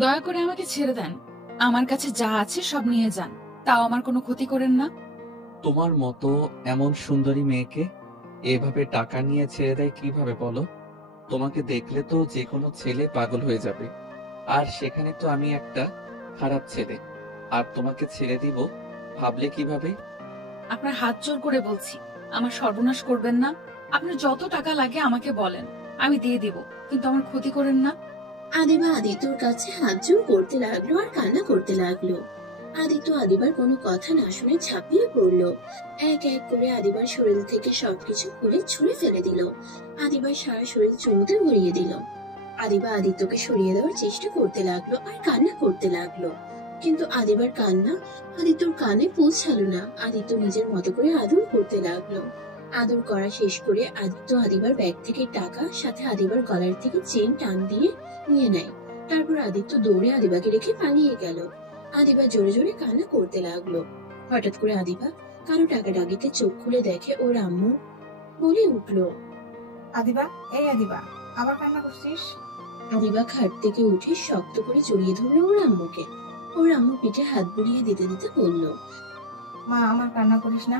দয়া করে আমাকে ছেড়ে দেন। আমার কাছে যা আছে সব নিয়ে যান, তাও আমার কোনো ক্ষতি করেন না। তোমার মতো এমন সুন্দরী মেয়েকে এভাবে টাকা নিয়ে ছেড়ে দেয় কিভাবে বলো? তোমাকে দেখলে তো যে কোনো ছেলে পাগল হয়ে যাবে। আর সেখানে তো আমি একটা খারাপ ছেলে, আর তোমাকে ছেড়ে দিব ভাবলে কিভাবে? আপনার হাত জোর করে বলছি, আমার সর্বনাশ করবেন না। আপনার যত টাকা লাগে আমাকে বলেন, আমি দিয়ে দিব, কিন্তু আমার ক্ষতি করেন না। আদিবা আদিত্যর কাছে হাত জোড় করতে লাগলো আর কান্না করতে লাগলো। আদিত্য আদিবার কোনো কথা না শুনে ঝাঁপিয়ে পড়লো। এক এক করে আদিবার শরীর থেকে সবকিছু খুলে ছুঁড়ে ফেলে দিল। আদিবার সারা শরীর চুমুতে ভরিয়ে দিল। আদিবা আদিত্যকে সরিয়ে দেওয়ার চেষ্টা করতে লাগলো আর কান্না করতে লাগলো, কিন্তু আদিবার কান্না আদিত্যর কানে পৌঁছালো না। আদিত্য নিজের মতো করে আদর করতে লাগলো। আদর করা শেষ করে আদিত্য আদিবার ব্যাগ থেকে টাকা, সাথে আদিবার গলার থেকে চেন টান দিয়ে নিয়ে নেয়। তারপর আদিত্য দৌড়ে আদিবাকে রেখে পালিয়ে গেল। আদিবা জোরে জোরে কান্না করতে লাগলো। হঠাৎ করে আদিবা কারো ডাকাডাকিতে চোখ খুলে দেখে ওর আম্মু। বলে উঠলো, আদিবা, এই আদিবা, আবার কান্না করছিস? আদিবা খাট থেকে উঠে শক্ত করে জড়িয়ে ধরলো ওর আম্মুকে। ওর আম্মু পিঠে হাত বুলিয়ে দিতে দিতে বলল, মা, আমার কান্না করিস না।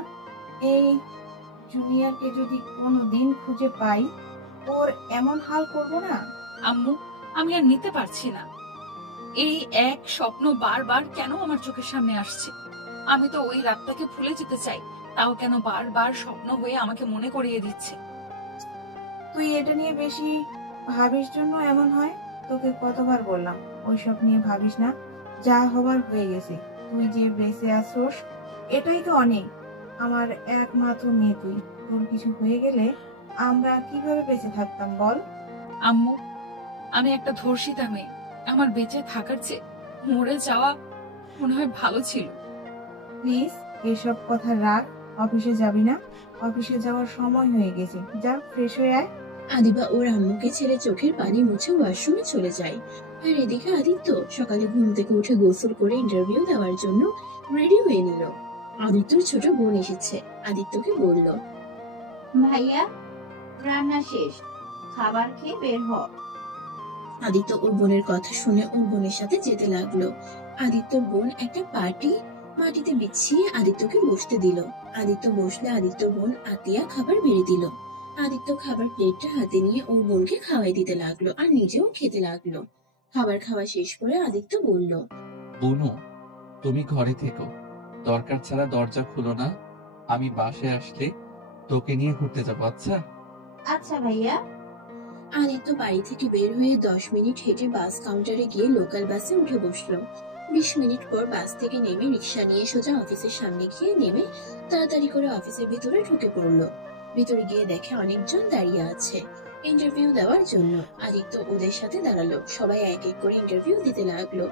এই জুনিয়রকে যদি কোনোদিন খুঁজে পাই, ওর এমন হাল করব না। আম্মু, আমি আর নিতে পারছি না। এই এক স্বপ্ন বারবার কেন আমার চোখের সামনে আসছে? আমি তো ওই রাতটাকে ভুলে যেতে চাই, তাও কেন বারবার স্বপ্ন হয়ে আমাকে মনে করিয়ে দিচ্ছে। তুই এটা নিয়ে বেশি ভাবিস জন্য এমন হয়। তোকে কতবার বললাম ওইসব নিয়ে ভাবিস না, যা হবার হয়ে গেছে। তুই যে বেঁচে আসোস এটাই তো অনেক। আমার একমাত্র মেয়ে তুই, তোর কিছু হয়ে গেলে আমরা কিভাবে বেঁচে থাকতাম বল? আম্মু, আমি একটা ধর্ষিতা মেয়ে। আমার বেঁচে থাকার চেয়ে মরে যাওয়া মনে হয় ভালো ছিল। প্লিজ এসব কথা রাখ। অফিসে যাবি না? অফিসে যাওয়ার সময় হয়ে গেছে, যা ফ্রেশ হয়ে আয়। আদিবা ওর আম্মুকে ছেড়ে চোখের পানি মুছে ওয়াশরুমে চলে যায়। আর এদিকে আদিত্য সকালে ঘুম থেকে উঠে গোসল করে ইন্টারভিউ দেওয়ার জন্য রেডি হয়ে নিল। আদিত্যর ছোট বোন এসেছে। আদিত্যকে বলল, ভাইয়া, রান্না শেষ, খাবার খেয়ে বের হ। আদিত্য ওর বোনের কথা শুনে ওর বোনের সাথে যেতে লাগলো। আদিত্যর বোন একটা পার্টি মাটিতে বিছিয়ে আদিত্যকে বসতে দিল। আদিত্য বসলে আদিত্যর বোন আতিয়া খাবার বেড়ে দিল। আদিত্য খাবার প্লেটটা হাতে নিয়ে ওর বোনকে খাওয়াই দিতে লাগলো আর নিজেও খেতে লাগলো। খাবার খাওয়া শেষ করে আদিত্য বলল, বুনু, তুমি ঘরে থেকো, দরকার ছাড়া দরজা খুলো না। আমি বাসায় আসলে তোকে নিয়ে ঘুরতে যাবো, আচ্ছা? আচ্ছা ভাইয়া। আদিত্য বাড়ি থেকে বের হয়ে 10 মিনিট হেঁটে বাস কাউন্টারে গিয়ে লোকাল বাসে উঠে বসলো। 20 মিনিট পর বাস থেকে নেমে রিক্সা নিয়ে সোজা অফিসের সামনে গিয়ে নেমে তাড়াতাড়ি করে অফিসের ভিতরে ঢুকে পড়লো। ভিতরে গিয়ে দেখে অনেকজন দাঁড়িয়ে আছে ইন্টারভিউ দেওয়ার জন্য। আদিত্য ওদের সাথে দাঁড়ালো। সবাই এক এক করে ইন্টারভিউ দিতে লাগলো।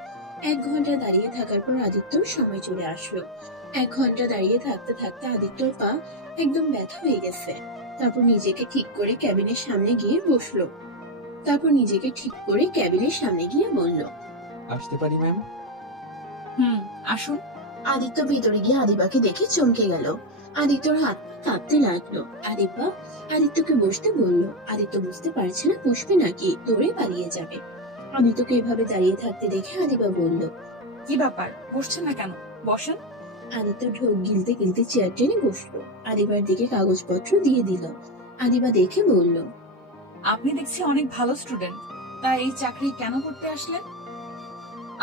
1 ঘন্টা দাঁড়িয়ে থাকার পর আদিত্যর সময় চলে আসলো। 1 ঘন্টা দাঁড়িয়ে থাকতে থাকতে আদিত্যর পা একদম ব্যথা হয়ে গেছে। তারপর নিজেকে ঠিক করে ক্যাবিনের সামনে গিয়ে বলল, আসতে পারি ম্যাম? আসুন। আদিত্য ভিতরে গিয়ে আদিবাকে দেখে চমকে গেল। আদিত্যর হাত কাঁপতে লাগলো। আদিবা আদিত্যকে বসতে বলল। আদিত্য বুঝতে পারছে না বসবে নাকি দৌড়ে পালিয়ে যাবে। আদিত্যকে এভাবে দাঁড়িয়ে থাকতে দেখে আদিবা বলল, কি ব্যাপার, বসছেন না কেন? বসেন। আদিত্য ঢোক গিলতে গিলতে চেয়ার টেনে বসলো। আদিবার দিকে কাগজপত্র দিয়ে দিল। আদিবা দেখে বলল, আপনি দেখছি অনেক ভালো স্টুডেন্ট, তাই এই চাকরি কেন করতে আসলেন?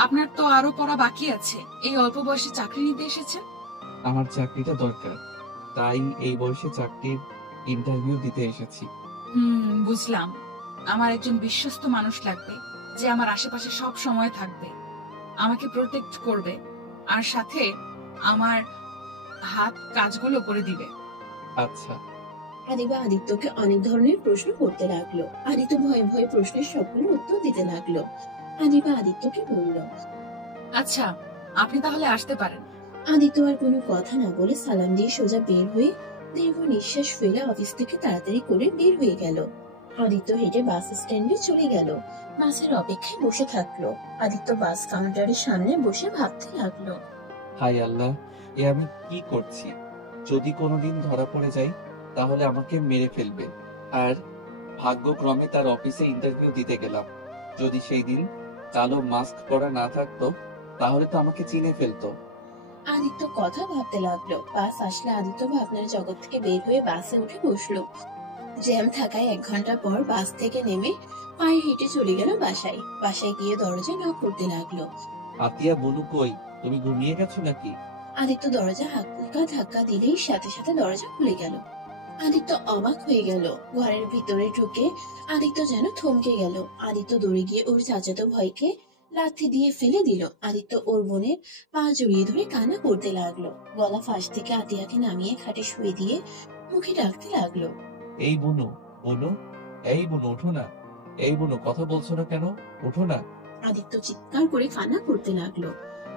আপনার তো আরো পড়া বাকি আছে, এই অল্প বয়সে চাকরি নিতে এসেছেন। আমার চাকরিটা দরকার, তাই এই বয়সে চাকরির ইন্টারভিউ দিতে এসেছি। বুঝলাম। আমার একজন বিশ্বস্ত মানুষ লাগবে, যে আমার আশেপাশে সব সময় থাকবে, আমাকে প্রোটেক্ট করবে, আর সাথে আমার হাত কাজগুলো করে দিবে। আচ্ছা। আদিবা আদিত্যকে অনেক ধরনের প্রশ্ন করতে লাগলো। আদিত্য ভয়ে ভয়ে প্রশ্নের সবগুলো উত্তর দিতে লাগলো। আদিবা আদিত্যকে বলল, আচ্ছা, আপনি তাহলে আসতে পারেন। আদিত্য আর কোনো কথা না বলে সালাম দিয়ে সোজা বের হয়ে দীর্ঘ নিঃশ্বাস ফেলে অফিস থেকে তাড়াতাড়ি করে বের হয়ে গেল। আদিত্য হেঁটে বাস স্ট্যান্ডে চলে গেল। বাসের অপেক্ষায় বসে থাকলো। আদিত্য বাস কাউন্টারের সামনে বসে ভাবতে লাগলো, হাই আল্লাহ, এ আমি কি করছি? যদি কোনোদিন ধরা পড়ে যাই তাহলে আমাকে মেরে ফেলবে। আর ভাগ্যক্রমে তার অফিসে ইন্টারভিউ দিতে গেলাম। যদি সেই দিন কালো মাস্ক পরা না থাকতো তাহলে তো আমাকে চিনে ফেলতো। আদিত্য কথা ভাবতে লাগলো। বাস আসলে আদিত্য ভাবনার জগৎ থেকে বের হয়ে বাসে উঠে বসলো। জ্যাম থাকায় 1 ঘন্টা পর বাস থেকে নেমে পায়ে হেঁটে চলে গেল বাসায়। বাসায় গিয়ে দরজা নক করতে লাগলো। আতিয়া, বনু কই? তুমি ঘুমিয়ে গেছো নাকি? আদিত্য দরজা হালকা ধাক্কা দিলেই সাথে সাথে দরজা খুলে গেল। আদিত্য অবাক হয়ে গেল। ঘরের ভিতরে ঢুকে আদিত্য যেন থমকে গেল। আদিত্য দৌড়ে গিয়ে ওর চাচাতো ভাইকে লাথি দিয়ে ফেলে দিল। আদিত্য ওর বোনের পা জড়িয়ে ধরে কান্না করতে লাগলো। গলা ফাঁস থেকে আতিয়াকে নামিয়ে খাটে শুয়ে দিয়ে মুখে ডাকতে লাগলো। এই বনু, বনু, এই বনু ওঠো না। এই বনু, কথা বলছো না কেন? ওঠো না। আদিত্য চিৎকার করে কান্না করতে লাগলো।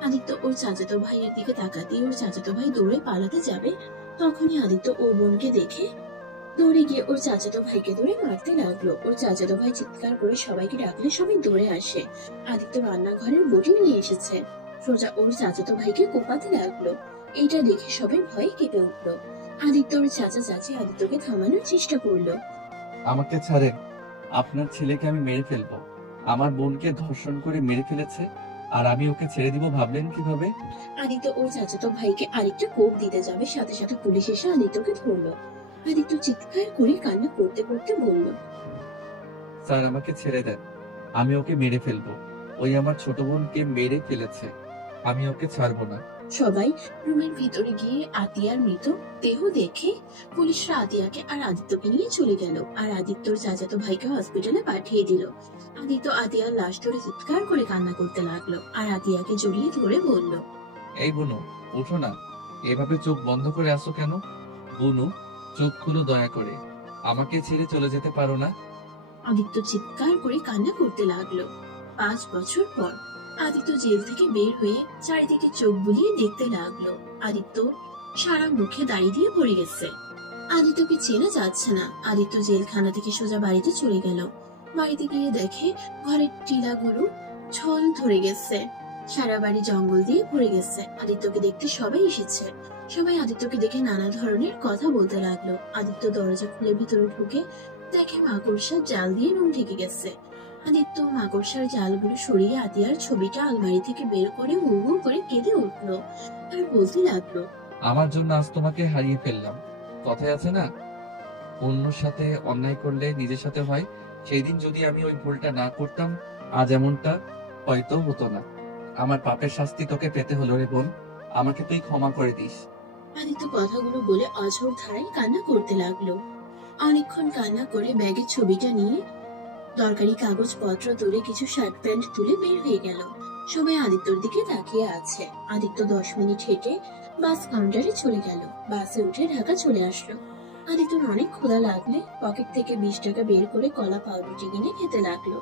আদিত্য ওর চাচাতো ভাইয়ের দিকে তাকাতেই ওর চাচাতো ভাই দৌড়ে পালাতে যাবে, তখনই আদিত্য ওর বোনকে দেখে দৌড়ে গিয়ে ওর চাচাতো ভাইকে ধরে মারতে লাগলো। ওর চাচাতো ভাই চিৎকার করে সবাইকে ডাকলে সবাই দৌড়ে আসে। আদিত্য রান্নাঘরের বটি নিয়ে এসেছে, সোজা ওর চাচাতো ভাইকে কোপাতে লাগলো। এইটা দেখে সবাই ভয়ে কেঁপে উঠলো। আদিত্য ওর চাচা চাচি আদিত্যকে থামানোর চেষ্টা করলো। আমাকে ছাড়েন, আপনার ছেলেকে আমি মেরে ফেলবো। আমার বোনকে ধর্ষণ করে মেরে ফেলেছে, আর আমি ওকে ছেড়ে দিব ভাবলেন কিভাবে? আদিত্য ওর চাচাতো ভাইকে আরেকটা কোপ দিতে যাবে, সাথে সাথে পুলিশ এসে আদিত্যকে ধরলো। আদিত্য চিৎকার করে কান্না করতে করতে বলল, স্যার, আমাকে ছেড়ে দেন, আমি ওকে মেরে ফেলবো। ওই আমার ছোট বোনকে মেরে ফেলেছে, আমি ওকে ছাড়বো না। সবাই রুমের ভিতরে গিয়ে আতিয়ার মৃত দেহ দেখে পুলিশরা আতিয়াকে আর আদিত্যকে নিয়ে চলে গেল, আর আদিত্যর চাচাতো ভাইকে হসপিটালে পাঠিয়ে দিল। আদিত্য আতিয়ার লাশ ধরে চিৎকার করে কান্না করতে লাগলো, আর আতিয়াকে জড়িয়ে ধরে বলল, এই বনু, ওঠো না। এভাবে চোখ বন্ধ করে আসো কেন? বনু, চোখ খুলো দয়া করে। আমাকে ছেড়ে চলে যেতে পারো না? আদিত্য চিৎকার করে কান্না করতে লাগলো। 5 বছর পর আদিত্য জেল থেকে বের হয়ে চারিদিকে চোখ বুলিয়ে দেখতে লাগলো। আদিত্য সারা মুখে দাড়ি দিয়ে ভরে গেছে। আদিত্যকে চেনা যাচ্ছে না। আদিত্য জেলখানা থেকে সোজা বাড়িতে চলে গেল। বাড়িতে গিয়ে দেখে ঘরের টিলাগুলো ছল ধরে গেছে, সারা বাড়ি জঙ্গল দিয়ে ভরে গেছে। আদিত্যকে দেখতে সবাই এসেছে। সবাই আদিত্যকে দেখে নানা ধরনের কথা বলতে লাগলো। আদিত্য দরজা খুলে ভিতরে ঢুকে দেখে মাকড়সার জাল দিয়ে রুম ঢেকে গেছে। আদিত্য মাকড়সার জালগুলো সরিয়ে আতিয়ার ছবিটা আলমারি থেকে বের করে হু হু করে কেঁদে উঠলো, আর বলতে লাগলো, আমার জন্য আজ তোমাকে হারিয়ে ফেললাম। কথায় আছে না, অন্যর সাথে অন্যায় করলে নিজের সাথে হয়। সেই দিন যদি আমি ওই ভুলটা না করতাম, আজ এমনটা হয়তো হতো না। আমার পাপের শাস্তি তোকে পেতে হলো রে বোন, আমাকে তুই ক্ষমা করে দিস। আদিত্য কথাগুলো বলে অঝোর ধারায় কান্না করতে লাগলো। অনেকক্ষণ কান্না করে ব্যাগের ছবিটা নিয়ে দরকারি কাগজপত্র তুলে কিছু শার্ট প্যান্ট তুলে বের হয়ে গেল। সবাই আদিত্যর দিকে তাকিয়ে আছে। আদিত্য 10 মিনিট হেঁটে বাস কাউন্টারে চলে গেল। বাসে উঠে ঢাকা চলে আসলো। আদিত্যর অনেক ক্ষুধা লাগলে পকেট থেকে 20 টাকা বের করে কলা পাউরুটি কিনে খেতে লাগলো।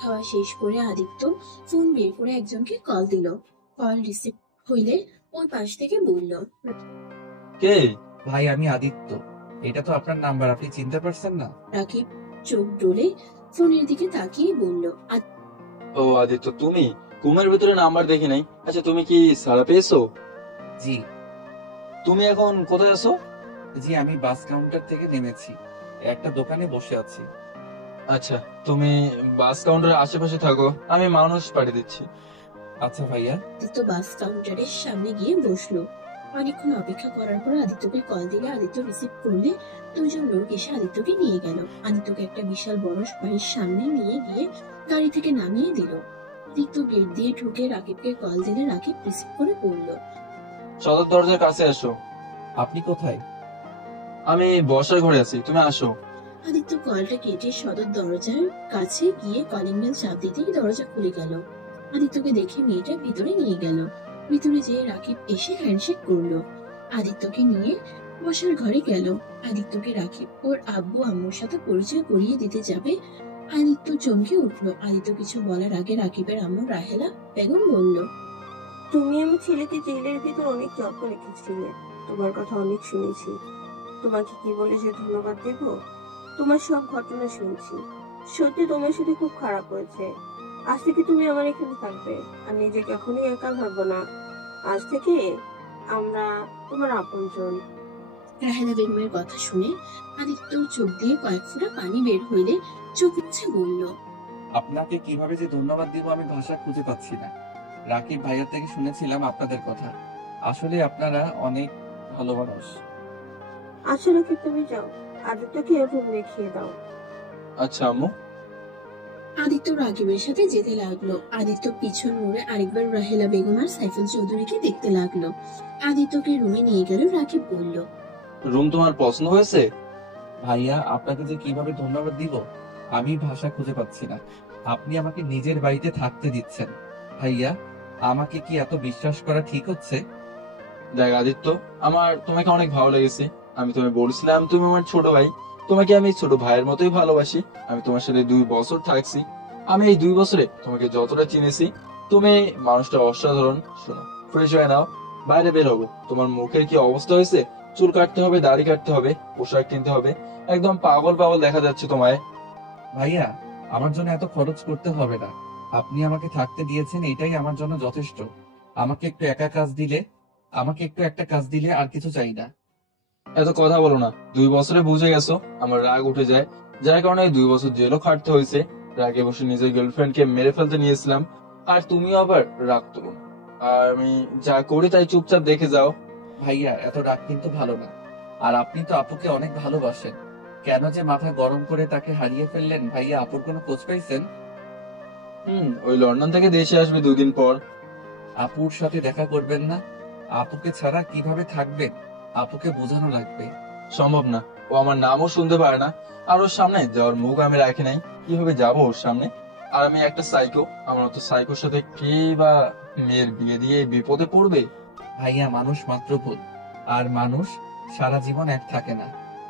খাওয়া শেষ করে আদিত্য ফোন বের করে একজনকে কল দিল। কল রিসিভ হইলে ওই পাশ থেকে বলল, কে? ভাই, আমি আদিত্য। এটা তো আপনার নাম্বার, আপনি চিনতে পারছেন না? রাকিব চোখ ডোলে ফোনের দিকে তাকিয়ে বলল, ও আদিত্য, তুমি? ঘুমের ভিতরে নাম্বার দেখি নাই। আচ্ছা, তুমি কি সাড়া পেয়েছো? জি। তুমি এখন কোথায় আছো? জি, আমি বাস কাউন্টার থেকে নেমেছি, একটা দোকানে বসে আছি। আচ্ছা, তুমি বাস কাউন্টারের আশেপাশে থাকো, আমি মানুষ পাঠিয়ে দিচ্ছি। আচ্ছা ভাইয়া। আদিত্য বাস কাউন্টারের সামনে গিয়ে বসলো। অনেকক্ষণ অপেক্ষা করার পর আদিত্যকে কল দিলে আদিত্য রিসিভ করলে 2 জন লোক এসে আদিত্যকে নিয়ে গেল। আদিত্যকে একটা বিশাল বড় বাড়ির সামনে নিয়ে গিয়ে গাড়ি থেকে নামিয়ে দিল। আদিত্য গেট দিয়ে ঢুকে রাকিবকে কল দিলে রাকিব রিসিভ করে বলল, সদর দরজার কাছে আসো। আপনি কোথায়? আমি বসার ঘরে আছি, তুমি আসো। আদিত্য কলটা কেটে সদর দরজার কাছে গিয়ে কলিং বেল চাপ দিতেই দরজা খুলে গেল। আদিত্যকে দেখে মেয়েটা ভিতরে নিয়ে গেল। ভিতরে যেয়ে রাকিব এসে হ্যান্ডশেক করলো। আদিত্যকে নিয়ে বসার ঘরে গেল। আদিত্যকে রাকিব ওর আব্বু আম্মুর সাথে পরিচয় করিয়ে দিতে যাবে। আদিত্য চমকে উঠলো। আদিত্য কিছু বলার আগে রাকিবের আম্মু রাহেলা বেগম বলল, তুমি আমার ছেলেকে জেলের ভিতর অনেক যত্ন রেখেছিলে। তোমার কথা অনেক শুনেছি। তোমাকে কি বলে যে ধন্যবাদ দেব? তোমার সব ঘটনা শুনছি। সত্যি তোমার সাথে খুব খারাপ হয়েছে। আজ থেকে তুমি আমার এখানে থাকবে, আর নিজেকে কখনোই একা ভাববো না। আজ থেকে আমরা তোমার আপনজন। রাহেলা বেগমের কথা শুনে আদিত্যর চোখ দিয়ে কয়েক ফোঁটা পানি বের হইলে চোখ মুছে বলল, আপনাকে কিভাবে যে ধন্যবাদ দিব আমি ভাষা খুঁজে পাচ্ছি না। রাকিব ভাইয়ার থেকে শুনেছিলাম আপনাদের কথা। আসলে আপনারা অনেক ভালো মানুষ। আসলে কি তুমি যাও, আদিত্যকে রুম দেখিয়ে দাও। আচ্ছা আম্মু। আদিত্য রাকিবের সাথে যেতে লাগলো। আদিত্য পিছন মুড়ে আরেকবার রাহেলা বেগম আর সাইফুল চৌধুরীকে দেখতে লাগলো। আদিত্যকে রুমে নিয়ে গেল। রাকিব বলল, রুম তোমার পছন্দ হয়েছে? ভাইয়া আপনাকে যে কিভাবে ধন্যবাদ দিব আমি ভাষা খুঁজে পাচ্ছি না। আপনি আমাকে নিজের বাড়িতে থাকতে দিচ্ছেন। ভাইয়া আমাকে কি এত বিশ্বাস করা ঠিক হচ্ছে? দেখ আদিত্য, আমার তোমাকে অনেক ভালো লেগেছে। আমি তোমায় বলছিলাম তুমি আমার ছোট ভাই, তোমাকে আমি ছোট ভাইয়ের মতোই ভালোবাসি। আমি তোমার সাথে 2 বছর থাকছি। আমি এই 2 বছরে তোমাকে যতটা চিনেছি, তুমি মানুষটা অসাধারণ। শোনো, ফ্রেশ হয়ে নাও, বাইরে বের হবো। তোমার মুখের কি অবস্থা হয়েছে? চুল কাটতে হবে, দাড়ি কাটতে হবে, পোশাক কিনতে হবে। একদম পাগল পাগল দেখা যাচ্ছে তোমায়। ভাইয়া আমার জন্য এত খরচ করতে হবে না। আপনি আমাকে থাকতে দিয়েছেন, এটাই আমার জন্য যথেষ্ট। আমাকে একটু একটা কাজ দিলে আর কিছু চাই না। এত কথা বলো না। 2 বছরে বুঝে গেছো আমার রাগ উঠে যায়, যার কারণে 2 বছর জেলও খাটতে হয়েছে। রাগে বসে নিজের গার্লফ্রেন্ডকে মেরে ফেলতে নিয়েছিলাম, আর তুমিও আবার রাগ তুলো না। আর আমি যা করি তাই চুপচাপ দেখে যাও। ভাইয়া এত রাগ কিন্তু ভালো না। আর আপনি তো আপুকে অনেক ভালোবাসেন, কেন যে মাথা গরম করে তাকে হারিয়ে ফেললেন? ভাইয়া আপুর কোনো খোঁজ পাইছেন? ওই লন্ডন থেকে দেশে আসবে 2 দিন পর। আপুর সাথে দেখা করবেন না? আপুকে ছাড়া কিভাবে থাকবেন? আপুকে বোঝানো লাগবে। সম্ভব না, ও আমার নামও শুনতে পারে না। আর ওর সামনে যাওয়ার মুখ আমি রাখি নাই। কিভাবে যাবো ওর সামনে? আর আমি একটা সাইকো, আমার মতো সাইকোর সাথে কে বা মেয়ের বিয়ে দিয়ে বিপদে পড়বে? ভাইয়া মানুষ মাত্র ভুল, আর মানুষ সারা জীবন এক থাকে না।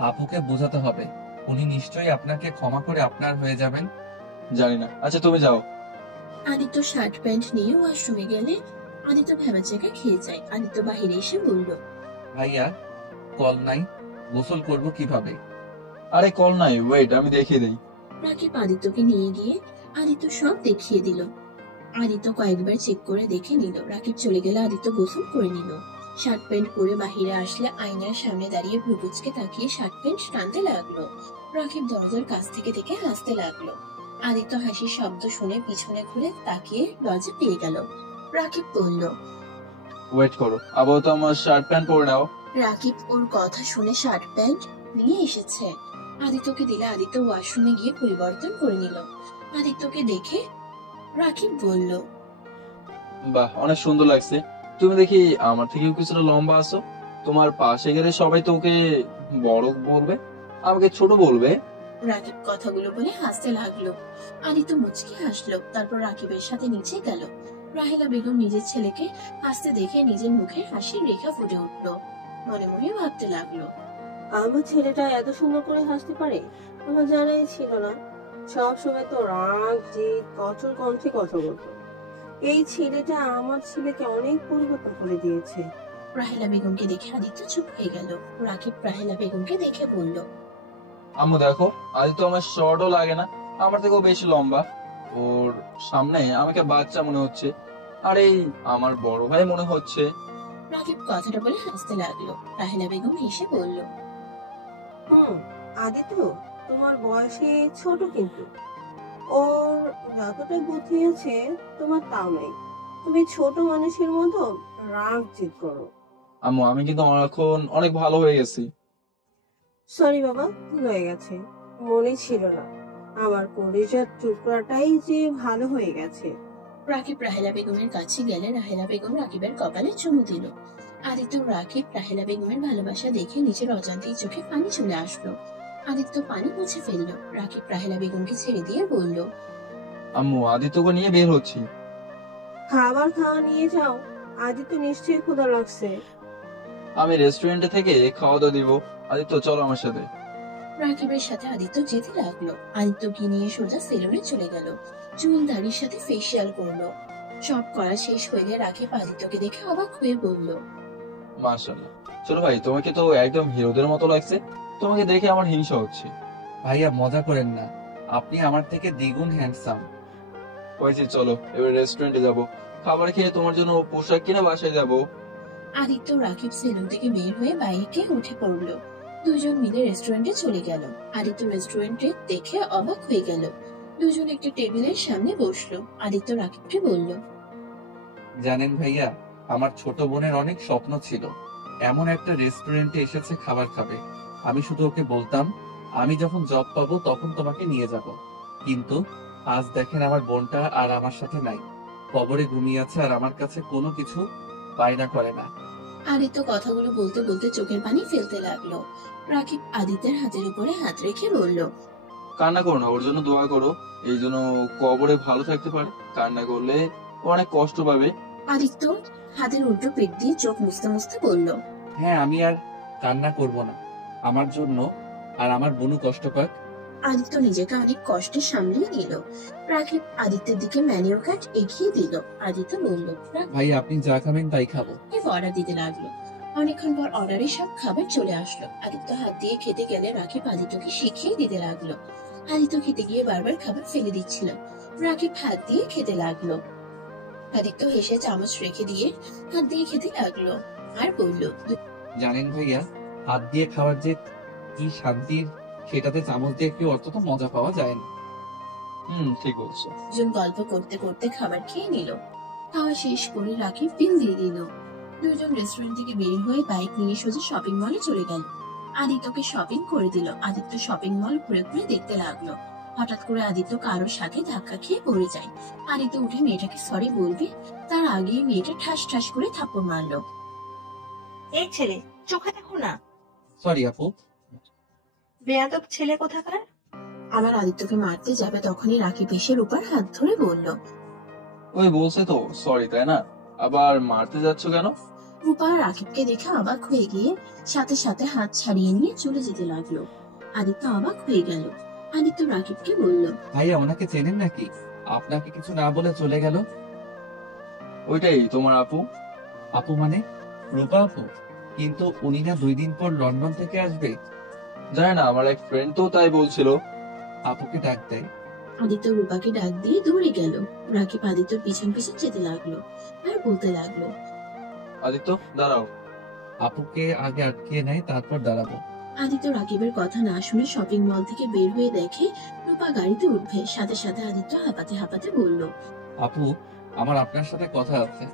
আপুকে বোঝাতে হবে। উনি নিশ্চয়ই আপনাকে ক্ষমা করে আপনার হয়ে যাবেন। জানি না। আচ্ছা তুমি যাও। আদিত্য শার্ট প্যান্ট নিয়ে ওয়াশরুমে গেলে আদিত্য ভেবার জায়গায় খেয়ে যায়। আদিত্য বাহিরে এসে বলল, ভাইয়া কল নাই, গোসল করব কিভাবে? আরে কল নাই, ওয়েট আমি দেখিয়ে দিই। রাকিব আদিত্যকে নিয়ে গিয়ে আদিত্য সব দেখিয়ে দিল। আদিত্য কয়েকবার চেক করে দেখে নিল। রাকিব চলে গেলে আদিত্য গোসল করে নিল। শার্ট প্যান্ট পরে বাহিরে আসলে আয়নার সামনে দাঁড়িয়ে ভ্রুকুচকে তাকিয়ে শার্ট প্যান্ট টানতে লাগলো। রাকিব দরজার কাছ থেকে দেখে হাসতে লাগলো। আদিত্য হাসির শব্দ শুনে পিছনে ঘুরে তাকিয়ে লজ্জা পেয়ে গেল। রাকিব বলল, ওয়েট করো, আপাতত আমার শার্ট প্যান্ট পরে নাও। রাকিব ওর কথা শুনে শার্ট প্যান্ট নিয়ে এসেছে। আদিত্যকে দিলে আদিত্য ওয়াশরুমে গিয়ে পরিবর্তন করে নিল। আদিত্যকে দেখে রাকিব বলল, বাহ, অনেক সুন্দর লাগছে। তুমি দেখি আমার থেকেও কিছুটা লম্বা আছো। তোমার পাশে গেলে সবাই তোকে বড় বলবে, আমাকে ছোট বলবে। রাকিব কথাগুলো বলে হাসতে লাগলো। আদিত্য মুচকি হাসলো। তারপর রাকিবের সাথে নিচে গেল। রাহেলা বেগম নিজের ছেলেকে হাসতে দেখে নিজের মুখে হাসির রেখা ফুটে উঠলো। মনে মনে ভাবতে লাগলো, আমার ছেলেটা এত সুন্দর করে হাসতে পারে, আমার জানাই ছিল না। সব সময় তো রাগ জিদ কঠোর কণ্ঠে কথা বলতো। এই ছেলেটা আমার ছেলেকে অনেক পরিবর্তন করে দিয়েছে। রাহেলা বেগমকে দেখে আদিত্য চুপ হয়ে গেল। রাকিব রাহেলা বেগমকে দেখে বলল, আম্মু দেখো, আজ তো আমার শর্টও লাগে না, আমার থেকেও বেশি লম্বা। ওর সামনে আমাকে বাচ্চা মনে হচ্ছে, আর এই আমার বড় ভাই মনে হচ্ছে। রাকিব কথাটা বলে হাসতে লাগলো। রাহেলা বেগম হেসে বলল, আদিত্য তোমার বয়সে ছোট, কিন্তু ওর যতটা বুদ্ধি আছে তোমার তাও নাই। তুমি ছোট মানুষের মতো রাগ জিদ করো। আম্মু আমি কিন্তু এখন অনেক ভালো হয়ে গেছি। সরি বাবা, ভুল হয়ে গেছে, মনে ছিল না। আমার কলিজার টুকরাটাই যে ভালো হয়ে গেছে। রাকিব রাহেলা বেগমের কাছে গেলে রাহেলা বেগম রাকিবের কপালে চুমু দিল। আদিত্য রাকিব রাহেলা বেগমের ভালোবাসা দেখে নিজের অজান্তেই চোখে পানি চলে আসলো। আদিত্য পানি মুছে ফেললো। রাকিব রাহেলা বেগমকে ছেড়ে দিয়ে বলল, আম্মু আদিত্যকে নিয়ে বের হচ্ছি। খাবার খাওয়া নিয়ে যাও, আদিত্য নিশ্চয়ই ক্ষুধা লাগছে। আমি রেস্টুরেন্টে থেকে খাওয়া দাওয়া দিব। আদিত্য চলো আমার সাথে। রাকিবের সাথে আদিত্য যেতে লাগলো। আদিত্যকে নিয়ে সোজা সেলুনে চলে গেল। চুল দাড়ির সাথে ফেসিয়াল করলো। সব করা শেষ হইলে রাকিব আদিত্যকে দেখে অবাক হয়ে বলল, মাশাআল্লাহ, ছোট ভাই তোমাকে তো একদম হিরোদের মতো লাগছে। তোমাকে দেখে আমার হিংসা হচ্ছে। ভাইয়া মজা করেন না, আপনি আমার থেকে দ্বিগুণ হ্যান্ডসাম। হয়েছে, চলো এবার রেস্টুরেন্টে যাব, খাবার খেয়ে তোমার জন্য পোশাক কিনে বাসায় যাব। আদিত্য রাকিব সেলুন থেকে বের হয়ে বাইকে উঠে পড়লো। দুজন মিলে রেস্টুরেন্টে চলে গেল। আদিত্য রেস্টুরেন্টে দেখে অবাক হয়ে গেল। দুজন একটা টেবিলের সামনে বসলো। আদিত্য রাকিবকে বলল, জানেন ভাইয়া, আমার ছোট বোনের অনেক স্বপ্ন ছিল এমন একটা রেস্টুরেন্টে এসেছে খাবার খাবে। আমি শুধু ওকে বলতাম আমি যখন জব পাবো তখন তোমাকে নিয়ে যাব, কিন্তু আজ দেখেন আমার বোনটা আর আমার সাথে নাই, কবরে ঘুমিয়ে আছে আর আমার কাছে কোনো কিছু বায়না করে না। আদিত্য কথাগুলো বলতে বলতে চোখের পানি ফেলতে লাগলো। রাকিব আদিত্যের হাতের উপরে হাত রেখে বলল, কান্না করো না, ওর জন্য দোয়া করো, এই জন্য কবরে ভালো থাকতে পারে। কান্না করলে ও অনেক কষ্ট পাবে। আদিত্য হাতের উল্টো পিঠ দিয়ে চোখ মুছতে মুছতে বলল, হ্যাঁ, আমি আর কান্না করব না আমার জন্য, আর আমার বোনও কষ্ট পাক। আদিত্য নিজেকে অনেক কষ্টে সামলিয়ে নিল। রাকিব আদিত্যের দিকে ম্যানিউ কার্ড এগিয়ে দিল। আদিত্য বলল, ভাই আপনি যা খাবেন তাই খাবো। অর্ডার দিতে লাগলো। অনেকক্ষণ পর অর্ডারে সব খাবার চলে আসলো। আদিত্য হাত দিয়ে খেতে গেলে রাকিব আদিত্যকে শিখিয়ে দিতে লাগলো। আদিত্য খেতে গিয়ে বারবার খাবার ফেলে দিচ্ছিল। রাকিব হাত দিয়ে খেতে লাগলো। আদিত্য হেসে চামচ রেখে দিয়ে হাত দিয়ে খেতে লাগলো আর বলল, জানেন ভাইয়া, হাত দিয়ে খাওয়ার যে কি শান্তির, সেটাতে চামচ দিয়ে কেউ অত তো মজা পাওয়া যায় না। ঠিক বলছো। দুজন গল্প করতে করতে খাবার খেয়ে নিল। খাওয়া শেষ করে রাকিব বিল দিয়ে দিল। দুজন রেস্টুরেন্ট থেকে বের হয়ে বাইক নিয়ে সোজা শপিং মলে চলে গেল। আদিত্যকে শপিং করে দিল। আদিত্য শপিং মল ঘুরে ঘুরে দেখতে লাগলো। হঠাৎ করে আদিত্য কারোর সাথে ধাক্কা খেয়ে পড়ে যায়। আদিত্য উঠে মেয়েটাকে সরি বলবে, তার আগে মেয়েটা ঠাস ঠাস করে থাপ্পড় মারলো। এই ছেলে, চোখে দেখো না, সরি আপু। বেয়াদব ছেলে কোথাকার। আবার আদিত্যকে মারতে যাবে তখনই রাকিব এসে রূপার হাত ধরে বলল, ওই বলছে তো সরি, তাই না? আবার মারতে যাচ্ছ কেন? রূপা রাকিবকে দেখে অবাক হয়ে গিয়ে সাথে সাথে হাত ছাড়িয়ে নিয়ে চলে যেতে লাগলো। আদিত্য অবাক হয়ে গেল। আদিত্য রাকিবকে বলল, ভাইয়া ওনাকে চেনেন নাকি? আপনাকে কিছু না বলে চলে গেল। ওইটাই তোমার আপু? আপু মানে রূপা আপু? কিন্তু উনি না 2 দিন পর লন্ডন থেকে আসবে। জানি না, আমার এক ফ্রেন্ড তো তাই বলছিল। আপুকে ডাক দেয়। আদিত্য রূপাকে ডাক দিয়ে দৌড়ে গেল। রাকিব আদিত্যর পিছন পিছন যেতে লাগলো আর বলতে লাগলো, আদিত্য দাঁড়াও। আপুকে আগে আটকিয়ে নেয়, তারপর দাঁড়াবো। আদিত্য রাকিবের কথা না শুনে শপিং মল থেকে বের হয়ে দেখে রূপা গাড়িতে উঠবে। সাথে সাথে আদিত্য হাঁপাতে হাঁপাতে বলল, আপু আমার আপনার সাথে কথা আছে।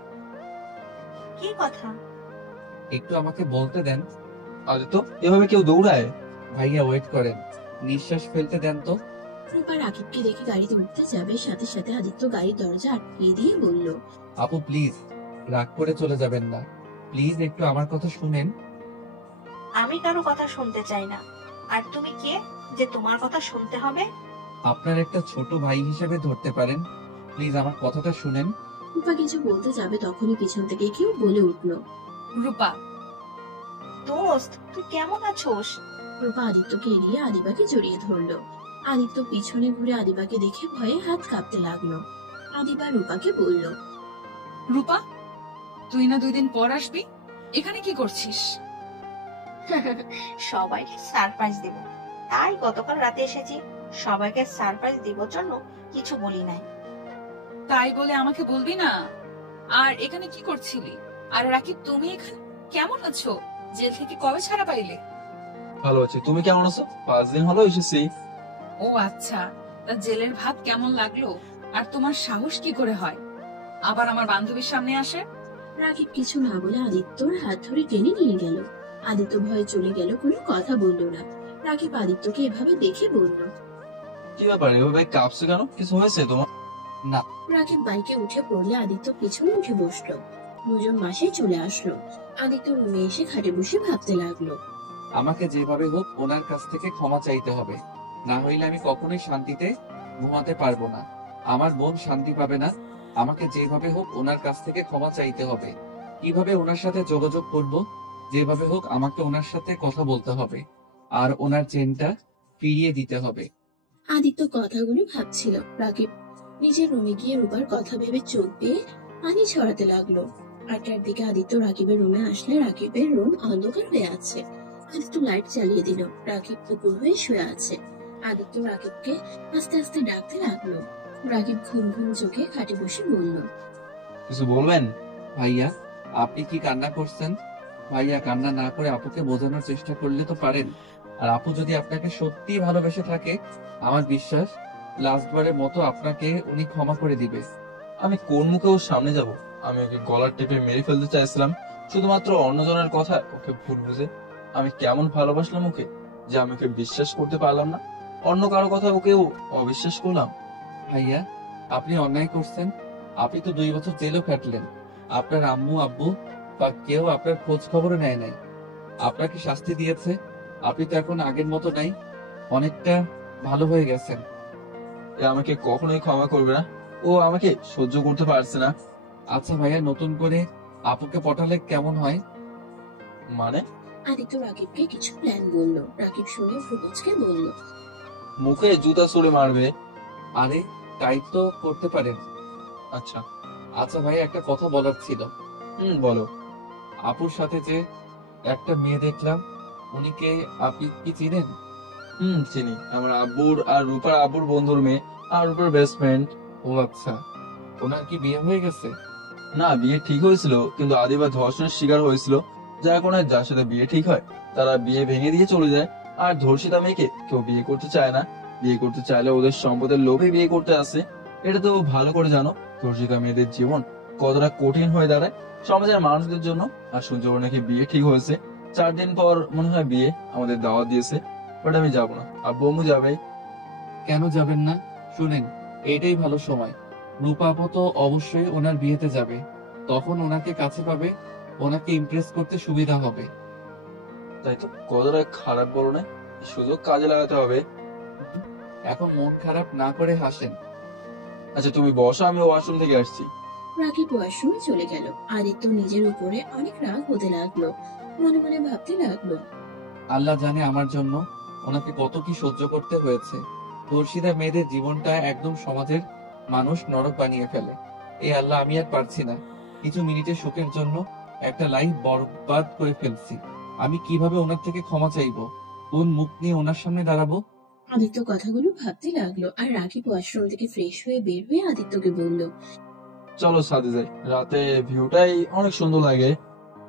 কি কথা? একটু আমাকে বলতে দেন। আদিত্য, এভাবে কেউ দৌড়ায়? ভাইয়া ওয়েট করেন, নিঃশ্বাস ফেলতে দেন তো। রূপা রাকিবকে দেখে গাড়িতে উঠতে যাবে, সাথে সাথে আদিত্য গাড়ির দরজা আটকিয়ে দিয়ে বলল, আপু প্লিজ রাগ করে চলে যাবেন না, প্লিজ একটু আমার কথা শুনেন। আমি কারো কথা শুনতে চাই না। আর তুমি কে যে তোমার কথা শুনতে হবে? আপনার একটা ছোট ভাই হিসেবে ধরতে পারেন, প্লিজ আমার কথাটা শুনেন। রূপা কিছু বলতে যাবে তখনই পিছন থেকে কেউ বলে উঠলো, রূপা, দোস্ত তুই কেমন আছোস? রূপা আদিত্যকে এড়িয়ে আদিবাকে জড়িয়ে ধরলো। আদিত্য পিছনে ঘুরে আদিবাকে দেখে ভয়ে হাত কাঁপতে লাগলো। আদিবা রূপাকে বলল, রূপা তুই না 2 দিন পর আসবি, এখানে কি করছিস? সবাইকে সারপ্রাইজ দেব, তাই গতকাল রাতে এসেছি। সবাইকে সারপ্রাইজ দিব জন্য কিছু বলি নাই। তাই বলে আমাকে বলবি না? আর এখানে কি করছিলি? আর রাকিব তুমি এখানে কেমন আছো? জেল থেকে কবে ছাড়া পাইলে? ভালো আছি, তুমি কেমন আছো? 5 দিন হলো এসেছি। ও আচ্ছা, তা জেলের ভাত কেমন লাগলো? আর তোমার সাহস কি করে হয় আবার আমার বান্ধবীর সামনে আসে? রাকিব কিছু না বলে আদিত্যর হাত ধরে টেনে নিয়ে গেল। আদিত্য ভয়ে চলে গেল, কোনো কথা বলল না। রাকিব আদিত্যকে এভাবে দেখে বলল, কি ব্যাপার, এভাবে কাঁপছো কেন? কিছু হয়েছে তোমার? রাকিব বাইকে উঠে পড়লে আদিত্য পিছনে উঠে বসলো। দুজন মাসে চলে আসলো। আদিত্য রুমে এসে খাটে বসে ভাবতে লাগলো। আমাকে যেভাবে হোক ওনার কাছ থেকে ক্ষমা চাইতে হবে, না হইলে আমি কখনোই শান্তিতে ঘুমাতে পারবো না। আমার বোন শান্তি পাবে না। আমাকে যেভাবে হোক ওনার কাছ থেকে ক্ষমা চাইতে হবে। কিভাবে ওনার সাথে যোগাযোগ করব? যেভাবে হোক আমাকে ওনার সাথে কথা বলতে হবে, আর ওনার চেনটা ফিরিয়ে দিতে হবে। আদিত্য কথাগুলো ভাবছিল। রাকিব নিজের রুমে গিয়ে রূপার কথা ভেবে চোখ বেয়ে পানি ছড়াতে লাগলো। 8টার দিকে আদিত্য রাকিবের রুমে আসলে রাকিবের রুম অন্ধকার হয়ে আছে। আদিত্য লাইট চালিয়ে দিল। রাকিব কুকুর হয়ে শুয়ে আছে। আদিত্য রাকিবকে আস্তে আস্তে ডাকতে লাগলো। রাকিব ঘুম ঘুম চোখে খাটে বসে বলল, কিছু বলবেন? ভাইয়া আপনি কি কান্না করছেন? ভাইয়া কান্না না করে আপুকে বোঝানোর চেষ্টা করলে তো পারেন। আর আপু যদি আপনাকে সত্যি ভালোবেসে থাকে, আমার বিশ্বাস লাস্টবারের মতো আপনাকে উনি ক্ষমা করে দিবে। আমি কোন মুখে ওর সামনে যাব? আমি ওকে গলার টিপে মেরে ফেলতে চাইছিলাম শুধুমাত্র অন্যজনের কথা ওকে ভুল বুঝে। আমি কেমন ভালোবাসলাম ওকে যে আমি ওকে বিশ্বাস করতে পারলাম না, অন্য কারো কথা ওকেও অবিশ্বাস করলাম। ভাইয়া, আপনি অন্যায় করছেন। আপনি তো 2 বছর জেলও কাটলেন। আপনার আম্মু আব্বু বা কেউ আপনার খোঁজ খবরও নেয় নাই। আপনাকে শাস্তি দিয়েছে। আপনি তো এখন আগের মতো নাই, অনেকটা ভালো হয়ে গেছেন। এ আমাকে কখনোই ক্ষমা করবে না, ও আমাকে সহ্য করতে পারছে না। আচ্ছা ভাইয়া, নতুন করে আপুকে পটালে কেমন হয়? মানে? আদিত্য রাকিবকে কিছু প্ল্যান বলল। রাকিব শুনে ভ্রুকুচকে বলল, মুখে জুতা ছুড়ে মারবে। আরে, তাই তো করতে পারেন। আচ্ছা। আচ্ছা ভাইয়া, একটা কথা বলার ছিল। বলো। আপুর সাথে যে একটা মেয়ে দেখলাম, উনিকে আপনি কি চিনেন? চিনি, আমার আব্বুর আর রূপার আব্বুর বন্ধুর মেয়ে, আর রূপার বেস্ট ফ্রেন্ড। ও আচ্ছা, ওনার কি বিয়ে হয়ে গেছে? না, বিয়ে ঠিক হয়েছিল, কিন্তু আদিবা ধর্ষণের শিকার হয়েছিল। যার কারণে যার সাথে বিয়ে ঠিক হয় তারা বিয়ে ভেঙে দিয়ে চলে যায়। আর ধর্ষিতা মেয়েকে কেউ বিয়ে করতে চায় না। বিয়ে করতে চাইলে ওদের সম্পদের লোভে বিয়ে করতে আসে। এটা তো ভালো করে জানো, ধর্ষিতা মেয়েদের জীবন কতটা কঠিন হয়ে দাঁড়ায় সমাজের মানুষদের জন্য। আর শুনছি ওর নাকি বিয়ে ঠিক হয়েছে, 4 দিন পর মনে হয় বিয়ে। আমাদের দাওয়াত দিয়েছে, বাট আমি যাবো না, আব্বু আম্মু যাবে। কেন যাবেন না? শুনেন, এটাই ভালো সময়। রূপা আপু তো অবশ্যই ওনার বিয়েতে যাবে, তখন ওনাকে কাছে পাবে, ওনাকে ইমপ্রেস করতে সুবিধা হবে। তাই তো, কতটা খারাপ বলো না? এই সুযোগ কাজে লাগাতে হবে। এখন মন খারাপ না করে হাসেন। আচ্ছা তুমি বসো, আমি ওয়াশরুম থেকে আসছি। রাকিব ওয়াশরুমে চলে গেল। আদিত্য নিজের উপরে অনেক রাগ হতে লাগলো। মনে মনে ভাবতে লাগলো, আল্লাহ জানে আমার জন্য ওনাকে কত কি সহ্য করতে হয়েছে। ধর্ষিতা মেয়েদের জীবনটা একদম সমাজের মানুষ নরক বানিয়ে ফেলে। এই আল্লাহ, আমি আর পারছি না। কিছু মিনিটের সুখের জন্য একটা লাইফ বরবাদ করে ফেলছি। আমি কিভাবে ওনার থেকে ক্ষমা চাইবো? কোন মুখ নিয়ে ওনার সামনে দাঁড়াবো? আদিত্য কথাগুলো ভাবতে লাগলো। আর রাকিব ওয়াশরুম থেকে ফ্রেশ হয়ে বের হয়ে আদিত্যকে বলল, চলো ছাদে যাই, রাতে ভিউটাই অনেক সুন্দর লাগে।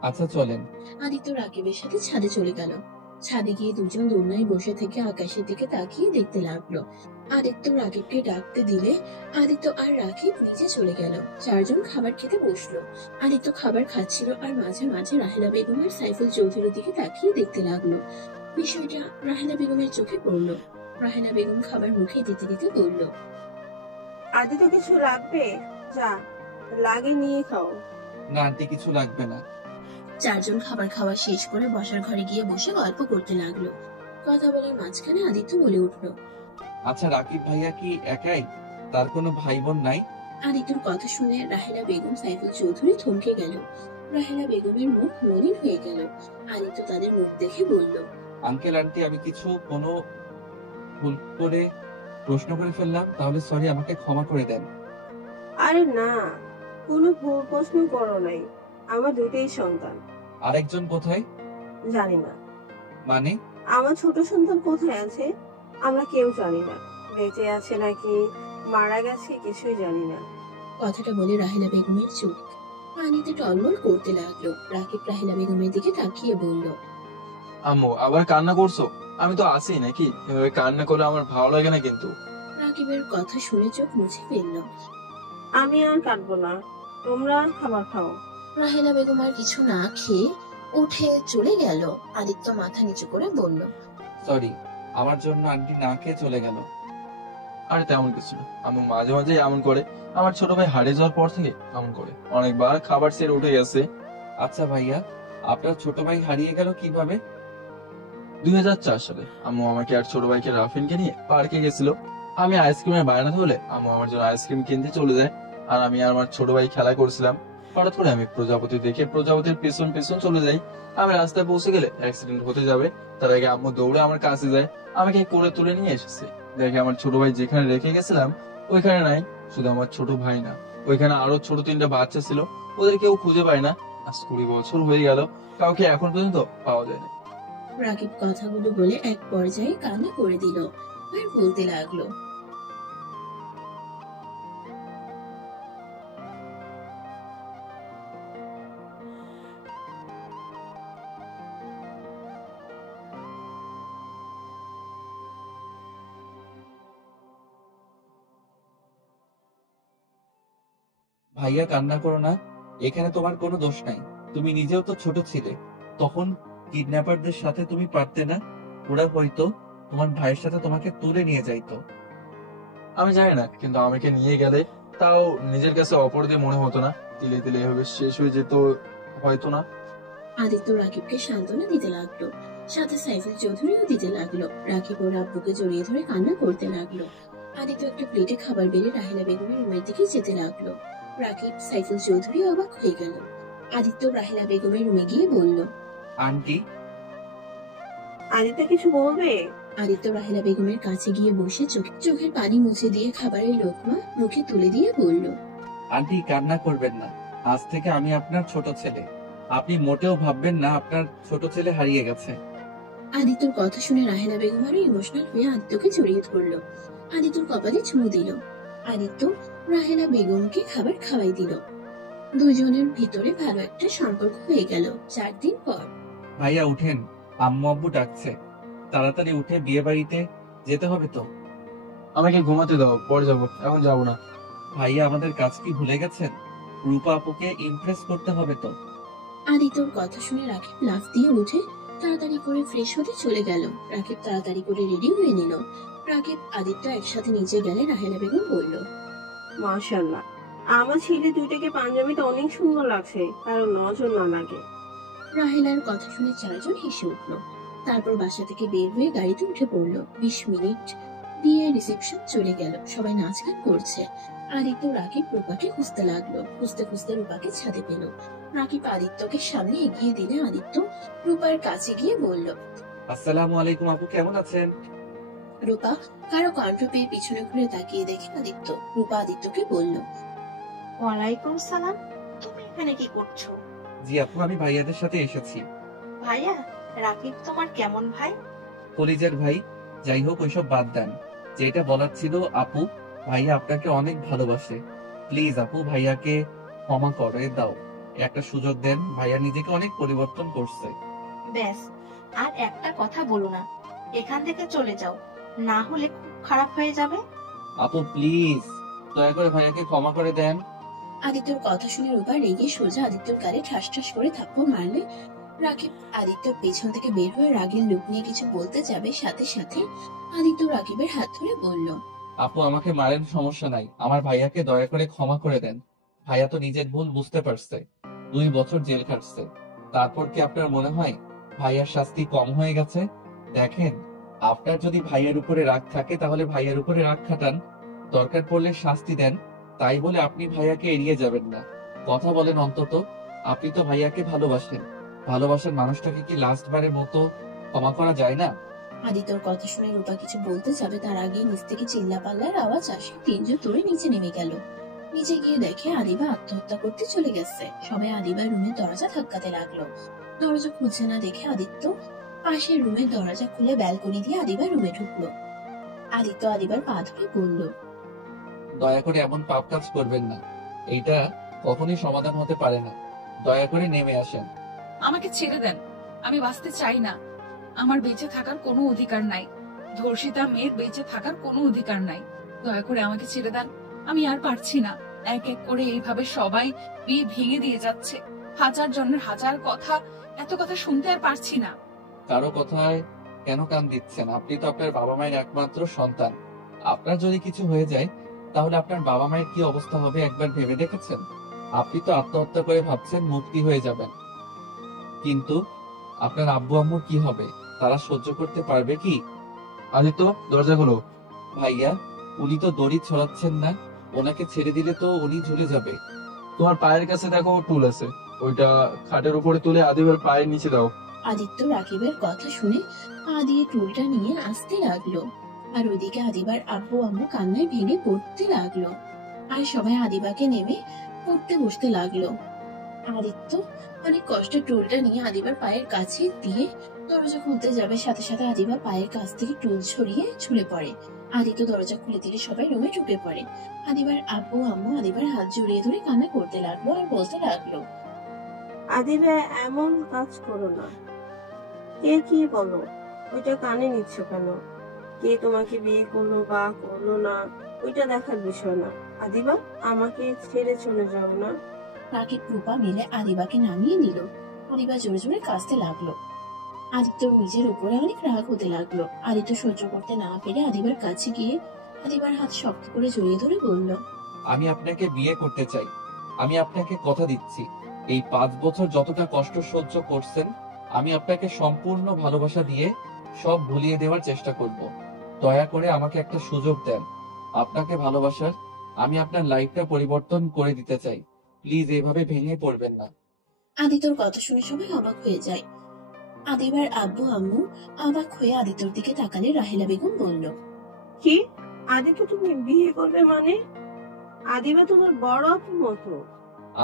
আচ্ছা চলেন। আদিত্য রাকিবের সাথে ছাদে চলে গেল। ছাদে গিয়ে দুজন দোলনায় বসে থেকে আকাশের দিকে তাকিয়ে দেখতে লাগলো। আদিত্য রাকিবকে ডাকতে দিলে আদিত্য আর রাকিব নিচে চলে গেল। 4 জন খাবার খেতে বসলো। আদিত্য খাবার খাচ্ছিল আর মাঝে মাঝে রাহেলা বেগম আর সাইফুল চৌধুরীর দিকে তাকিয়ে দেখতে লাগলো। বিষয়টা রাহেলা বেগমের চোখে পড়লো। রাহেলা বেগম খাবার মুখে দিতে দিতে বলল, আদি তো কিছু লাগবে? যা লাগে নিয়ে খাও। না আন্টি, কিছু লাগবে না। 4 জন খাবার খাওয়া শেষ করে বসার ঘরে গিয়ে বসে গল্প করতে লাগলো। কথা বলার মাঝখানে আদিত্য বলে উঠলো, আচ্ছা, রাকিব ভাইয়া কি একাই? তার কোনো ভাই বোন নাই? আদিত্যর কথা শুনে রাহেলা বেগম সাইফুল চৌধুরী থমকে গেল। রাহেলা বেগমের মুখ মলিন হয়ে গেল। আদিত্য তাদের মুখ দেখে বলল, আঙ্কেল আন্টি, আমি কোনো ভুল করে প্রশ্ন করে ফেললাম, তাহলে সরি, আমাকে ক্ষমা করে দেন। আরে না, কোনো ভুল প্রশ্ন করো নাই। আমার 2টাই সন্তান। আরেকজন কোথায়? জানি না। মানে? আমার ছোট সন্তান কোথায় আছে আমরা কেউ জানি না। বেঁচে আছে নাকি মারা গেছে কিছুই জানি না। কথাটা বলে রাহেলা বেগমের চোখ পানিতে টলমল করতে লাগলো। রাকিব রাহেলা বেগমের দিকে তাকিয়ে বলল, আম্মু আবার কান্না করছো? আমি তো আছি নাকি, এভাবে কান্না করলে আমার ভালো লাগে না কিন্তু। রাকিবের কথা শুনে চোখ মুছে ফেলল। আমি আর কাটবো না, তোমরা খাবার খাও। রাহেলা বেগম আর কিছু না খেয়ে উঠে চলে গেল। আদিত্য মাথা নিচু করে বলল, সরি, আমার জন্য আন্টি না খেয়ে চলে গেল। আরে তেমন কিছু না, আম্মু মাঝে মাঝে এমন করে। আমার ছোট ভাই হারিয়ে যাওয়ার পর থেকে এমন করে, অনেকবার খাবার ছেড়ে উঠে গেছে। আচ্ছা ভাইয়া, আপনার ছোট ভাই হারিয়ে গেল কিভাবে? 2004 সালে আম্মু আমাকে আর ছোট ভাইকে রাফিনকে নিয়ে পার্কে গেছিল। আমি আইসক্রিমের বায়না ধরলে আম্মু আমার জন্য আইসক্রিম কিনতে চলে যায়। আর আমি আর আমার ছোট ভাই খেলা করছিলাম। হঠাৎ করে আমি প্রজাপতি দেখে প্রজাপতির পেছন পেছন চলে যাই। আমি রাস্তায় পৌঁছে গেলে অ্যাক্সিডেন্ট হতে যাবে, তার আগে আম্মু দৌড়ে আমার কাছে যায়, আমাকে কোলে তুলে নিয়ে এসেছে। দেখে আমার ছোট ভাই যেখানে রেখে গেছিলাম ওইখানে নাই। শুধু আমার ছোট ভাই না, ওইখানে আরো ছোট 3টা বাচ্চা ছিল। ওদের কেউ খুঁজে পায় না। আজ 20 বছর হয়ে গেল, কাউকে এখন পর্যন্ত পাওয়া যায় না। রাকিব কথাগুলো বলে এক পর্যায়ে কান্না করে দিল আর বলতে লাগলো, ভাইয়া কান্না করো না, এখানে তোমার কোনো দোষ নাই। তুমি নিজেও তো ছোট ছিলে, তখন কিডন্যাপারদের সাথে তুমি পারতে না? ওরা হয়তো তোমার ভাইয়ের সাথে তোমাকে তুলে নিয়ে যাইতো। আমি জানি না, কিন্তু আমাকে নিয়ে গেলে তাও নিজের কাছে অপরাধী মনে হতো না? তিলে তিলে এভাবে শেষ হয়ে যেত হয়তো না। আদিত্য রাকিবকে সান্ত্বনা দিতে লাগলো, সাথে সাইফুল চৌধুরীও দিতে লাগলো। রাকিব ওর আব্বুকে জড়িয়ে ধরে কান্না করতে লাগলো। আদিত্য একটা প্লেটে খাবার বেড়ে রাহেলা বেগমের রুমের দিকে যেতে লাগলো। রাকিব, সাইফুল চৌধুরী অবাক হয়ে গেল। আদিত্য রাহেলা বেগমের রুমে গিয়ে বলল, আন্টি, আদিত্য কিছু বলবে? আদিত্য রাহেলা বেগমের কাছে গিয়ে বসে চোখের পানি মুছে দিয়ে খাবারের লোকমা মুখে তুলে দিয়ে বলল, আন্টি কান্না করবেন না, আজ থেকে আমি আপনার ছোট ছেলে। আপনি মোটেও ভাববেন না আপনার ছোট ছেলে হারিয়ে গেছে। আদিত্যর কথা শুনে রাহেলা বেগম আরো ইমোশনাল হয়ে আদিত্যকে জড়িয়ে ধরলো। আদিত্যর কপালে চুমু দিল। আদিত্য রাহেলা বেগমকে খাবার খাওয়াই দিল। দুজনের ভিতরে ভালো একটা সম্পর্ক হয়ে গেল। 4 দিন পর ভাইয়া উঠেন, আম্মু আব্বু ডাকছে। তাড়াতাড়ি উঠে বিয়ে বাড়িতে যেতে হবে তো। আমাকে ঘুমাতে দাও, পরে যাবো, এখন যাবো না। ভাইয়া আমাদের কাজ কি ভুলে গেছেন? রূপা আপুকে ইমপ্রেস করতে হবে তো। আদিত্যর কথা শুনে রাকিব লাফ দিয়ে উঠে তাড়াতাড়ি করে ফ্রেশ হতে চলে গেল। রাকিব তাড়াতাড়ি করে রেডি হয়ে নিল। রাকিব আদিত্য একসাথে নিচে গেলে রাহেলা বেগম বলল, মাশাআল্লাহ, আমার ছেলে দুইটাকে পাঞ্জাবিতে অনেক সুন্দর লাগছে, কারণ নজর না লাগে। রাহেলার কথা শুনে 4 জন হেসে উঠল। তারপর বাসা থেকে বের হয়ে গাড়িতে উঠে পড়লো। 20 মিনিট বিয়ের রিসেপশন চলে গেল। সবাই নাচ গান করছে। আদিত্য রাকিব রূপাকে খুঁজতে লাগলো। খুঁজতে খুঁজতে রূপাকে ছাদে পেল। রাকিব আদিত্যকে সামনে এগিয়ে দিলে আদিত্য রূপার কাছে গিয়ে বলল, আসসালামু আলাইকুম আপু, কেমন আছেন? রূপা কারো কণ্ঠ পেয়ে পিছনে ঘুরে তাকিয়ে দেখে আদিত্য। রূপা আদিত্যকে বলল, ওয়ালাইকুম সালাম। তুমি এখানে কি করছো? জি আপু, আমি ভাইয়াদের সাথে এসেছি। ভাইয়া, রাকিব তোমার কেমন ভাই? কলিজার ভাই। যাই হোক, ওইসব বাদ দেন। যেটা বলার ছিল আপু, ভাইয়া আপনাকে অনেক ভালোবাসে। প্লিজ আপু, ভাইয়াকে ক্ষমা করে দাও, একটা সুযোগ দেন। ভাইয়া নিজেকে অনেক পরিবর্তন করছে। ব্যাস, আর একটা কথা বলো না। এখান থেকে চলে যাও, না হলে খুব খারাপ হয়ে যাবে। আপু প্লিজ, দয়া করে ভাইয়াকে ক্ষমা করে দেন। আদিত্যর কথা শুনে রূপা রেগে সোজা আদিত্যর গালে ঠাস ঠাস করে থাপ্পড় মারলে। রাকিব আদিত্যর পেছন থেকে বের হয়ে রাগের লোক নিয়ে কিছু বলতে যাবে, সাথে সাথে আদিত্য রাকিবের হাত ধরে বলল, আপু আমাকে মারেন, সমস্যা নাই, আমার ভাইয়াকে দয়া করে ক্ষমা করে দেন। ভাইয়া তো নিজের ভুল বুঝতে পারছে, 2 বছর জেল খাটছে। তারপর কি আপনার মনে হয় ভাইয়ার শাস্তি কম হয়ে গেছে? দেখেন, আপনার যদি ভাইয়ার উপরে রাগ থাকে তাহলে ভাইয়ার উপরে রাগ খাটান, দরকার পড়লে শাস্তি দেন। তাই বলে আপনি ভাইয়াকে এড়িয়ে যাবেন না। কথা বলেন অন্তত। আপনি তো ভাইয়াকে ভালোবাসেন, ভালোবাসার মানুষটাকে কি লাস্ট বারের মতো ক্ষমা করা যায় না? আদিত্যর কথা শুনে রূপা কিছু বলতে যাবে, তার আগে নিচ থেকে চিল্লা পাল্লার আওয়াজ আসে। 3 জন দৌড়ে নিচে নেমে গেল। নিচে গিয়ে দেখে আদিবা আত্মহত্যা করতে চলে গেছে। সবাই আদিবার রুমের দরজা ধাক্কাতে লাগলো। দরজা খুলছে না দেখে আদিত্য পাশের রুমের দরজা খুলে ব্যালকনি দিয়ে আদিবার রুমে ঢুকলো। আদিত্য আদিবার পা ধরে বলল, দয়া করে এমন পাপ কাজ করবেন না, এইটা কখনোই সমাধান হতে পারে না। দয়া করে নেমে আসেন। আমাকে ছেড়ে দেন, আমি বাঁচতে চাই না। আমার বেঁচে থাকার কোনো অধিকার নাই। ধর্ষিতা মেয়ের বেঁচে থাকার কোনো অধিকার নাই। দয়া করে আমাকে ছেড়ে দেন, আমি আর পারছি না। এক এক করে এইভাবে সবাই বিয়ে ভেঙে দিয়ে যাচ্ছে। 1000 জনের 1000 কথা, এত কথা শুনতে আর পারছি না। কারো কথায় কেন কান দিচ্ছেন? আপনি তো আপনার বাবা মায়ের একমাত্র সন্তান। আপনার যদি কিছু হয়ে যায় তাহলে আপনার বাবা মায়ের কি অবস্থা হবে একবার ভেবে দেখেছেন? আপনি তো আত্মহত্যা করে ভাবছেন মুক্তি হয়ে যাবেন, কিন্তু আপনার আব্বু আম্মুর কি হবে? তারা সহ্য করতে পারবে কি? আদিত্য, দরজা খোলো। ভাইয়া, উনি তো দড়ি ছড়াচ্ছেন না, ওনাকে ছেড়ে দিলে তো উনি ঝুলে যাবে। তোমার পায়ের কাছে দেখো টুল আছে, ওইটা খাটের উপরে তুলে আদিবের পায়ের নিচে দাও। আদিত্য রাকিবের কথা শুনে পা দিয়ে টুলটা নিয়ে আসতে লাগলো। আর ওইদিকে আদিবার আব্বু আম্মু কান্নায় ভেঙে পড়তে লাগলো। আর সবাই আদিবাকে নেমে পড়তে বসতে লাগলো। আদিত্য অনেক কষ্টে টুলটা নিয়ে আদিবার পায়ের কাছে দিয়ে দরজা খুলতে যাবে, সাথে সাথে আদিবার পায়ের কাছ থেকে টুল ছড়িয়ে ঝুলে পড়ে। আদিত্য দরজা খুলে দিলে সবাই রুমে ঢুকে পড়ে। আদিবার আব্বু আম্মু আদিবার হাত জড়িয়ে ধরে কান্না করতে লাগলো আর বলতে লাগলো, আদিবা, এমন কাজ করো না। কে কি বলো, ওইটা কানে নিচ্ছ কেন? কে তোমাকে বিয়ে করলো বা করলো না, ওইটা দেখার বিষয় না। আদিবা, আমাকে ছেড়ে চলে যাও না। রাকিব রূপা মিলে আদিবাকে নামিয়ে নিল। আদিবা জোরে জোরে কাঁদতে লাগলো। আদিত্যর নিজের উপরে অনেক রাগ হতে লাগলো। আদিত্য সহ্য করতে না পেরে আদিবার কাছে গিয়ে আদিবার হাত শক্ত করে জড়িয়ে ধরে বলল, আমি আপনাকে বিয়ে করতে চাই। আমি আপনাকে কথা দিচ্ছি, এই 5 বছর যতটা কষ্ট সহ্য করছেন, আমি আপনাকে সম্পূর্ণ ভালোবাসা দিয়ে সব ভুলিয়ে দেওয়ার চেষ্টা করব। দয়া করে আমাকে একটা সুযোগ দেন। আপনাকে ভালোবাসার আমি আপনার লাইফটা পরিবর্তন করে দিতে চাই। প্লিজ এভাবে ভেঙে পড়বেন না। আদিত্যর কথা শুনে সবাই অবাক হয়ে যায়। আদিবার আব্বু আম্মু অবাক হয়ে আদিত্যর দিকে তাকালে রাহেলা বেগম বলল, কি? আদিত্য তুমি বিয়ে করবে মানে? আদিবা তোমার বড় আপুর মতো।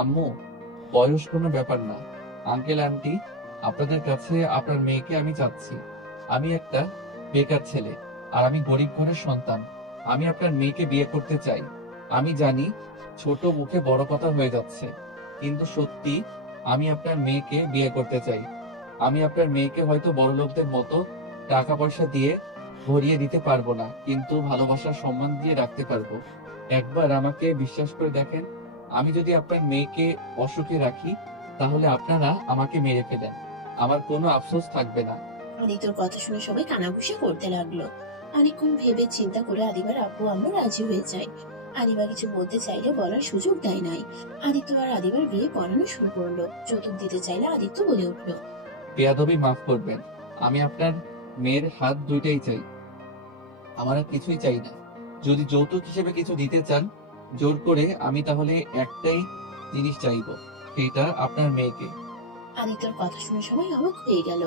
আম্মু, বয়স কোনো ব্যাপার না। আঙ্কেল আন্টি, আপনাদের কাছে আপনার মেয়েকে আমি চাচ্ছি। আমি একটা বেকার ছেলে, আর আমি গরিব ঘরের সন্তান। আমি আপনার মেয়েকে বিয়ে করতে চাই। আমি জানি ছোট মুখে বড় কথা হয়ে যাচ্ছে, কিন্তু সত্যি আমি আপনার মেয়েকে বিয়ে করতে চাই। আমি আপনার মেয়েকে হয়তো বড়লোকদের মতো টাকা পয়সা দিয়ে ভরিয়ে দিতে পারবো না, কিন্তু ভালোবাসার সম্মান দিয়ে রাখতে পারবো। একবার আমাকে বিশ্বাস করে দেখেন, আমি যদি আপনার মেয়েকে অসুখে রাখি, তাহলে আপনারা আমাকে মেরে ফেলেন, আমার কোনো আফসোস থাকবে না। আদিত্যর কথা শুনে সবাই কানাঘুষা করতে লাগলো। অনেকক্ষণ ভেবে চিন্তা করে আদিবার আব্বু আম্মু রাজি হয়ে যায়। আদিবা কিছু বলতে চাইলে বলার সুযোগ দেয় নাই। আদিত্য আর আদিবার বিয়ে পড়ানো শুরু করলো। যৌতুক দিতে চাইলে আদিত্য বলে উঠলো, বেয়াদবি মাফ করবেন, আমি আপনার মেয়ের হাত দুইটাই চাই, আমার আর কিছুই চাই না। যদি যৌতুক হিসেবে কিছু দিতে চান জোর করে, আমি তাহলে একটাই জিনিস চাইবো, সেটা আপনার মেয়েকে। আদিত্যর কথা শুনে সবাই অবাক হয়ে গেল।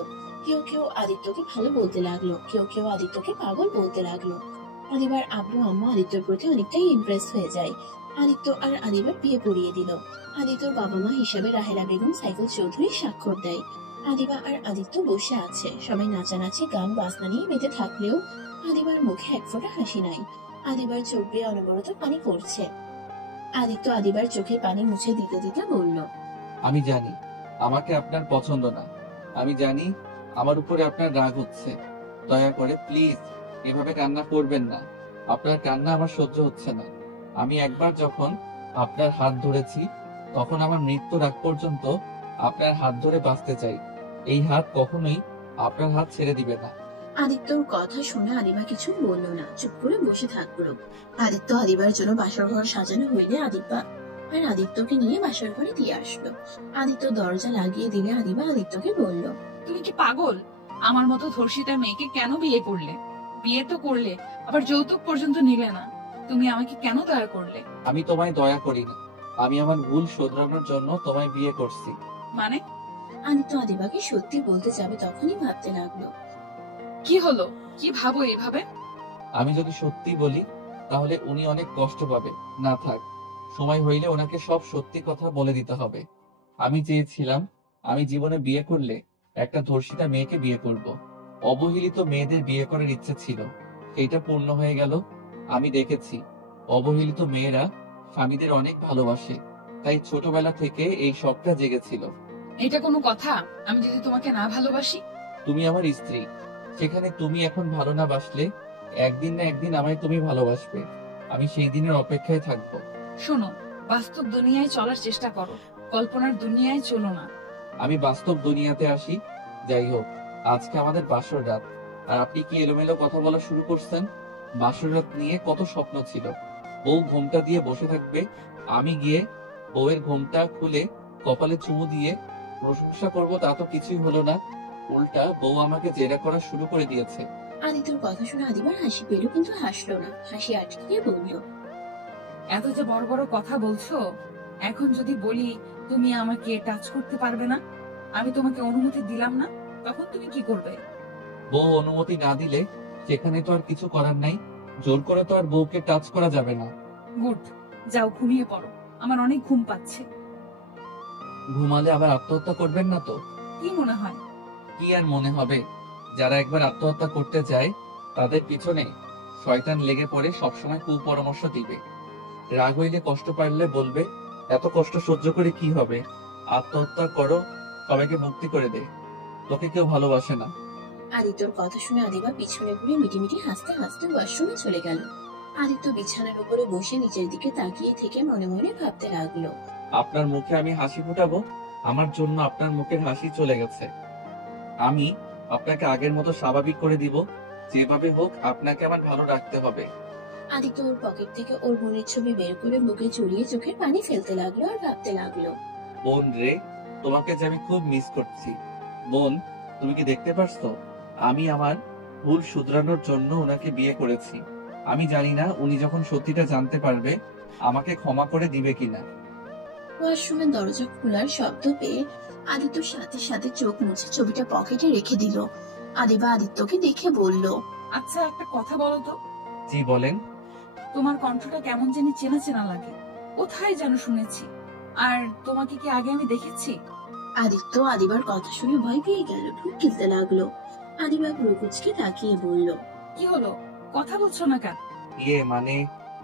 কেউ কেউ আদিত্যকে ভালো বলতে লাগলো, কেউ কেউ আদিত্যকে পাগল বলতে লাগলো। আদিবার আব্বু আম্মু আদিত্যর প্রতি অনেকটাই ইমপ্রেস হয়ে যায়। আদিত্য আর আদিবার বিয়ে পড়িয়ে দিল। আদিত্যর বাবা মা হিসাবে রাহেলা বেগম সাইফুল চৌধুরী স্বাক্ষর দেয়। আদিবা আর আদিত্য বসে আছে। সবাই নাচানাচি গান বাজনা নিয়ে মেতে থাকলেও আদিবার মুখে এক ফোঁটা হাসি নাই। আদিবার চোখ দিয়ে অনবরত পানি পড়ছে। আদিত্য আদিবার চোখে পানি মুছে দিতে দিতে বলল, আমি জানি আমাকে আপনার পছন্দ না, আমি জানি আমার উপরে আপনার রাগ হচ্ছে। দয়া করে প্লিজ এভাবে কান্না করবেন না। আপনার কান্না আমার সহ্য হচ্ছে না। আমি একবার যখন আপনার হাত ধরেছি, তখন আমার মৃত্যুর আগ পর্যন্ত আপনার হাত ধরে বাঁচতে চাই। এই হাত কখনোই আপনার হাত ছেড়ে দিবে না। আদিত্যর কথা শুনে আদিবা কিছু বলল না, চুপ করে বসে থাকলো। আদিত্য আদিবার জন্য বাসর ঘর সাজানো হইলে আদিবা আর আদিত্যকে নিয়ে বাসর ঘরে দিয়ে আসলো। আদিত্য দরজা লাগিয়ে দিলে আদিবা আদিত্যকে বলল, তুমি কি পাগল? আমার মতো ধর্ষিতা মেয়েকে কেন বিয়ে করলে? বিয়ে তো করলে, আবার যৌতুক পর্যন্ত নিলে না। তুমি আমাকে কেন দয়া করলে? আমি তোমায় দয়া করি না, আমি আমার ভুল শোধরানোর জন্য তোমায় বিয়ে করছি। মানে? আদিত্য আদিবাকে সত্যি বলতে যাবে তখনই ভাবতে লাগলো। কি হলো? কি ভাবো এভাবে? আমি যদি সত্যি বলি তাহলে উনি অনেক কষ্ট পাবে। না থাক, সময় হইলে ওনাকে সব সত্যি কথা বলে দিতে হবে। আমি চেয়েছিলাম আমি জীবনে বিয়ে করলে একটা ধর্ষিতা মেয়েকে বিয়ে করব। অবহেলিত মেয়েদের বিয়ে করার ইচ্ছে ছিল, সেটা পূর্ণ হয়ে গেল। আমি দেখেছি অবহেলিত মেয়েরা স্বামীদের অনেক ভালোবাসে, তাই ছোটবেলা থেকে এই শখটা জেগেছিল। এটা কোনো কথা? আমি যদি তোমাকে না ভালোবাসি? তুমি আমার স্ত্রী, সেখানে তুমি এখন ভালো না বাসলে একদিন না একদিন আমায় তুমি ভালোবাসবে। আমি সেই দিনের অপেক্ষায় থাকবো। শোনো, বাস্তব দুনিয়ায় চলার চেষ্টা করো, কল্পনার দুনিয়ায় চলো না। আমি বাস্তব দুনিয়াতে আসি। যাই হোক, আজকে আমাদের বাসর রাত, আর আপনি কি এলোমেলো কথা বলা শুরু করছেন? বাসর রাত নিয়ে কত স্বপ্ন ছিল। বউ ঘোমটা দিয়ে বসে থাকবে, আমি গিয়ে বউয়ের ঘোমটা খুলে কপালে চুমু দিয়ে প্রশংসা করব, তা তো কিছুই হলো না। উল্টা বউ আমাকে জেরা করা শুরু করে দিয়েছে। আদিত্যর কথা শুনে আদিবার হাসি পেল, কিন্তু হাসলো না। হাসি আটকে বলল, এত যে বড় বড় কথা বলছো, এখন যদি বলি তুমি আমাকে টাচ করতে পারবে না, আমি তোমাকে অনুমতি দিলাম না, তখন তুমি কি করবে? বউ অনুমতি না দিলে সেখানে তো আর কিছু করার নাই। জোর করে তো আর বউকে টাচ করা যাবে না। গুড, যাও ঘুমিয়ে পড়ো, আমার অনেক ঘুম পাচ্ছে। ঘুমালে আবার আত্মহত্যা করবেন না তো? কি মনে হয়? কি আর মনে হবে, যারা একবার আত্মহত্যা করতে যায় তাদের পিছনে শয়তান লেগে পড়ে সবসময় কুপরামর্শ দিবে। রাগ হইলে কষ্ট পাইলে বলবে এত কষ্ট সহ্য করে কি হবে, আত্মহত্যা করো, সবাইকে মুক্তি করে দে, তোকে কেউ ভালোবাসে না। আদিত্যর কথা শুনে আদিবা পিছনে ঘুরে মিটিমিটি হাসতে হাসতে ওয়াশরুমে চলে গেল। আদিত্য বিছানার উপরে বসে নিচের দিকে তাকিয়ে থেকে মনে মনে ভাবতে লাগলো। আপনার মুখে আমি হাসি ফোটাবো? আমার জন্য আপনার মুখের হাসি চলে গেছে। আমি আপনাকে আগের মতো স্বাভাবিক করে দিব। যেভাবে হোক আপনাকে আমার ভালো রাখতে হবে। আদিত্য ওর পকেট থেকে ওর বোনের ছবি বের করে বুকে জড়িয়ে চোখের পানি ফেলতে লাগলো আর ভাবতে লাগলো। বোন রে, তোমাকে যে আমি খুব মিস করছি। বোন, তুমি কি দেখতে পারছো? আমি আমার ভুল শুধরানোর জন্য ওনাকে বিয়ে করেছি। আমি জানি না উনি যখন সত্যিটা জানতে পারবে আমাকে ক্ষমা করে দিবে কিনা। ওয়াশরুমের দরজা খোলার শব্দ পেয়ে আদিত্য সাথে সাথে চোখ মুছে ছবিটা পকেটে রেখে দিল। আদিবা আদিত্যকে দেখে বলল, আচ্ছা, একটা কথা বলো তো। জি বলেন। তোমার কণ্ঠটা কেমন জানি চেনা চেনা লাগে, কোথায় যেন শুনেছি। আর তোমাকে কি আগে আমি দেখেছি? আদিত্য আদিবার কথা শুনে ভয় পেয়ে গেল, ঢুক গিলতে লাগলো। আদিবা ভ্রুকুচকে তাকিয়ে বলল, কি হলো, কথা বলছো না কেন? মানে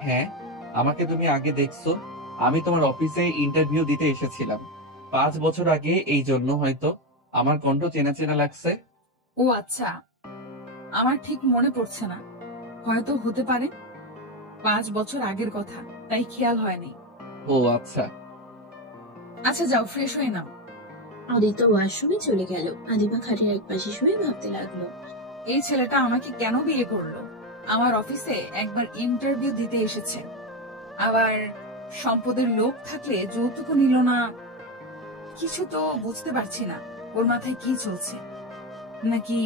হ্যাঁ, আমাকে তুমি আগে দেখছো। আমি তোমার অফিসে ইন্টারভিউ দিতে এসেছিলাম 5 বছর আগে, এই জন্য হয়তো আমার কণ্ঠ চেনা চেনা লাগছে। ও আচ্ছা, আমার ঠিক মনে পড়ছে না, হয়তো হতে পারে 5 বছর আগের কথা, তাই খেয়াল হয়নি। ও আচ্ছা। আচ্ছা যাও, ফ্রেশ হয়ে নাও। আদিত্য ওয়াশরুমে চলে গেল। আদিবা খাটের এক পাশে শুয়ে ভাবতে লাগলো, এই ছেলেটা আমাকে কেন বিয়ে করলো? আমার অফিসে একবার ইন্টারভিউ দিতে এসেছে, আবার সম্পদের লোভ থাকলে যৌতুকও নিল না। কিছু তো বুঝতে পারছি না, ওর মাথায় কি চলছে। নাকি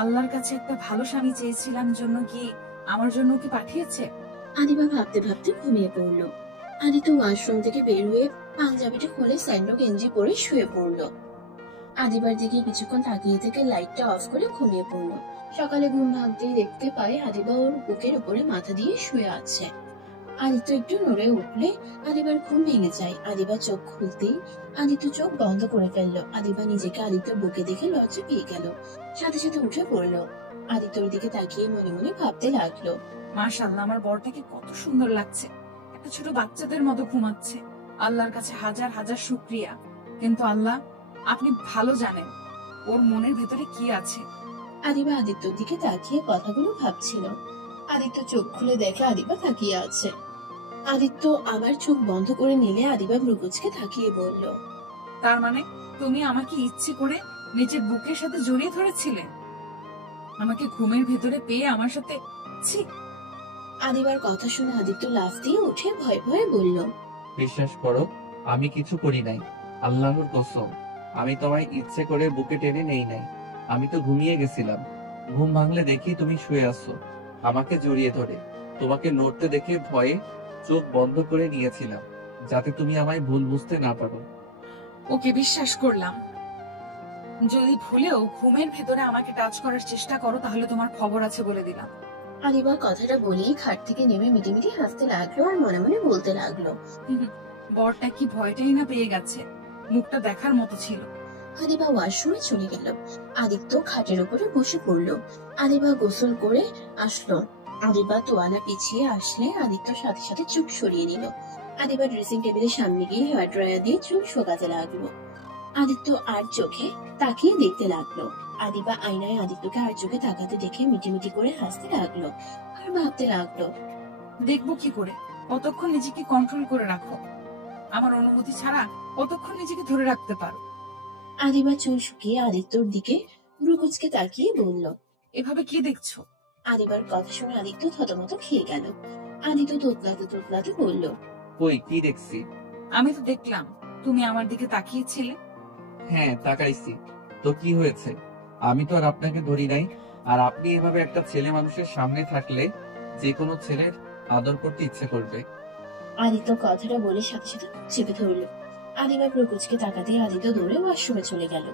আল্লাহর কাছে একটা ভালো স্বামী চেয়েছিলাম জন্য কি আমার জন্য কি পাঠিয়েছে? আদিবা ভাবতে ভাবতে ঘুমিয়ে পড়লো। আদিত্য ওয়াশরুম থেকে বের হয়ে পাঞ্জাবিটা খুলে স্যান্ডো গেঞ্জি পরে শুয়ে পড়লো। আদিবার দিকে কিছুক্ষণ তাকিয়ে থেকে লাইটটা অফ করে ঘুমিয়ে পড়লো। সকালে ঘুম ভাঙতেই দেখতে পায় আদিবা ওর বুকের উপরে মাথা দিয়ে শুয়ে আছে। আদিত্য একটু নড়ে উঠলে আদিবার ঘুম ভেঙে যায়। আদিবা চোখ খুলতেই আদিত্য চোখ বন্ধ করে ফেললো। আদিবা নিজেকে আদিত্যর বুকে দেখে লজ্জা পেয়ে গেল, সাথে সাথে উঠে পড়লো। আদিত্যর দিকে তাকিয়ে মনে মনে ভাবতে লাগলো, মাশাআল্লাহ, আমার বরটাকে কত সুন্দর লাগছে, একটা ছোট বাচ্চাদের মতো ঘুমাচ্ছে। আল্লাহর কাছে হাজার হাজার শুকরিয়া। কিন্তু আল্লাহ, আপনি ভালো জানেন ওর মনের ভেতরে কি আছে। আদিবা আদিত্যর দিকে তাকিয়ে কথাগুলো ভাবছিল। আদিত্য চোখ খুলে দেখে আদিবা তাকিয়ে আছে। আদিত্য আবার চোখ বন্ধ করে নিলে আদিবা মৃগজকে তাকিয়ে বলল, তার মানে তুমি আমাকে ইচ্ছে করে নিজের বুকের সাথে জড়িয়ে ধরেছিলে, আমাকে ঘুমের ভেতরে পেয়ে আমার সাথে। ছি! আদিবার কথা শুনে আদিত্য লাফ দিয়ে উঠে ভয়ে ভয়ে বলল, বিশ্বাস করো, আমি কিছু করি নাই। আল্লাহর কসম, আমি তোমায় ইচ্ছে করে বুকে টেনে নেই নাই। আমি তো ঘুমিয়ে গেছিলাম। ঘুম ভাঙলে দেখি তুমি শুয়ে আছো আমাকে জড়িয়ে ধরে। তোমাকে নড়তে দেখে ভয়ে চোখ বন্ধ করে নিয়েছিলাম, যাতে তুমি আমায় ভুল বুঝতে না পারো। ওকে বিশ্বাস করলাম। যদি ভুলেও ঘুমের ভেতরে আমাকে টাচ করার চেষ্টা করো তাহলে তোমার খবর আছে বলে দিলাম। আদিবা কথাটা বলেই খাট থেকে নেমে মিটিমিটি হাসতে লাগলো আর মনে মনে বলতে লাগলো, বরটা কি ভয়টাই না পেয়ে গেছে, মুখটা দেখার মতো ছিল। আদিবা ওয়াশরুমে চলে গেল। আদিত্য খাটের উপরে বসে পড়লো। আদিবা গোসল করে আসলো। আদিবা তোয়ালা পিছিয়ে আসলে আদিত্য সাথে সাথে চুপ সরিয়ে নিল। আদিবা ড্রেসিং টেবিলের সামনে গিয়ে হেয়ার ড্রায়ার দিয়ে চুল শোকাতে লাগলো। আদিত্য আর চোখে তাকিয়ে দেখতে লাগলো। আদিবা আয়নায় আদিত্যকে আর চোখে তাকাতে দেখে মিটিমিটি করে হাসতে লাগলো আর ভাবতে লাগলো, দেখবো কি করে, কতক্ষণ নিজেকে কন্ট্রোল করে রাখো, আমার অনুমতি ছাড়া কতক্ষণ নিজেকে ধরে রাখতে পারো। আদিবা চুল শুকিয়ে আদিত্যর দিকে ভ্রুকুচকে তাকিয়ে বলল, এভাবে কি দেখছো? আদিবার কথা শুনে আদিত্য থতমত খেয়ে গেল। আদিত্য তোতলাতে তোতলাতে বলল, কই কি দেখছি? আমি তো দেখলাম তুমি আমার দিকে তাকিয়েছিলে। হ্যাঁ তাকাইছি, তো কি হয়েছে? আমি তো আর আপনাকে ধরি নাই। আর আপনি এভাবে একটা ছেলে মানুষের সামনে থাকলে যে কোনো ছেলের আদর করতে ইচ্ছে করবে। আদিত্য কথাটা বলে সাথে সাথে মুখ চেপে ধরল। আদিবা প্রকুচকে তাকাতে আদিত্য দৌড়ে ওয়াশরুমে চলে গেল।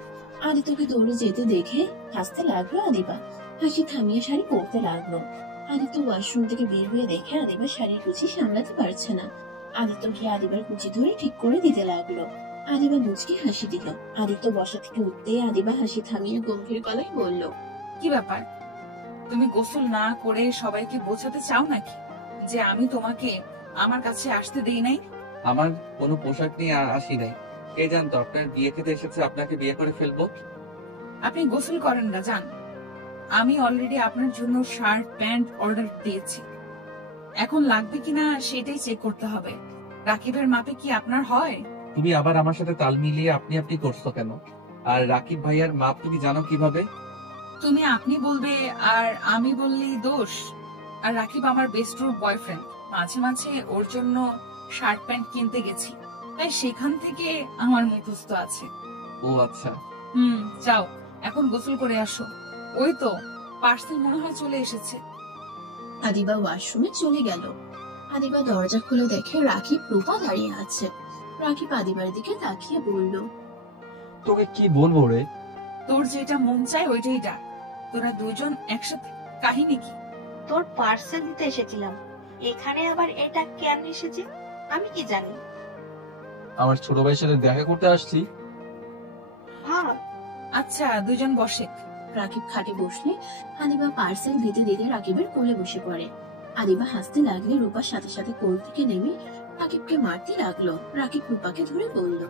আদিত্যকে দৌড়ে যেতে দেখে হাসতে লাগলো আদিবা। হাসি থামিয়ে শাড়ি পরতে লাগলো। আদিত্য ওয়াশরুম থেকে বের হয়ে দেখে আদিবা শাড়ির কুচি সামলাতে পারছে না। আদিত্য গিয়ে আদিবার কুচি ধরে ঠিক করে দিতে লাগলো। আদিবা মুচকি হাসি দিল। আদিত্য বসা থেকে উঠতে আদিবা হাসি থামিয়ে গম্ভীর গলায় বলল, কি ব্যাপার, তুমি গোসল না করে সবাইকে বোঝাতে চাও নাকি যে আমি তোমাকে আমার কাছে আসতে দেই নাই? আমার কোনো পোশাক নিয়ে আসি নাই। কে জানতো আপনার বিয়ে খেতে এসেছে, আপনাকে বিয়ে করে ফেলবো। আপনি গোসল করেন না, যান। আমি অলরেডি আপনার জন্য শার্ট প্যান্ট অর্ডার দিয়েছি। এখন লাগবে কিনা সেটাই চেক করতে হবে। রাকিবের মাপে কি আপনার হয়? তুমি আবার আমার সাথে তাল মিলিয়ে আপনি আপনি করছো কেন? আর রাকিব ভাইয়ার মাপ তুমি জানো কিভাবে? তুমি আপনি বলবে আর আমি বললেই দোষ? আর রাকিব আমার বেস্ট বয়ফ্রেন্ড, মাঝে মাঝে ওর জন্য শার্ট প্যান্ট কিনতে গেছি, তাই সেখান থেকে আমার মুখস্থ আছে। ও আচ্ছা। যাও এখন গোসল করে আসো। ওই তো পার্সেল মনে হয় চলে এসেছে। আদিবা ওয়াশরুমে চলে গেল। আদিবা দরজা খুলে দেখে রাকিব রূপা দাঁড়িয়ে আছে। রাকিব আদিবার দিকে তাকিয়ে বলল, তোকে কি বলবো রে? তোর যেটা মন চায় ওইটাই ডাক। তোরা দুজন একসাথে কাহিনী কি? তোর পার্সেল দিতে এসেছিলাম, এখানে আবার এটা কেন এসেছে আমি কি জানি। আমার ছোট ভাইয়ের সাথে দেখা করতে আসছি। ভাব। আচ্ছা দুজন বসে। রাকিব খাটে বসলে আদিবা পার্সেল দিতে দিতে রাকিবের কোলে বসে পড়ে। আদিবা হাসতে লাগলে রূপার সাথে সাথে কোল থেকে নেমে রাকিবকে মারতে লাগলো। রাকিব রূপাকে ধরে বলল,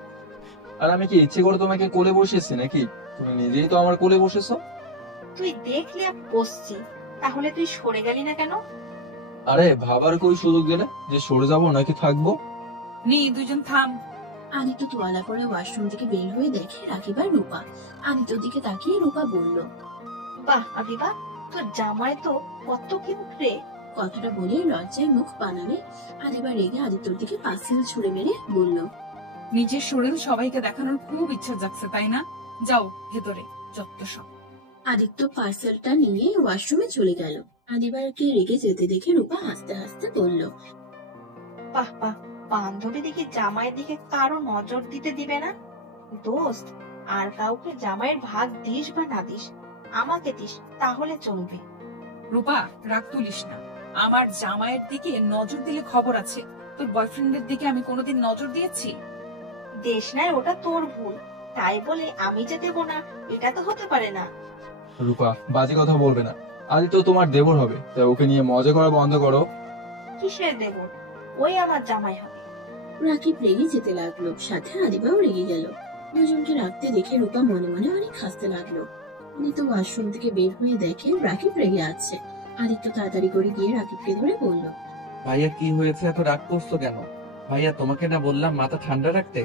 আর আমি কি ইচ্ছে করে তোমাকে কোলে বসেছি নাকি? তুমি নিজেই তো আমার কোলে বসেছো। তুই দেখলে বসছি, তাহলে তুই সরে গেলি না কেন? আরে ভাবার কই সুযোগ দিলে যে সরে যাবো নাকি থাকবো? দুজন থাম। আদিত্য তোয়ালা পরে ওয়াশরুম থেকে বের হয়ে দেখে রাকিব আর রূপা। আদিত্যর দিকে তাকিয়ে রূপা বলল, বাহ আদিবা, তোর জামাই তো কত কিউট রে। কথাটা বলে লজ্জায় মুখ বানালে আদিবা রেগে আদিত্যর দিকে পার্সেল ছুড়ে মেরে বলল, নিজের শরীর সবাইকে দেখানোর খুব ইচ্ছা জাগছে তাই না? যাও ভেতরে, যত সব। আদিত্য পার্সেলটা নিয়ে ওয়াশরুমে চলে গেল। আদিবারকে রেগে যেতে দেখে রূপা হাসতে হাসতে বলল, বাহ বাহ, বান্ধবী দেখি জামাইয়ের দিকে কারো নজর দিতে দিবে না। দোস্ত, আর কাউকে জামাইয়ের ভাগ দিস বা না দিস, আমাকে দিস তাহলে চলবে। রূপা রাগ তুলিস না, আমার জামাইয়ের দিকে নজর দিলে খবর আছে। তোর বয়ফ্রেন্ডের দিকে আমি কোনোদিন নজর দিয়েছি? দেশ নাই, ওটা তোর ভুল, তাই বলে আমি যে দেব না এটা তো হতে পারে না। রূপা বাজে কথা বলবে না, আদি তো তোমার দেবর হবে, তাই ওকে নিয়ে মজা করা বন্ধ করো। কিসের দেব? ওই আমার জামাই হবে। রাকিব রেগে যেতে লাগলো, সাথে আদিবাও রেগে গেল। দুজনকে রাখতে দেখে রূপা মনে মনে অনেক হাসতে লাগলো। আদিত্য ওয়াশরুম থেকে বের হয়ে দেখে রাকিব রেগে আছে। আদিত্য তাড়াতাড়ি করে গিয়ে রাকিবকে ধরে বলল, ভাইয়া কি হয়েছে, এত রাগ করছো কেন? ভাইয়া তোমাকে না বললাম মাথা ঠান্ডা রাখতে?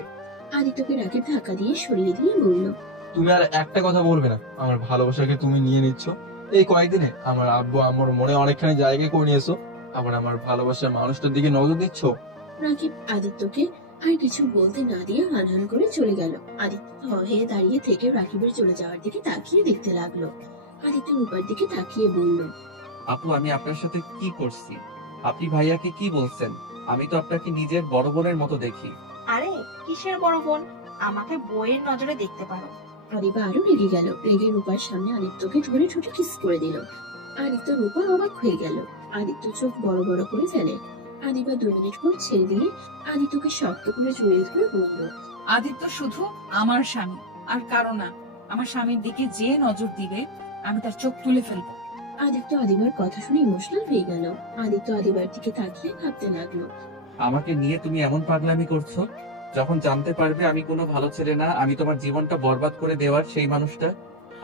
আদিত্যকে রাকিব ধাক্কা দিয়ে সরিয়ে দিয়ে বলল, তুমি আর একটা কথা বলবে না। আমার ভালোবাসাকে তুমি নিয়ে নিচ্ছ। এই কয়েকদিনে আমার আব্বু আমার মনে অনেকখানি জায়গা করে নিয়েছো, আবার আমার ভালোবাসার মানুষটার দিকে নজর দিচ্ছ। রাকিব আদিত্যকে আর কিছু বলতে না দিয়ে হানহান করে চলে গেল। আদিত্য হয়ে দাঁড়িয়ে থেকে রাকিবের চলে যাওয়ার দিকে তাকিয়ে দেখতে লাগলো। আদিত্য রূপার দিকে তাকিয়ে বলল, আপু আমি আপনার সাথে কি করছি? আপনি ভাইয়াকে কি বলছেন? আমি তো আপনাকে নিজের বড় বোনের মতো দেখি। আরে কিসের বড় বোন, আমাকে বইয়ের নজরে দেখতে পারো। আদিবা আরো রেগে গেল। রেগে রূপার সামনে আদিত্যকে ধরে ঠোঁটে কিস করে দিল। আদিত্য রূপা অবাক হয়ে গেল। আদিত্য চোখ বড় বড় করে ফেলে। আদিবা 2 মিনিট পর ছেড়ে দিয়ে আদিত্যকে শক্ত করে জড়িয়ে ধরে বলল, আদিত্য শুধু আমার স্বামী, আর কারো না। আমার স্বামীর দিকে যে নজর দিবে আমি তার চোখ তুলে ফেলবো। আদিত্য আদিবার কথা শুনে ইমোশনাল হয়ে গেল। আদিত্য আদিবার দিকে তাকিয়ে ভাবতে লাগলো, আমাকে নিয়ে তুমি এমন পাগলামি করছো? যখন জানতে পারবে আমি কোনো ভালো ছেলে না, আমি তোমার জীবনটা বরবাদ করে দেওয়ার সেই মানুষটা,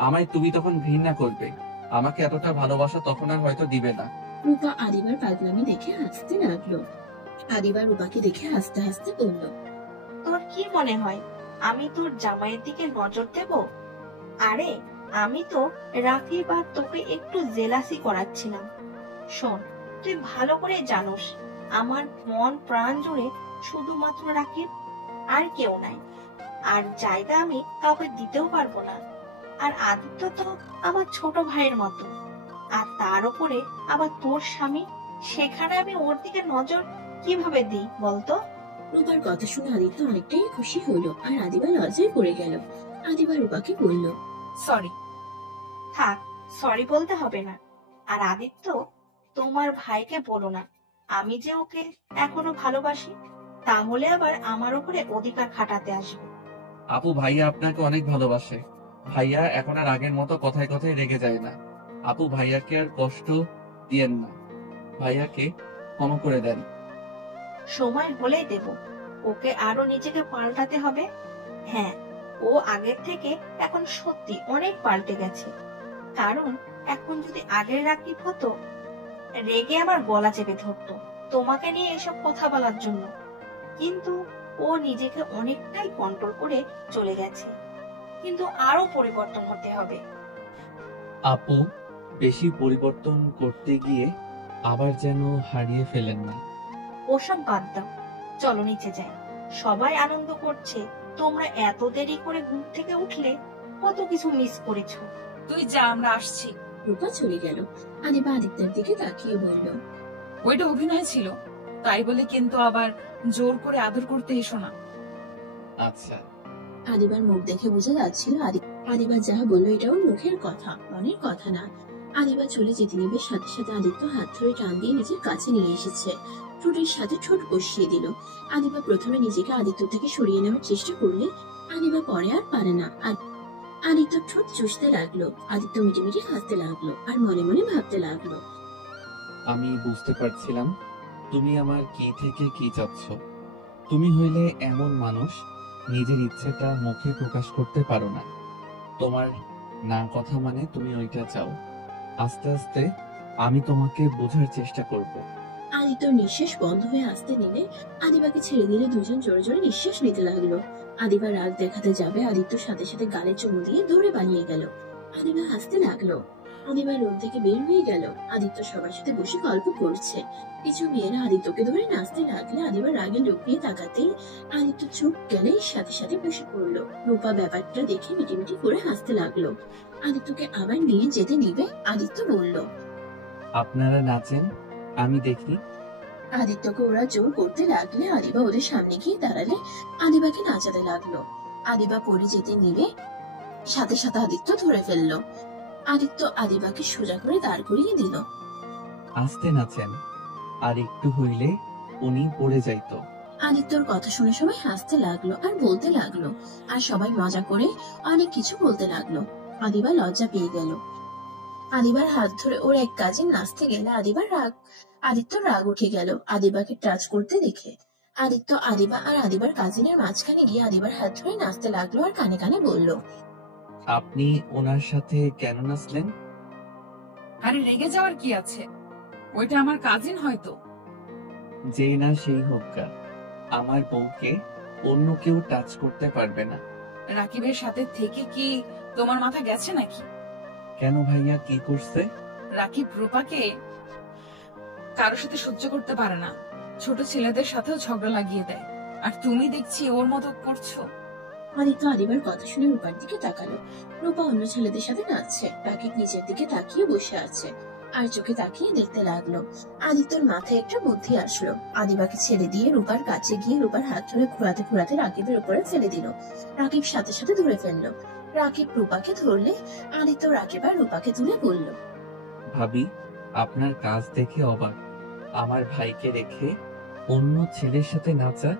আমায় তুমি তখন ঘৃণা করবে। আমাকে এতটা ভালোবাসা তখন আর হয়তো দিবে না। রূপা আদিবার পাগলামি দেখে হাসতে লাগলো। আদিবা রূপাকে দেখে হাসতে হাসতে বলল, তোর কি মনে হয় আমি তোর জামাইয়ের দিকে নজর দেব? আরে আমি তো রাকিব আর তোকে একটু জেলাসি করাচ্ছিলাম। শোন, তুই ভালো করে জানোস আমার মন প্রাণ জুড়ে শুধুমাত্র রাকিব, আর কেউ নাই। আর জায়গা আমি কাউকে দিতেও পারবো না। আর আদিত্য তো আমার ছোট ভাইয়ের মতো, আর তার উপরে আবার তোর স্বামী, সেখানে আমি ওর দিকে নজর কিভাবে দিই বলতো? রূপার কথা শুনে আদিত্য অনেকটাই খুশি হলো আর আদিবা লজ্জায় পড়ে গেল। আদিবা রূপাকে বলল, সরি। থাক, সরি বলতে হবে না। আর আদিত্য, তোমার ভাইকে বলো না আমি যে ওকে এখনো ভালোবাসি, তাহলে আবার আমার উপরে অধিকার খাটাতে আসবে। আপু ভাইয়া আপনাকে অনেক ভালোবাসে। ভাইয়া এখন আর আগের মতো কথায় কথায় রেগে যায় না। আপু ভাইয়াকে আর কষ্ট দিয়েন না, ভাইয়াকে ক্ষমা করে দেন। সময় হলেই দেব। ওকে আরো নিজেকে পাল্টাতে হবে। হ্যাঁ, ও আগের থেকে এখন সত্যি অনেক পাল্টে গেছে। কারণ এখন যদি আগের রাকিব হতো রেগে আমার গলা চেপে ধরতো তোমাকে নিয়ে এসব কথা বলার জন্য, কিন্তু ও নিজেকে অনেকটাই কন্ট্রোল করে চলে গেছে। কিন্তু আরো পরিবর্তন হতে হবে। আপু, বেশি পরিবর্তন করতে গিয়ে আবার যেন হারিয়ে ফেলেন না। ওসব বাদ দাও, চলো নিচে যাই। সবাই আনন্দ করছে, তোমরা এত দেরি করে ঘুম থেকে উঠলে, কত কিছু মিস করেছো। তুই যা, আমরা আসছি। রূপা চলে গেল। আদিবা আদিত্যের দিকে তাকিয়ে বলল, ওইটা অভিনয় ছিল, তাই বলে কিন্তু আবার জোর করে আদর করতে এসো না। আচ্ছা। আদিবার মুখ দেখে বোঝা যাচ্ছিল আদিবা যা বললো এটা ওর মুখের কথা, মনের কথা না। আদিবা চলে যেতে নিবে, সাথে সাথে আদিত্য হাত ধরে টান দিয়ে নিজের কাছে নিয়ে এসেছে। ঠোঁটের সাথে ঠোঁট বসিয়ে দিল। আদিবা প্রথমে নিজেকে আদিত্য থেকে সরিয়ে নেওয়ার চেষ্টা করলে আদিবা পরে আর পারে না। আর আদিত্য ঠোঁট চুষতে লাগলো। আদিত্য মিটিমিটি হাসতে লাগলো আর মনে মনে ভাবতে লাগলো, আমি বুঝতে পারছিলাম তুমি আমার কি থেকে কি চাচ্ছ। তুমি হইলে এমন মানুষ, নিজের ইচ্ছেটা মুখে প্রকাশ করতে পারো না। তোমার না কথা মানে তুমি ওইটা চাও। আস্তে আস্তে আমি তোমাকে বোঝার চেষ্টা করব। আদিত্যর নিঃশ্বাস বন্ধ হয়ে আসতে নিলে আদিবাকে ছেড়ে দিলে দুজন জোরে জোরে নিঃশ্বাস নিতে লাগলো। আদিবা রাগ দেখাতে যাবে, আদিত্যর সাথে সাথে গালে চুমু দিয়ে দৌড়ে পালিয়ে গেল। আদিবা হাসতে লাগলো। আদিবা রুম থেকে বের হয়ে গেল। আদিত্য সবার সাথে বসে গল্প করছে। কিছু মেয়েরা আদিত্যকে ধরে নাচতে লাগলে আদিবা রাগে লুকিয়ে তাকাতেই আদিত্য চুপ গেলে সাথে সাথে বসে পড়লো। রূপা ব্যাপারটা দেখে মিটিমিটি করে হাসতে লাগলো। আদিত্যকে আবার নিয়ে যেতে নিবে আদিত্য বলল, আপনারা নাচেন, আমি দেখি। আদিত্যকে ওরা জোর করতে লাগলে আদিবা ওদের সামনে গিয়ে দাঁড়ালে আদিবাকে নাচাতে লাগলো। আদিবা পড়ে যেতে নিবে, সাথে সাথে আদিত্য ধরে ফেললো। আদিত্য আদিবাকে সোজা করে দাঁড় করিয়ে দিল। আস্তে নাচেন, আর একটু হইলে উনি পড়ে যাইতো। আদিত্যর কথা শুনে সবাই হাসতে লাগলো আর বলতে লাগলো, আর সবাই মজা করে অনেক কিছু বলতে লাগলো। আদিবা লজ্জা পেয়ে গেল। আদিবার হাত ধরে ওর এক কাজে নাচতে গেলে আদিত্যর রাগ উঠে গেল আদিবাকে টাচ করতে দেখে। আদিত্য আদিবা আর আদিবার কাজিনের মাঝখানে গিয়ে আদিবার হাত ধরে নাচতে লাগলো আর কানে কানে বলল, আপনি ওনার সাথে কেন নাচলেন? আরে রেগে যাওয়ার কি আছে, ওইটা আমার কাজিন হয়তো। যে না সেই হোক গা, আমার বউকে অন্য কেউ টাচ করতে পারবে না। রাকিবের সাথে থেকে কি তোমার মাথা গেছে নাকি? কেন ভাইয়া, কি করছে? রাকিব রূপাকে কারোর সাথে সহ্য করতে পারে না, ছোট ছেলেদের সাথেও ঝগড়া লাগিয়ে দেয়, আর তুমি দেখছি ওর মতো করছো। আদিত্য আদিবার কথা শুনে রূপার দিকে তাকালো। রূপা অন্য ছেলেদের সাথে নাচছে, রাকিব নিচের দিকে তাকিয়ে বসে আছে আর চোখে তাকিয়ে দেখতে লাগলো। আদিত্যর মাথায় একটা বুদ্ধি আসলো। আদিবাকে ছেড়ে দিয়ে রূপার কাছে গিয়ে রূপার হাত ধরে ঘোরাতে ঘোরাতে রাকিবের উপরে ফেলে দিল। রাকিব সাথে সাথে ধরে ফেললো। রাকিব রূপাকে ধরলে আদিত্য রাকিব আর রূপাকে তুলে বলল, ভাবি, আপনার কাজ দেখে অবাক। আমার ভাইকে রেখে অন্য ছেলের সাথে নাচা,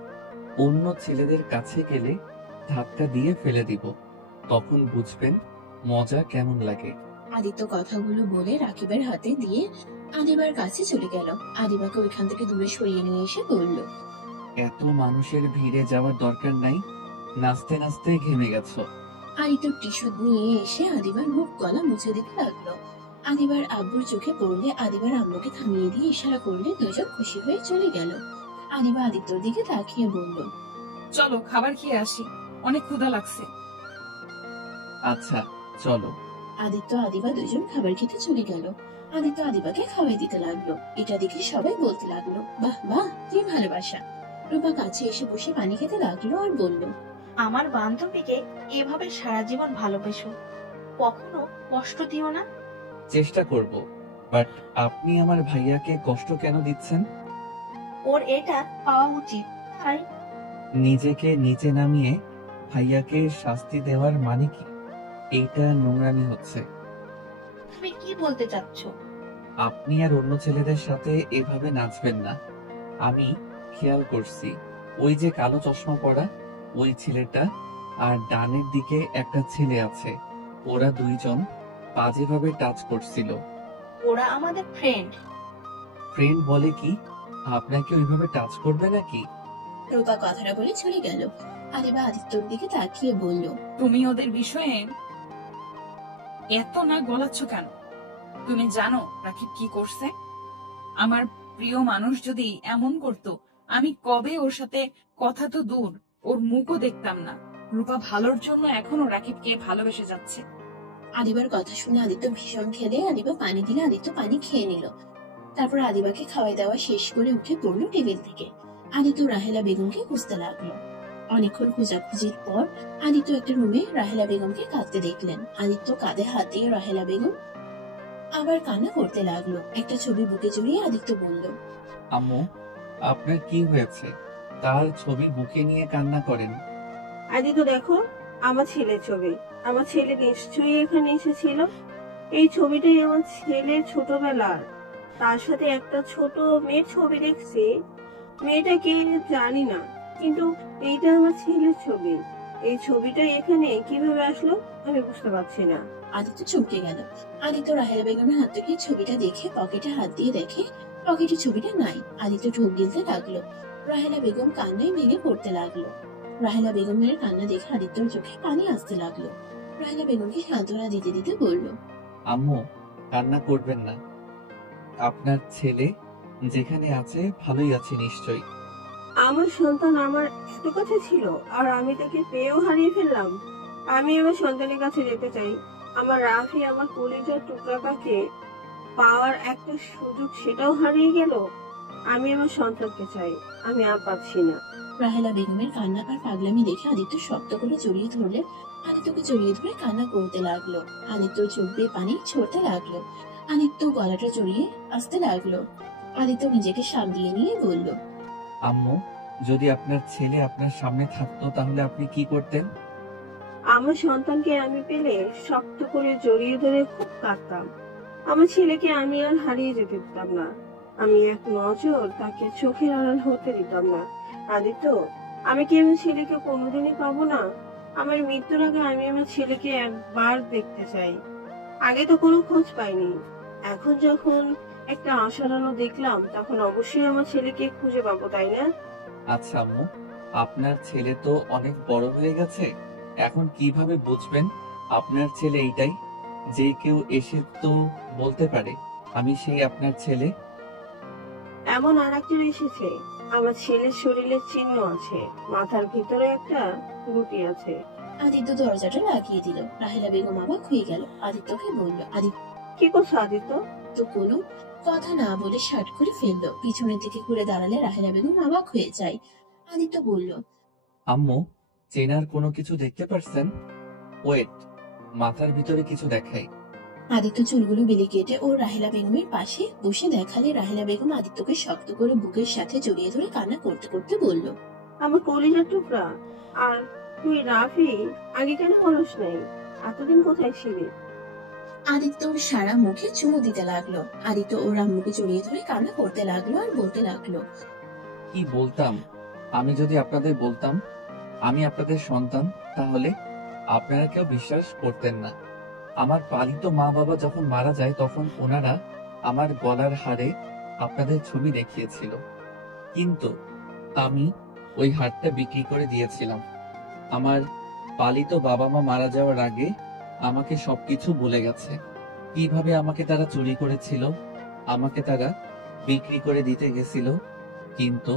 অন্য ছেলেদের কাছে গেলে ধাক্কা দিয়ে ফেলে দিব, তখন বুঝবেন মজা কেমন লাগে। আদিত্য কথাগুলো বলে রাকিবের হাতে দিয়ে আদিবার কাছে চলে গেল। আদিবাকে ওইখান থেকে দূরে সরিয়ে নিয়ে এসে বলল, এত মানুষের ভিড়ে যাওয়ার দরকার নাই, নাচতে নাচতে ঘেমে গেছো। আদিত্য টিস্যু নিয়ে এসে আদিবার মুখ গলা মুছে দিতে লাগলো। আদিবার আব্বুর চোখে পড়লে আদিবার আম্মুকে থামিয়ে দিয়ে ইশারা করলে দুজন খুশি হয়ে চলে গেল। আদিবা আদিত্যর দিকে তাকিয়ে বলল, চলো খাবার খেয়ে আসি, অনেক ক্ষুধা লাগছে। আচ্ছা চলো। আদিত্য আদিবা দুজন খাবার খেতে চলে গেল। আদিত্য আদিবাকে খাওয়াই দিতে লাগলো। এটা দেখে সবাই বলতে লাগলো, বাহ বাহ, কি ভালোবাসা। রূপা কাছে এসে বসে পানি খেতে লাগলো আর বলল, আমার বান্ধবীকে এভাবে সারা জীবন ভালোবেসো, কখনো কষ্ট দিও না। চেষ্টা করব, বাট আপনি আমার ভাইয়াকে কষ্ট কেন দিচ্ছেন? ওর এটা পাওয়া উচিত, তাই। নিজেকে নিচে নামিয়ে ভাইয়াকে শাস্তি দেওয়ার মানে কি? এইটা নোংরামি হচ্ছে। তুমি কি বলতে চাচ্ছ? আপনি আর অন্য ছেলেদের সাথে এভাবে নাচবেন না। আমি খেয়াল করছি, ওই যে কালো চশমা পরা ওই ছেলেটা আর ডানের দিকে একটা ছেলে আছে, ওরা দুইজন বাজেভাবে টাচ করছিল। ওরা আমাদের ফ্রেন্ড। ফ্রেন্ড বলে কি? আপনাকে ওইভাবে টাচ করবে নাকি? রূপা কথাটা বলে চলে গেল। আদিবা আদিত্যর দিকে তাকিয়ে বলল, তুমি ওদের বিষয়ে এত না গলাচ্ছ কেন? তুমি জানো রাকিব কি করছে? আমার প্রিয় মানুষ যদি এমন করত, আমি কবে ওর সাথে কথা তো দূর, ওর মুখও দেখতাম না। রূপা ভালোর জন্য এখনো রাকিবকে ভালোবেসে যাচ্ছে। আদিবার কথা শুনে আদিত্য ভীষণ খেলে আদিবা পানি দিলে আদিত্য পানি খেয়ে নিল। তারপর আদিবাকে খাওয়াই দেওয়া শেষ করে উঠে পড়লো টেবিল থেকে। আদিত্য রাহেলা বেগমকে খুঁজতে লাগলো। অনেকক্ষণ খোঁজাখুঁজির পর আদিত্য একটা রুমে রাহেলা বেগমকে কাঁদতে দেখলেন। আদিত্য কাঁধে হাত দিয়ে রাহেলা বেগম আবার কান্না করতে লাগলো। একটা ছবি বুকে জড়িয়ে আদিত্য বলল, আম্মু, আপনার কি হয়েছে? তার ছবি বুকে নিয়ে কান্না করেন? আদিত্য দেখো, আমার ছেলের ছবি। আমার ছেলে নিশ্চয়ই এখানে এসেছিল। এই ছবিটাই আমার ছেলের ছোটবেলার। তার সাথে একটা ছোট মেয়ের ছবি দেখছি। মেয়েটাকে জানি না, কিন্তু এইটা আমার ছেলের ছবি। এই ছবিটা এখানে কিভাবে আসলো আমি বুঝতে পারছি না। আদিত্য চমকে গেল। আদিত্য রাহেলা বেগমের হাত থেকে ছবিটা দেখে পকেটে হাত দিয়ে দেখে পকেটে ছবিটা নাই। আদিত্য ঢোক গিলতে লাগলো। রাহেলা বেগম কান্নায় ভেঙে পড়তে লাগলো। রাহেলা বেগমের কান্না দেখে আদিত্যর চোখে পানি আসতে লাগলো। রাহেলা বেগমকে সান্ত্বনা দিতে দিতে বলল, আম্মু, কান্না করবেন না। আপনার ছেলে যেখানে আছে ভালোই আছে নিশ্চয়ই। আমার সন্তান আমার এত কাছে ছিল, আর আমি তাকে পেয়েও হারিয়ে ফেললাম। আমি আমার সন্তানের কাছে যেতে চাই। আমার রাফি, আমার কলিজার টুকরাটাকে পাওয়ার একটা সুযোগ, সেটাও হারিয়ে গেল। আমি আমার সন্তানকে চাই, আমি আর পাচ্ছি না। রাহেলা বেগমের কান্না আর পাগলামি দেখে আদিত্য শক্ত করে জড়িয়ে ধরলে আদিত্যকে জড়িয়ে ধরে কান্না করতে লাগলো। আদিত্যর চোখ দিয়ে পানি ছড়তে লাগলো। আদিত্য গলাটা জড়িয়ে আসতে লাগলো। আদিত্য নিজেকে সামলিয়ে নিয়ে বলল, আম্মু, যদি আপনার ছেলে আপনার সামনে থাকতো তাহলে আপনি কি করতেন? আমার সন্তানকে আমি পেলে শক্ত করে জড়িয়ে ধরে খুব কাঁদতাম। আমার ছেলেকে আমি আর হারিয়ে যেতে দিতাম না। আমি এক নজর তাকে চোখের আড়াল হতে দিতাম না। আদিত্য, আমি কি আমার ছেলেকে কোনোদিনই পাবো না? আমার মৃত্যুর আগে আমি আমার ছেলেকে একবার দেখতে চাই। আগে তো কোনো খোঁজ পাইনি, এখন যখন একটা আশার আলো দেখলাম, তখন অবশ্যই আমার ছেলেকে খুঁজে পাবো, তাই না? আচ্ছা আম্মু, আপনার ছেলে তো অনেক বড় হয়ে গেছে। এখন কিভাবে বুঝবেন আপনার ছেলে এইটাই? যে কেউ এসে তো বলতে পারে আমি সেই আপনার ছেলে। এমন আর একজন এসেছে। আমার ছেলের শরীরে চিহ্ন আছে, মাথার ভিতরে একটা গুটি আছে। আদিত্য দরজাটা লাগিয়ে দিল। রাহেলা বেগম অবাক হয়ে গেল। আদিত্যকে বলল, আদিত্য কি করছো আদিত্য? কোনো কথা না বলে শার্ট করে ফেললো। পিছনের দিকে ঘুরে দাঁড়ালে রাহেলা বেগম অবাক হয়ে যায়। আদিত্য বলল, আম্মু, চেনার কোনো কিছু দেখতে পারছেন? ওয়েট, মাথার ভিতরে কিছু দেখাই। আদিত্য চুলগুলো বেলে কেটে ও রাহেলা বেগমের পাশে বসে দেখালে রাহেলা বেগম আদিত্যকে শক্ত করে বুকের সাথে জড়িয়ে ধরে কান্না করতে করতে বলল, আমার কলিজার টুকরা। আর তুই রাফি, আগে কেন বলস নাই? এতদিন কোথায় ছিলি? আদিত্য সারা মুখে চুমু দিতে লাগলো। আদিত্য ওর আম্মুকে জড়িয়ে ধরে কান্না করতে লাগলো আর বলতে লাগলো, কি বলতাম? আমি যদি আপনাদের বলতাম আমি আপনাদের সন্তান, তাহলে আপনারা কেউ বিশ্বাস করতেন না। আমার পালিত মা বাবা যখন মারা যায় তখন ওনারা আমার গলার হারে আপনাদের ছবি দেখিয়েছিল, কিন্তু আমি ওই হারটা বিক্রি করে দিয়েছিলাম। আমার পালিত বাবা মা মারা যাওয়ার আগে আমাকে সবকিছু বলে গেছে। কিভাবে আমাকে তারা চুরি করেছিল, আমাকে তারা বিক্রি করে দিতে গেছিল, কিন্তু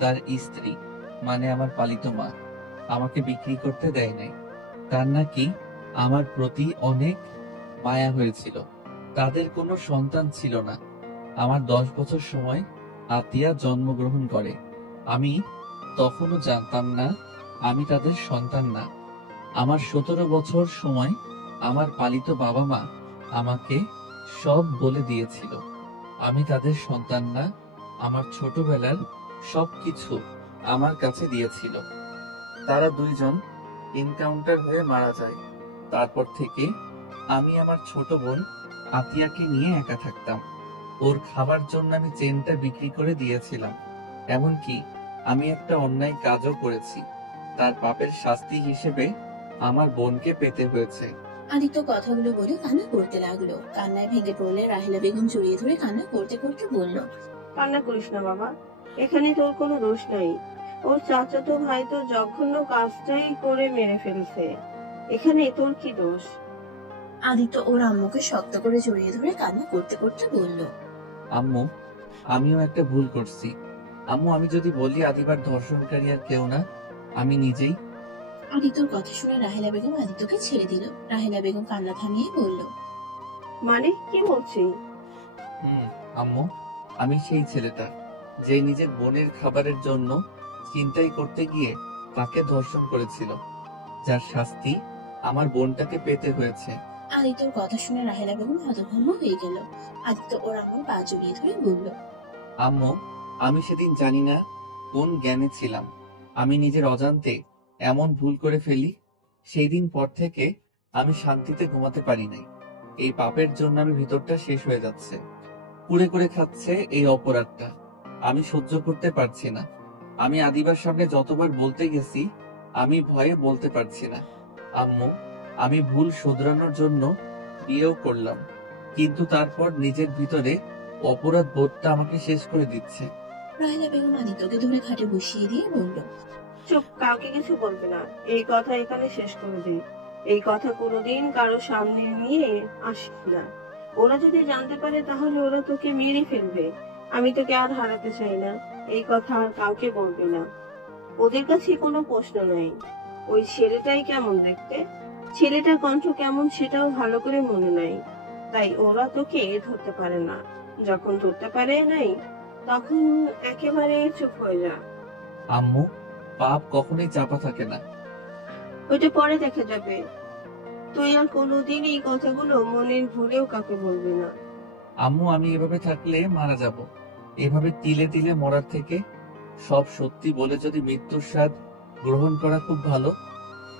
তার স্ত্রী মানে আমার পালিত মা আমাকে বিক্রি করতে দেয় নাই। তার নাকি আমার প্রতি অনেক মায়া হয়েছিল। তাদের কোনো সন্তান ছিল না। আমার 10 বছর সময় আতিয়া জন্মগ্রহণ করে। আমি তখনও জানতাম না আমি তাদের সন্তান না। আমার 17 বছর সময় আমার পালিত বাবা মা আমাকে সব বলে দিয়েছিল আমি তাদের সন্তান না। আমার ছোটবেলার সবকিছু আমার কাছে দিয়েছিল। তারা দুইজন এনকাউন্টার হয়ে মারা যায়। তারপর থেকে আমি আমার ছোট বোন আতিয়াকে নিয়ে একা থাকতাম। ওর খাবার জন্য আমি চেনটা বিক্রি করে দিয়েছিলাম। এমনকি আমি একটা অন্যায় কাজও করেছি। তার পাপের শাস্তি হিসেবে আমার বোনকে পেতে হয়েছে। আদিত্য কথাগুলো বলে কান্না করতে লাগলো। কান্নায় ভেঙে পড়লে রাহেলা বেগম জড়িয়ে ধরে কান্না করতে করতে বলল, কান্না করিস না বাবা, এখানে তোর কোনো দোষ নাই। ওর চাচাতো ভাই তো জঘন্য কাজটাই করে মেরে ফেলছে, এখানে তোর কি দোষ? আদিত্য ওর আম্মুকে শক্ত করে জড়িয়ে ধরে কান্না করতে করতে বলল, আম্মু, আমিও একটা ভুল করছি। আম্মু, আমি যদি বলি আদিবার ধর্ষণকারী আর কেউ না, আমি নিজেই। আদিত্যর কথা শুনে রাহেলা বেগম আদিত্যকে ছেড়ে দিল। রাহেলা বেগম কান্না থামিয়ে বলল, মানে কি বলছিস? আম্মু, আমি সেই ছেলেটা যে নিজের বোনের খাবারের জন্য চিন্তাই করতে গিয়ে তাকে ধর্ষণ করেছিল, যার শাস্তি আমার বোনটাকে পেতে হয়েছে। আদিত্যর কথা শুনে রাহেলা বেগম হতভম্ব হয়ে গেল। আদিত্য ওর আম্মুর পা জড়িয়ে ধরে বলল, আম্মু, আমি সেদিন জানি না কোন জ্ঞানে ছিলাম, আমি নিজের অজান্তে এমন ভুল করে ফেলি। সেই দিন পর থেকে আমি শান্তিতে ঘুমাতে পারি নাই। এই পাপের জন্য আমি ভিতরটা শেষ হয়ে যাচ্ছে, কুড়ে কুড়ে খাচ্ছে এই অপরাধটা। আমি সহ্য করতে পারছি না। আমি আদিবার সামনে যতবার বলতে গেছি, আমি ভয়ে বলতে পারছি না। আম্মু, আমি ভুল শোধরানোর জন্য বিয়েও করলাম, কিন্তু তারপর নিজের ভিতরে অপরাধ বোধটা আমাকে শেষ করে দিচ্ছে। রাহেলা বেগম আদিত্যকে ধরে খাটে বসিয়ে দিয়ে বলল, চুপ, কাউকে কিছু বলবি না। এই কথা এখানে শেষ করে দিই। এই কথা কোনোদিন কারো সামনে নিয়ে আসিস না। ওরা যদি জানতে পারে তাহলে ওরা তোকে মেরে ফেলবে। আমি তোকে আর হারাতে চাই না। এই কথা আর কাউকে বলবি না। ওদের কাছে কোনো প্রশ্ন নেই। ওই ছেলেটাই কেমন দেখতে, ছেলেটার কণ্ঠ কেমন সেটাও ভালো করে মনে নাই, তাই ওরা তোকে ধরতে পারে না। যখন ধরতে পারে নাই তখন একেবারে চুপ হয়ে যা। আম্মু, পাপ কখনোই চাপা থাকে না। ওইটা পরে দেখা যাবে। তুই আর কোনোদিন এই কথাগুলো মনের ভুলেও কাউকে বলবি না। আম্মু, আমি এভাবে থাকলে মারা যাব। এভাবে তিলে তিলে মরার থেকে সব সত্যি বলে যদি মৃত্যুর স্বাদ গ্রহণ করা খুব ভালো।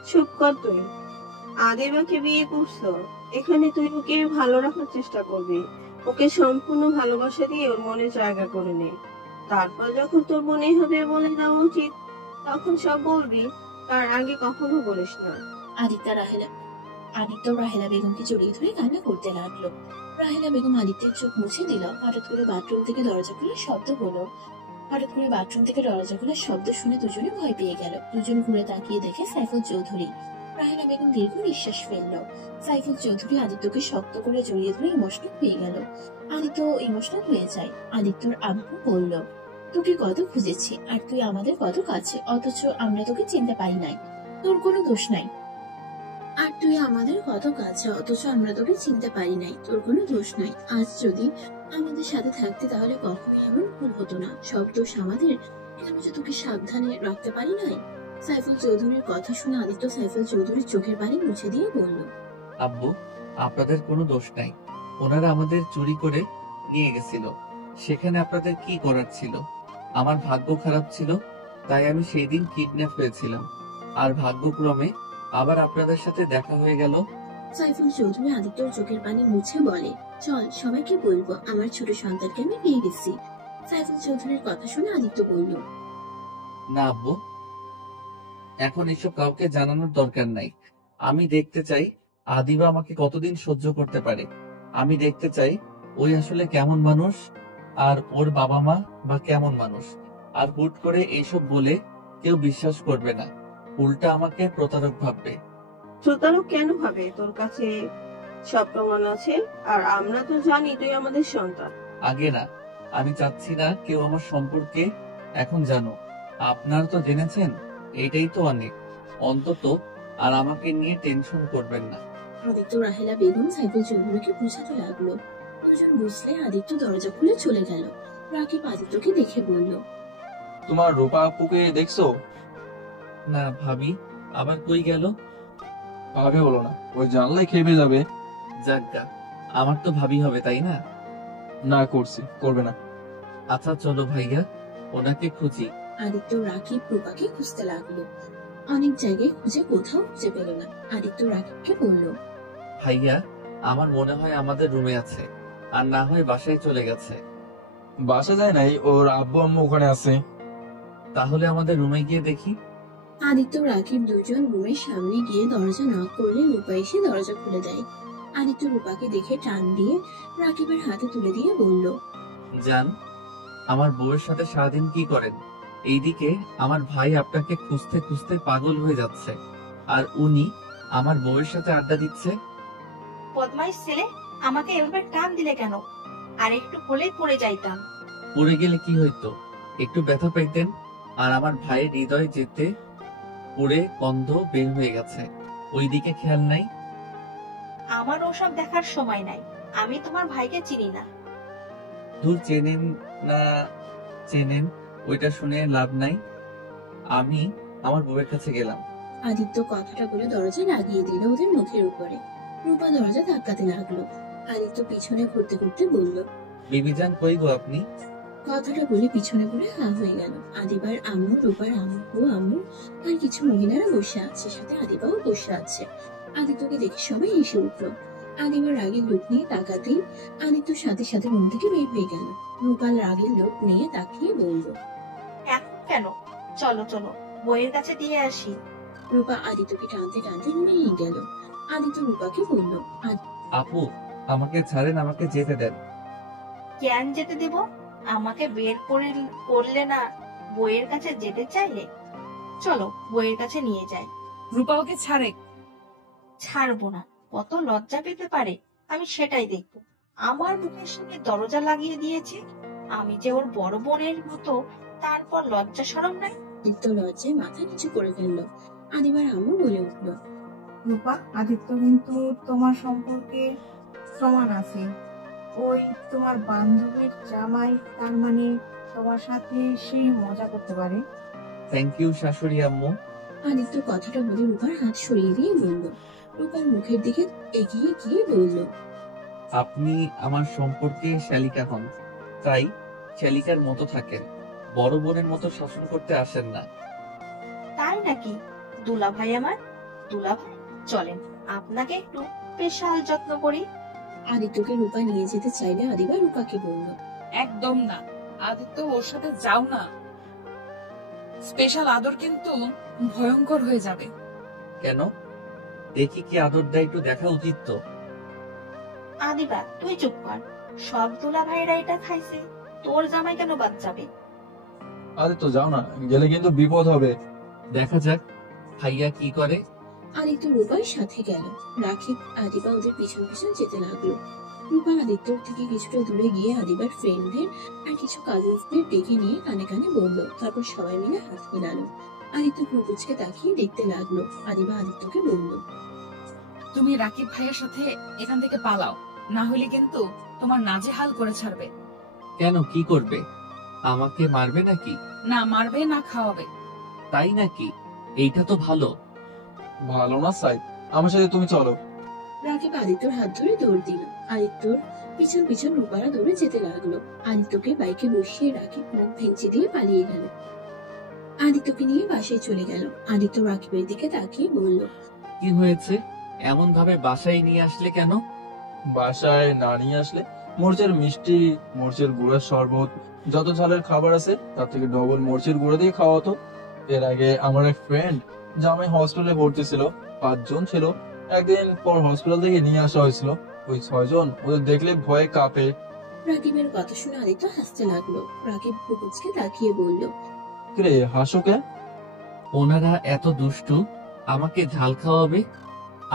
চুপ কর তুই। আদিবাকে বিয়ে করছো, এখানে তুই ওকে ভালো রাখার চেষ্টা করবি। ওকে সম্পূর্ণ ভালোবাসা দিয়ে ওর মনে জায়গা করে নে। তারপর যখন তোর মনে হবে বলে দেওয়া উচিত, তখন সব বলবি। তার আগে কখনো বলিস না। আদিত্য রাহেলা বেগমকে জড়িয়ে ধরে কান্না করতে লাগলো। রাহেলা বেগম আদিত্যের চোখ মুছে দিল। হঠাৎ করে বাথরুম থেকে দরজা খোলার শব্দ শুনে দুজনে ভয় পেয়ে গেল। দুজন ঘুরে তাকিয়ে দেখে সাইফুল চৌধুরী। রাহেলা বেগম দীর্ঘ নিঃশ্বাস ফেলল। সাইফুল চৌধুরী আদিত্যকে শক্ত করে জড়িয়ে ধরে ইমোশনাল হয়ে গেল। আদিত্য ইমোশনাল হয়ে যায়। আদিত্যর আব্বু বলল, তোকে কত খুঁজেছি আর তুই আমাদের কত কাছে, অথচ আমরা তোকে চিনতে পারি নাই। তোর কোনো দোষ নাই। তোর কোনো দোষ নাই। আজ যদি আমাদের সাথে থাকতে তাহলে কখনোই এমন ভুল হতো না। সব দোষ আমাদের। কেন যে তোকে সাবধানে রাখতে পারি নাই। সাইফুল চৌধুরীর কথা শুনে আদিত্য সাইফুল চৌধুরীর চোখের পানি মুছে দিয়ে বলল, আব্বু, আপনাদের কোনো দোষ নাই। ওনারা আমাদের চুরি করে নিয়ে গেছিল। সেখানে আপনাদের কি করার ছিল? আমার ভাগ্য খারাপ ছিল, তাই আমি সেই দিন কিডন্যাপ হয়েছিলাম। আর ভাগ্যক্রমে আবার আপনাদের সাথে দেখা হয়ে গেল। সাইফুল চৌধুরী আদিত্যর চোখের পানি মুছে বলে, চল সবাইকে বলবো আমার ছোট সন্তানকে আমি পেয়ে গেছি। সাইফুল চৌধুরীর কথা শুনে আদিত্য বলল, না আব্বু, এখন এসব কাউকে জানানোর দরকার নাই। আমি দেখতে চাই আদিবা আমাকে কতদিন সহ্য করতে পারে। আমি দেখতে চাই ওই আসলে কেমন মানুষ, আর ওর বাবা মা বা কেমন মানুষ। আর হুট করে এইসব বলে কেউ বিশ্বাস করবে না, উল্টা আমাকে প্রতারক ভাববে। প্রতারক কেন ভাবে? তোর কাছে সব প্রমাণ আছে, আর আমরা তো জানি তুই আমাদের সন্তান। আগে না, আমি চাচ্ছি না কেউ আমার সম্পর্কে এখন জানো। আপনারা তো জেনেছেন, এটাই তো অনেক। অন্তত আর আমাকে নিয়ে টেনশন করবেন না। আদিত্য রাহেলা বেগম সাইফুল চৌধুরীকে বুঝাতে লাগলো। দুজন বুঝলে আদিত্য দরজা খুলে চলে গেল। রাকিব আদিত্যকে দেখে বলল, তোমার রূপা আপুকে দেখছো? না ভাবি, আবার কই গেল? ভাবে বলো না, ওই জানলাই খেপে যাবে। যাজ্ঞা, আমার তো ভাবি হবে, তাই না? না, করবে না। আচ্ছা চলো ভাইয়া, ওনাকে খুঁজি। আদিত্য রাকিব রূপাকে খুঁজতে লাগলো। অনেক জায়গায় খুঁজে কোথাও খুঁজে পেল না। আদিত্য রাকিবকে বলল, ভাইয়া, আমার মনে হয় আমাদের রুমে আছে, আর না হয় বাসায় চলে গেছে। বাসা যায় নাই, ওর আব্বু আম্মু ওখানে আছে। তাহলে আমাদের রুমে গিয়ে দেখি। আদিত্য রাকিব দুজন রুমের সামনে গিয়ে দরজা নক করলে রূপা এসে দরজা খুলে দেয়। আদিত্য রূপাকে দেখে টান দিয়ে রাকিবের হাতে তুলে দিয়ে বলল, জান, আমার বউয়ের সাথে সারাদিন কি করেন? এইদিকে আমার ভাই আপনাকে খুঁজতে খুঁজতে পাগল হয়ে যাচ্ছে, আর উনি আমার বউয়ের সাথে আড্ডা দিচ্ছে। বদমাইশ ছেলে, আমাকে এভাবে টান দিলে কেন? আর একটু হলেই পড়ে যাইতাম। পড়ে গেলে কি হইতো? একটু ব্যথা পাইতেন। আর আমার ভাইয়ের হৃদয় যেতে পড়ে গন্ধ বের হয়ে গেছে, ওইদিকে খেয়াল নাই। আমার ওসব দেখার সময় নাই। আমি তোমার ভাইকে চিনি না। দূর, চেনেন না চেনেন ওইটা শুনে লাভ নাই। আমি আমার বউয়ের কাছে গেলাম। আদিত্য কথাটা বলে দরজা লাগিয়ে দিল ওদের মুখের উপরে। রূপা দরজা ধাক্কাতে লাগলো। আদিত্য পিছনে ঘুরতে ঘুরতে বলল, বিবিজান কই গো আপনি? কথাটা বলে পিছনে ঘুরে হা হয়ে গেল। আদিবার আম্মু, রূপার আম্মু, আম্মু আর কিছু মহিলারা বসে আছে, সাথে আদিবাও বসে আছে। আদিত্যকে দেখে সবাই এসে উঠলো। আদিবার রাগের লোক নিয়ে তাকাতেই আদিত্যর সাথে সাথে রুম থেকে বের হয়ে গেল। রূপার রাগের লোক নিয়ে তাকিয়ে বলল, এখন কেন? চলো চলো, বইয়ের কাছে দিয়ে আসি। রূপা আদিত্যকে টানতে টানতে রুমে নিয়ে গেল। আদিত্য রূপাকে বলল, আপু, আমাকে ছাড়েন, আমাকে যেতে দেন। কেন যেতে দেব? আমাকে বের করলে না বইয়ের কাছে যেতে চাইলে? চলো বইয়ের কাছে নিয়ে যাই। রূপা ওকে ছাড়ে। ছাড়বো না। কত লজ্জা পেতে পারে আমি সেটাই দেখবো। আমার মুখের সঙ্গে দরজা লাগিয়ে দিয়েছে। আমি যে ওর বড় বোনের মতো, তারপর লজ্জা শরম নাই। আদিত্য লজ্জায় মাথা নিচু করে ফেললো। আদিবার আম্মু বলে উঠলো, রূপা, আদিত্য কিন্তু তোমার সম্পর্কে সমান আছে। ওই তোমার বান্ধবীর জামাই, তার মানে তোমার সাথে সেই মজা করতে পারে। থ্যাংক ইউ শাশুড়ি আম্মু। আদিত্য কথাটা বলে রূপার হাত সরিয়ে দিয়ে বলল। রূপার মুখের দিকে এগিয়ে গিয়ে বলল, আপনি আমার সম্পর্কে শালিকা হন, তাই শালিকার মতো থাকেন, বড় বোনের মতো শাসন করতে আসেন না। তাই নাকি? দুলা ভাই আমার, দুলা ভাই চলেন আপনাকে একটু স্পেশাল যত্ন করি। আদিত্যকে রূপা নিয়ে যেতে চাইলে আদিবা রূপাকে বলল, একদম না আদিত্য, ওর সাথে যাও না। স্পেশাল আদর কিন্তু ভয়ঙ্কর হয়ে যাবে। কেন? দেখি কি আদর দেয়, একটু দেখা উচিত তো। আদিবা তুই চুপ কর। সব দুলা ভাইরা এটা খাইছে, তোর জামাই কেন বাদ যাবে? আরে তো যাও না, গেলে কিন্তু বিপদ হবে। দেখা যাক ভাইয়া কি করে। আদিত্য রূপার সাথে গেল। রাখিব আদিবা ওদের পিছন পিছন যেতে লাগলো। রূপা আদিত্যর থেকে কিছুটা দূরে গিয়ে আদিবার ফ্রেন্ডদের আর কিছু কাজিনসদের ডেকে নিয়ে কানে কানে বলল। তারপর সবাই মিলে হাত মিলালো। আদিত্য প্রকুচকে তাকিয়ে দেখতে লাগলো। আদিবা আদিত্যকে বলল, তুমি রাকিব ভাইয়ের সাথে এখান থেকে পালাও, না হলে কিন্তু তোমার নাজেহাল করে ছাড়বে। কেন, কি করবে? আমাকে মারবে নাকি? না মারবে না খাওয়াবে। তাই নাকি? এইটা তো ভালো। ভালো না সাইদ, আমার সাথে তুমি চলো। রাকিব আদিত্যর হাত ধরে দৌড় দিল। আদিত্যর পিছন পিছন রূপারা দৌড়ে যেতে লাগলো। আদিত্যকে বাইকে বসিয়ে রাকিব মুখ ভেঙচি দিয়ে পালিয়ে গেল। আদিত্যকে নিয়ে বাসায় চলে গেল। আদিত্য রাকিবের দিকে তাকিয়ে বলল, কি হয়েছে? এমন ভাবে বাসায় নিয়ে আসলে কেন? বাসায় না নিয়ে আসলে? মরিচের মিষ্টি, মরিচের গুঁড়ার শরবত, যত ঝালের খাবার আছে তার থেকে ডবল মরিচের গুঁড়া দিয়ে খাওয়াতো। এর আগে আমার এক ফ্রেন্ড জামাই হসপিটালে ভর্তি ছিল, 5 জন ছিল। একদিন পর হসপিটাল থেকে নিয়ে আসা হয়েছিল। ওই 6 জন ওদের দেখলে ভয়ে কাঁপে। রাকিবের কথা শুনে আদিত্য হাসতে লাগলো। রাকিব প্রকুচকে তাকিয়ে বলল, কিরে হাসো কে? ওনারা এত দুষ্টু, আমাকে ঝাল খাওয়াবে।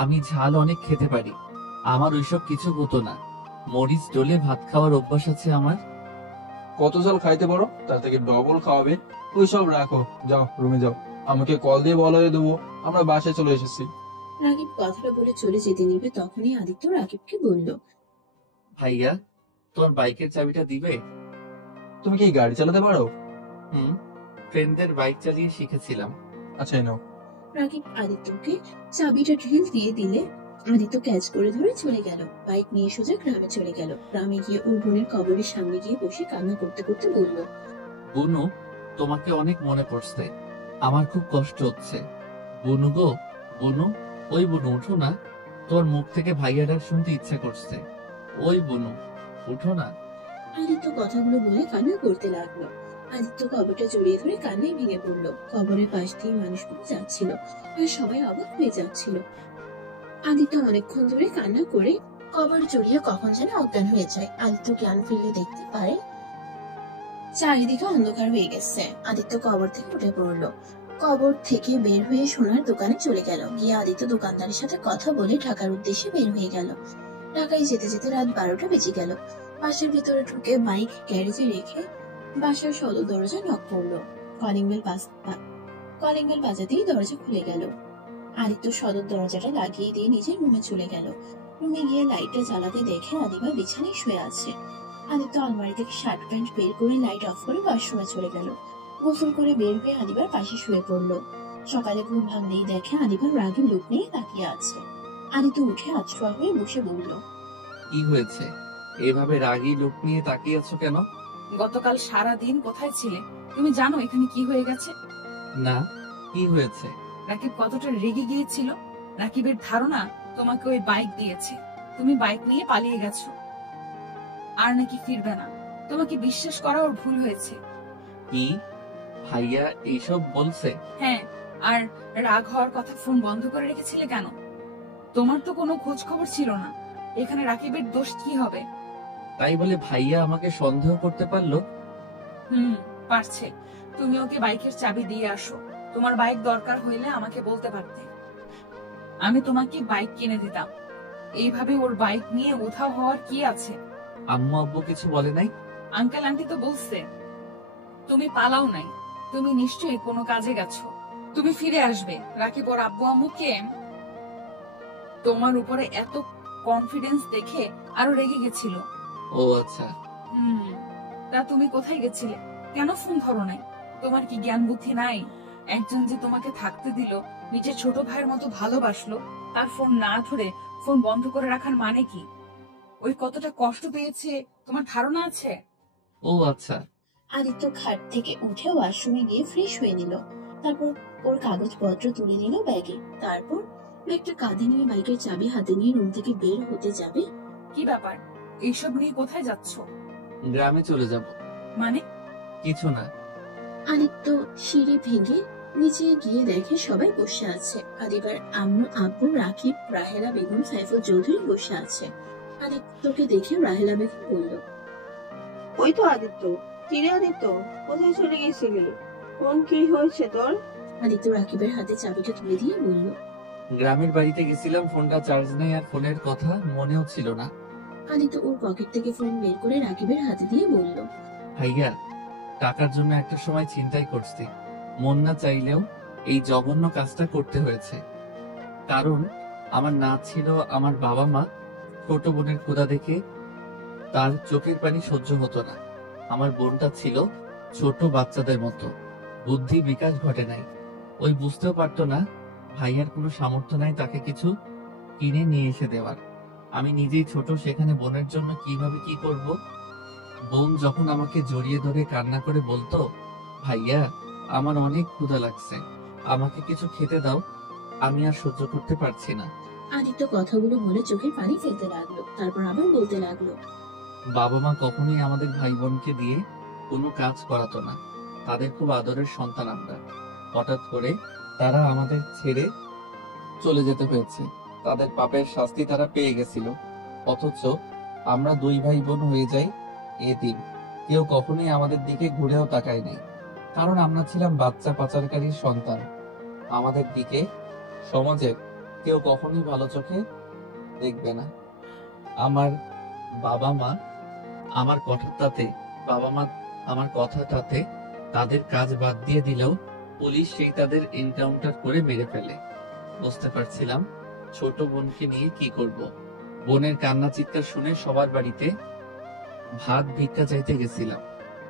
আমি ঝাল অনেক খেতে পারি, আমার ওইসব কিছু হতো না। মরিচ ডলে ভাত খাওয়ার অভ্যাস আছে আমার। কত ঝাল খাইতে পারো তার থেকে ডবল খাওয়াবে। ওই সব রাখো, যাও রুমে যাও। আমাকে কল দিয়ে বলা হয়ে দেবো আমরা বাসায় চলে এসেছি। রাকিব কথাটা বলে চলে যেতে নিবে, তখনই আদিত্য রাকিবকে বলল, ভাইয়া, তোমার বাইকের চাবিটা দিবে? তুমি কি গাড়ি চালাতে পারো? হুম, ফ্রেন্ডদের বাইক চালিয়ে শিখেছিলাম। আচ্ছা এই নাও। রাকিব আদিত্যকে চাবিটা ঢিল দিয়ে দিলে আদিত্য ক্যাচ করে ধরে চলে গেল। বাইক নিয়ে সোজা গ্রামে চলে গেল। গ্রামে গিয়ে ওর বোনের কবরের সামনে গিয়ে বসে কান্না করতে করতে বলল, বুনু, তোমাকে অনেক মনে পড়ছে, আমার খুব কষ্ট হচ্ছে। বুনু গো, বুনু, ওই বুনু উঠো না, তোর মুখ থেকে ভাইয়া ডাক শুনতে ইচ্ছা করছে। ওই বুনু উঠো না। আদিত্য কথাগুলো বলে কান্না করতে লাগলো। আদিত্য কবরটা জড়িয়ে ধরে কান্নায় ভেঙে পড়লো। কবরের পাশ দিয়ে মানুষগুলো যাচ্ছিল আর সবাই অবাক হয়ে যাচ্ছিল। আদিত্য অনেকক্ষণ ধরে কান্না করে কবর জড়িয়ে কখন যেন অজ্ঞান হয়ে যায়। আদিত্য জ্ঞান ফিরলে দেখতে পারে চারিদিকে অন্ধকার হয়ে গেছে। আদিত্য কবর থেকে উঠে পড়লো। কবর থেকে বের হয়ে সোনার দোকানে চলে গেল। গিয়ে আদিত্য দোকানদারের সাথে কথা বলে ঢাকার উদ্দেশ্যে বের হয়ে গেল। ঢাকায় যেতে যেতে রাত 12টা বেজে গেল। বাসের ভিতরে ঢুকে বাইক গ্যারেজে রেখে বাসার সদর দরজা নক পড়লো। কলিং বেল বাজাতেই দরজা খুলে গেল। আদিত্য সদর দরজাটা লাগিয়ে দিয়ে নিজের রুমে চলে গেল। রুমে গিয়ে লাইটটা জ্বালাতে দেখে আদিবা বিছানায় শুয়ে আছে। আদিত্য আলমারি থেকে শার্ট প্যান্ট বের করে লাইট অফ করে ওয়াশরুমে চলে গেল। গোসল করে বের হয়ে আদিবার পাশে শুয়ে পড়লো। সকালে ঘুম ভাঙলেই দেখে আদিবার রাগী লুক নিয়ে তাকিয়ে আছে। আদিত্য উঠে আচড়া হয়ে বসে বলল, কি হয়েছে? এভাবে রাগী লুক নিয়ে তাকিয়ে আছো কেন? গতকাল সারা দিন কোথায় ছিলে? তুমি জানো এখানে কি হয়ে গেছে? না, কি হয়েছে? রাকিব কতটা রেগে গিয়েছিল। রাকিবের ধারণা তোমাকে ওই বাইক দিয়েছে, তুমি বাইক নিয়ে পালিয়ে গেছো, আর নাকি ফিরবে না। তোমাকে বিশ্বাস করা ওর ভুল হয়েছে। কি ভাইয়া এইসব বলছে? হ্যাঁ, আর রাগ হওয়ার কথা ফোন বন্ধ করে রেখেছিলে কেন? তোমার তো কোনো খোঁজ খবর ছিল না। এখানে রাকিবের দোষ কি হবে? তাই বলে ভাইয়া আমাকে সন্দেহ করতে পারলো? পারছে। তুমি ওকে বাইকের চাবি দিয়ে আসো। তোমার বাইক দরকার হইলে আমাকে বলতে পারতে, আমি তোমাকে বাইক কিনে দিতাম। এইভাবে ওর বাইক নিয়ে উধাও হওয়ার কি আছে? আম্মু আব্বু কিছু বলে নাই? আঙ্কেল আন্টি তো বলছে তুমি পালাও নাই, তুমি নিশ্চয়ই কোনো কাজে গেছো। তুমি ফিরে আসবে। রাকিব ওর আব্বু আম্মুকে তোমার উপরে এত কনফিডেন্স দেখে আরো রেগে গেছিল। ও আচ্ছা। তা তুমি কোথায় গেছিলে? কেন ফোন ধরো নাই? তোমার কি জ্ঞান বুদ্ধি নাই? একজন যে তোমাকে থাকতে দিল, নিজের ছোট ভাইয়ের মতো ভালোবাসলো, তার ফোন না ধরে ফোন বন্ধ করে রাখার মানে কি? ওই কতটা কষ্ট পেয়েছে তোমার ধারণা আছে? ও আচ্ছা। আদিত্য খাট থেকে উঠে ওয়াশরুমে গিয়ে ফ্রেশ হয়ে নিল। তারপর ওর কাগজপত্র তুলে নিল ব্যাগে। তারপর ব্যাগটা কাঁধে নিয়ে বাইকের চাবি হাতে নিয়ে রুম থেকে বের হতে যাবে। কি ব্যাপার? এইসব নিয়ে কোথায় যাচ্ছ? গ্রামে চলে যাব। মানে? কিছু না। আদিত্য সিঁড়ি ভেঙে নিচে গিয়ে দেখে সবাই বসে আছে। আদিবার আম্মু আব্বু রাকিব রাহেলা বেগম সাইফুল চৌধুরী বসে আছে। আদিত্যকে দেখে রাহেলা বেগম বলল, ওই তো আদিত্য। কিরে আদিত্য, কোথায় চলে গেছিলি? কোন কি হয়েছে তোর? আদিত্য রাকিবের হাতে চাবিটা তুলে দিয়ে বলল, গ্রামের বাড়িতে গেছিলাম, ফোনটা চার্জ নেই আর ফোনের কথা মনেও ছিল না। আদিত্য ওর পকেট থেকে ফোন বের করে রাকিবের হাতে দিয়ে বলল, ভাইয়া, টাকার জন্য একটা সময় চিন্তাই করছি। মন না চাইলেও এই জঘন্য কাজটা করতে হয়েছে। কারণ আমার না ছিল আমার বাবা মা। ছোট বোনের ক্ষুধা দেখে তার চোখের পানি সহ্য হতো না। আমার বোনটা ছিল ছোট বাচ্চাদের মতো, বুদ্ধি বিকাশ ঘটে নাই। ওই বুঝতেও পারতো না ভাইয়ার কোনো সামর্থ্য নাই তাকে কিছু কিনে নিয়ে এসে দেওয়ার। আমি নিজেই ছোট, সেখানে বোনের জন্য কিভাবে কি করব। বোন যখন আমাকে জড়িয়ে ধরে কান্না করে বলতো, ভাইয়া আমার অনেক ক্ষুধা লাগছে, আমাকে কিছু খেতে দাও, আমি আর সহ্য করতে পারছি না। আদিত্য কথাগুলো বলে চোখের পানি ফেলতে লাগলো। তারপর আবার বলতে লাগলো, বাবা মা কখনোই আমাদের ভাই বোনকে দিয়ে কোনো কাজ করাতো না। তাদের খুব আদরের সন্তান আমরা। হঠাৎ করে তারা আমাদের ছেড়ে চলে যেতে হয়েছে। তাদের পাপের শাস্তি তারা পেয়ে গেছিল। অথচ আমরা দুই ভাই বোন হয়ে যাই এতিম। কেউ কখনোই আমাদের দিকে ঘুরেও তাকায় নাই, কারণ আমরা ছিলাম বাচ্চা পাচারকারীর সন্তান। আমাদের দিকে সমাজের কেউ কখনোই ভালো চোখে দেখবে না। আমার বাবা মা আমার কথাটাতে তাদের কাজ বাদ দিয়ে দিলেও পুলিশ সেই তাদের এনকাউন্টার করে মেরে ফেলে। বুঝতে পারছিলাম ছোট বোনকে নিয়ে কি করব। বোনের কান্না চিৎকার শুনে সবার বাড়িতে ভাত ভিক্ষা চাইতে গেছিলাম।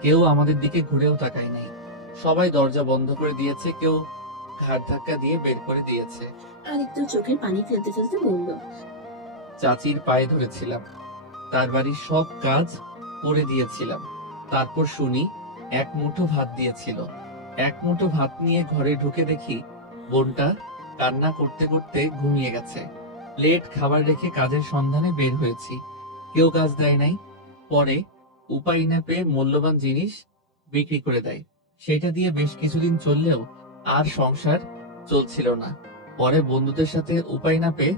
কেউ আমাদের দিকে ঘুরেও তাকায় নাই। সবাই দরজা বন্ধ করে দিয়েছে, কেউ ঘাড় ধাক্কা দিয়ে বের করে দিয়েছে। আদিত্য চোখের পানি ফেলতে ফেলতে বলল, চাচির পায়ে ধরেছিলাম, তার বাড়ির সব কাজ করে দিয়েছিলাম। তারপর শুনি এক মুঠো ভাত দিয়েছিল। এক মুঠো ভাত নিয়ে ঘরে ঢুকে দেখি বোনটা কান্না করতে করতে ঘুমিয়ে গেছে। প্লেট খাবার রেখে কাজের সন্ধানে বের হয়েছি, কেউ কাজ দেয় নাই। পরে উপায় না পেয়ে মূল্যবান জিনিস বিক্রি করে দেয়। সেটা দিয়ে বেশ কিছুদিন চললেও আর সংসার চলছিল না। পরে বন্ধুদের সাথে উপায় না পেয়ে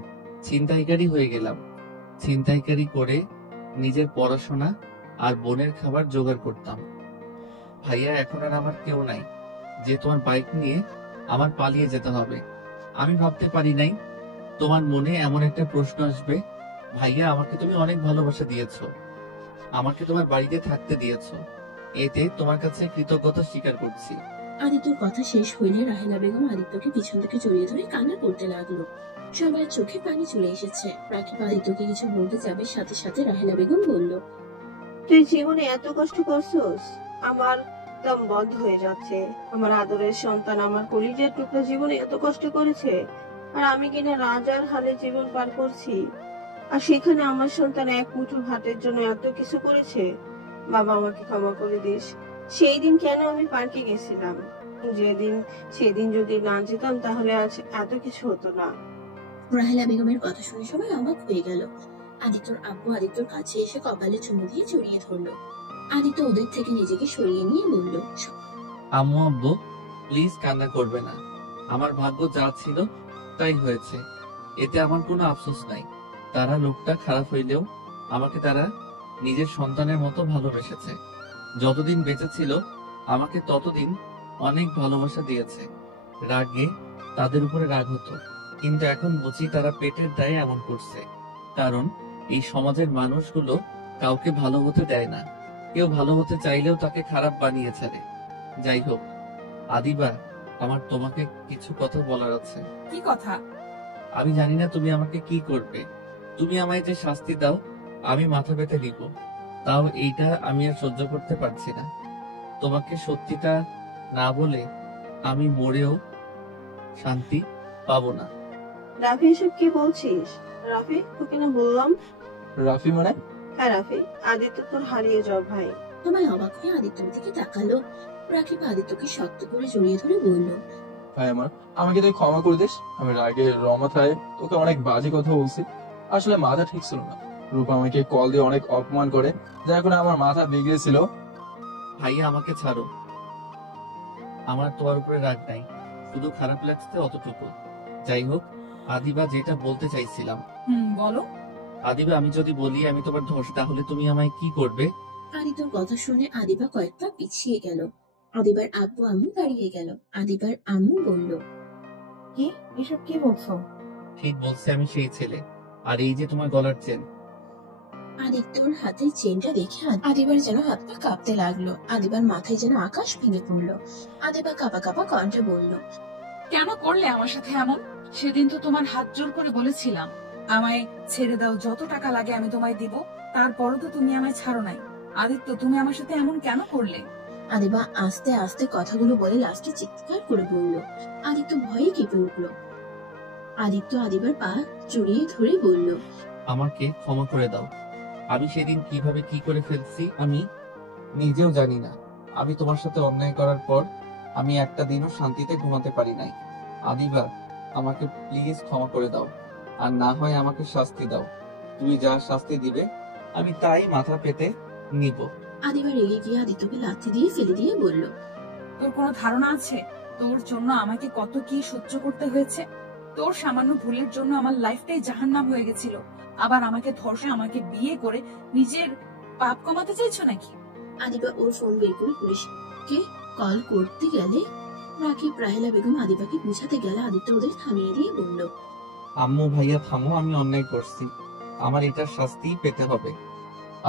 ছিনতাইকারী হয়ে গেলাম। ছিনতাইকারী করে নিজের পড়াশোনা আর বোনের খাবার জোগাড় করতাম। ভাইয়া, এখন আর আমার কেউ নাই যে তোমার বাইক নিয়ে আমার পালিয়ে যেতে হবে। আমি ভাবতে পারি নাই তোমার মনে এমন একটা প্রশ্ন আসবে। ভাইয়া, আমাকে তুমি অনেক ভালোবাসা দিয়েছো, আমাকে তোমার বাড়িতে থাকতে দিয়েছো, এতে তোমার কাছে কৃতজ্ঞতা স্বীকার করছি। আদিত্যর কথা শেষ হইলে রাহেলা বেগম আদিত্যকে পিছন থেকে জড়িয়ে ধরে কান্না করতে লাগলো। সবার চোখে পানি চলে এসেছে। রাকিব আদিত্যকে কিছু বলতে যাবে, সাথে সাথে রাহেলা বেগম বলল, তুই জীবনে এত কষ্ট করছিস, আমার দম বন্ধ হয়ে যাচ্ছে। আমার আদরের সন্তান, আমার কলিজার টুকরা জীবনে এত কষ্ট করেছে, আর আমি কিনা রাজার হালে জীবন পার করছি। আর সেখানে আমার সন্তান এক মুঠো ভাতের জন্য এত কিছু করেছে। বাবা, আমাকে ক্ষমা করে দিস। সেই দিন কেন আমি পার্কে গেছিলাম? সেদিন যদি না যেতাম তাহলে আজ এত কিছু হতো না। রাহেলা বেগমের কথা শুনে সবাই অবাক হয়ে গেল। আদিত্যর আব্বু আদিত্যর কাছে এসে কপালে চুমু দিয়ে জড়িয়ে ধরলো। আদিত্য ওদের থেকে নিজেকে সরিয়ে নিয়ে বলল, আম্মু আব্বু, প্লিজ কান্না করবে না। আমার ভাগ্য যা ছিল তাই হয়েছে, এতে আমার কোনো আফসোস নাই। তারা লোকটা খারাপ হইলেও আমাকে তারা নিজের সন্তানের মতো ভালোবেসেছে। যতদিন বেঁচে ছিল আমাকে ততদিন অনেক ভালোবাসা দিয়েছে। রাগে তাদের উপরে রাগ হতো, কিন্তু এখন বুঝি তারা পেটের দায়ে এমন করছে। কারণ এই সমাজের মানুষগুলো কাউকে ভালো হতে দেয় না। কেউ ভালো হতে চাইলেও তাকে খারাপ বানিয়ে ছাড়ে। যাই হোক আদিবা, আমার তোমাকে কিছু কথা বলার আছে। কি কথা? আমি জানি না তুমি আমাকে কি করবে। তুমি আমায় যে শাস্তি দাও আমি মাথা পেতে নিব, তাও এইটা আমি আর সহ্য করতে পারছি না। তোমাকে সত্যিটা না বলে আমি মরেও শান্তি পাবো না। রাফি, এসব কি বলছিস? রাফি, তোকে না বললাম। রাফি মানে? হ্যাঁ রাফি, আদিত্য তোর হারিয়ে যাও ভাই। সবাই অবাক হয়ে আদিত্যর দিকে তাকালো। রাকিব আদিত্যকে শক্ত করে জড়িয়ে ধরে বলল, ভাই আমার, আমাকে তুই ক্ষমা করে দিস। আমি রাগে রমাথায় তোকে অনেক বাজে কথা বলছি। আসলে মাথা ঠিক ছিল না। রূপা আমাকে কল দিয়ে অনেক অপমান করে, যার কারণে আমার মাথা বিগড়েছিল। ভাইয়া আমাকে ছাড়ো, আমার তোমার উপরে রাগ নাই, শুধু খারাপ লাগছে অতটুকু। যাই হোক আদিবা, যেটা বলতে চাইছিলাম। বলো। আদিবা, আমি যদি বলি আমি তোমার ধস, তাহলে তুমি আমায় কি করবে? আদিত্যর কথা শুনে আদিবা কয়েক পা পিছিয়ে গেল। আদিবার আব্বু আম্মু দাঁড়িয়ে গেল। আদিবার আম্মু বলল, কি এসব কি বলছো? ঠিক বলছে, আমি সেই ছেলে। আর এই যে তোমার গলার চেন। আদিত্যর হাতের চেনটা দেখে আদিবার যেন হাত পা কাঁপতে লাগলো। আদিবার মাথায় যেন আকাশ ভেঙে পড়লো। আদিবা কাঁপা কাঁপা কণ্ঠে বলল, কেন করলে আমার সাথে এমন? সেদিন তো তোমার হাত জোর করে বলেছিলাম আমায় ছেড়ে দাও, যত টাকা লাগে আমি তোমায় দিব। তারপরও তো তুমি আমায় ছাড়ো নাই। আদিত্য, তুমি আমার সাথে এমন কেন করলে? আদিবা আস্তে আস্তে কথাগুলো বলে লাস্টে চিৎকার করে বলল। আদিত্য ভয়ে কেঁপে উঠল। আদিত্য আদিবার পা জড়িয়ে ধরে বলল, আমাকে ক্ষমা করে দাও। আমি সেদিন কিভাবে কি করে ফেলছি আমি নিজেও জানি না। আমি তোমার সাথে অন্যায় করার পর আমি একটা দিনও শান্তিতে ঘুমাতে পারি নাই। আদিবা, আমাকে প্লিজ ক্ষমা করে দাও, আর না হয় আমাকে শাস্তি দাও। তুমি যা শাস্তি দিবে আমি তাই মাথা পেতে নিব। আদিবা রেগে গিয়ে আদিত্যকে লাথি দিয়ে ফেলে দিয়ে বলল, তোর কোনো ধারণা আছে তোর জন্য আমাকে কত কি সহ্য করতে হয়েছে? তোর সামান্য ভুলের জন্য আমার লাইফটাই জাহান্নাম হয়ে গেছিল। আবার আমাকে ধর্ষে আমাকে বিয়ে করে নিজের পাপ কমাতে চাইছো নাকি? আদিবা ওর ফোন বের করে পুলিশকে কল করতে গেলে রাকিব রাহেলা বেগম আদিবাকে বুঝাতে গেলে আদিত্য ওদের থামিয়ে দিয়ে বলল, আম্মু ভাইয়া থামো, আমি অন্যায় করছি, আমার এটার শাস্তি পেতে হবে।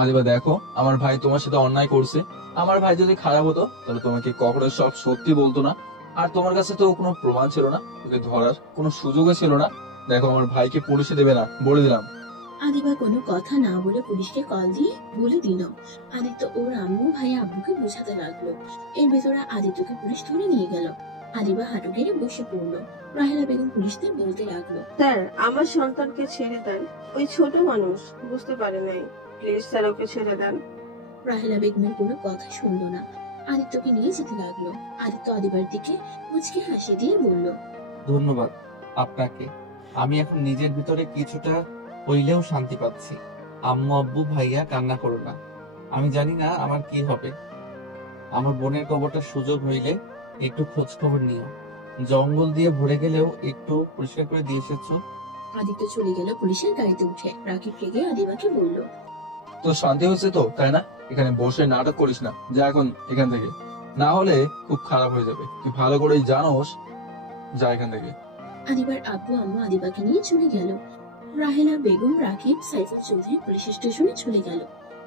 আদিবা দেখো, আমার ভাই তোমার সাথে অন্যায় করছে। আমার ভাই যদি খারাপ হতো তাহলে তোমাকে কখনো সব সত্যি বলতো না। আর তোমার কাছে তো কোনো প্রমাণ ছিল না, তোকে ধরার কোনো সুযোগও ছিল না। দেখো, আমার ভাইকে পুলিশে দেবে না, বলে দিলাম। আদিবা কোনো কথা না বলে পুলিশকে কল দিয়ে বলে দিল। আদিত্য ওর আম্মু ভাই আব্বুকে বোঝাতে লাগলো। এর ভেতরে আদিত্যকে পুলিশ ধরে নিয়ে গেল। আদিবা হাঁটু গেড়ে বসে পড়লো। রাহেলা বেগম পুলিশদের বলতে লাগলো, স্যার, আমার সন্তানকে ছেড়ে দেন। ওই ছোট মানুষ বুঝতে পারে নাই, প্লিজ স্যার ওকে ছেড়ে দেন। রাহেলা বেগমের কোনো কথা শুনলো না। আদিত্যকে নিয়ে যেতে লাগলো। আদিত্য আদিবার দিকে মুচকে হাসি দিয়ে বলল, ধন্যবাদ আপনাকে। আমি এখন নিজের ভিতরে কিছুটা হইলেও শান্তি পাচ্ছি। আম্মু আব্বু ভাইয়া কান্না করো না। আমি জানি না আমার কি হবে। আমার বোনের কবরটা সুযোগ হইলে একটু খোঁজ খবর নিও। জঙ্গল দিয়ে ভরে গেলেও একটু পরিষ্কার করে দিয়ে এসেছো। আদিত্য চলে গেল পুলিশের গাড়িতে উঠে। রাকিব রেগে আদিবাকে বলল, তো শান্তি হচ্ছে তো, তাই না? এখানে বসে নাটক করিস না, যা এখন এখান থেকে, না হলে খুব খারাপ হয়ে যাবে। তুই ভালো করেই জানোস, যা এখান থেকে। আদিবার আব্বু আম্মু আদিবাকে নিয়ে চলে গেল। রাহেলা বেগম রাকিব সাইফুল চৌধুরী পুলিশ স্টেশনে চলে গেল।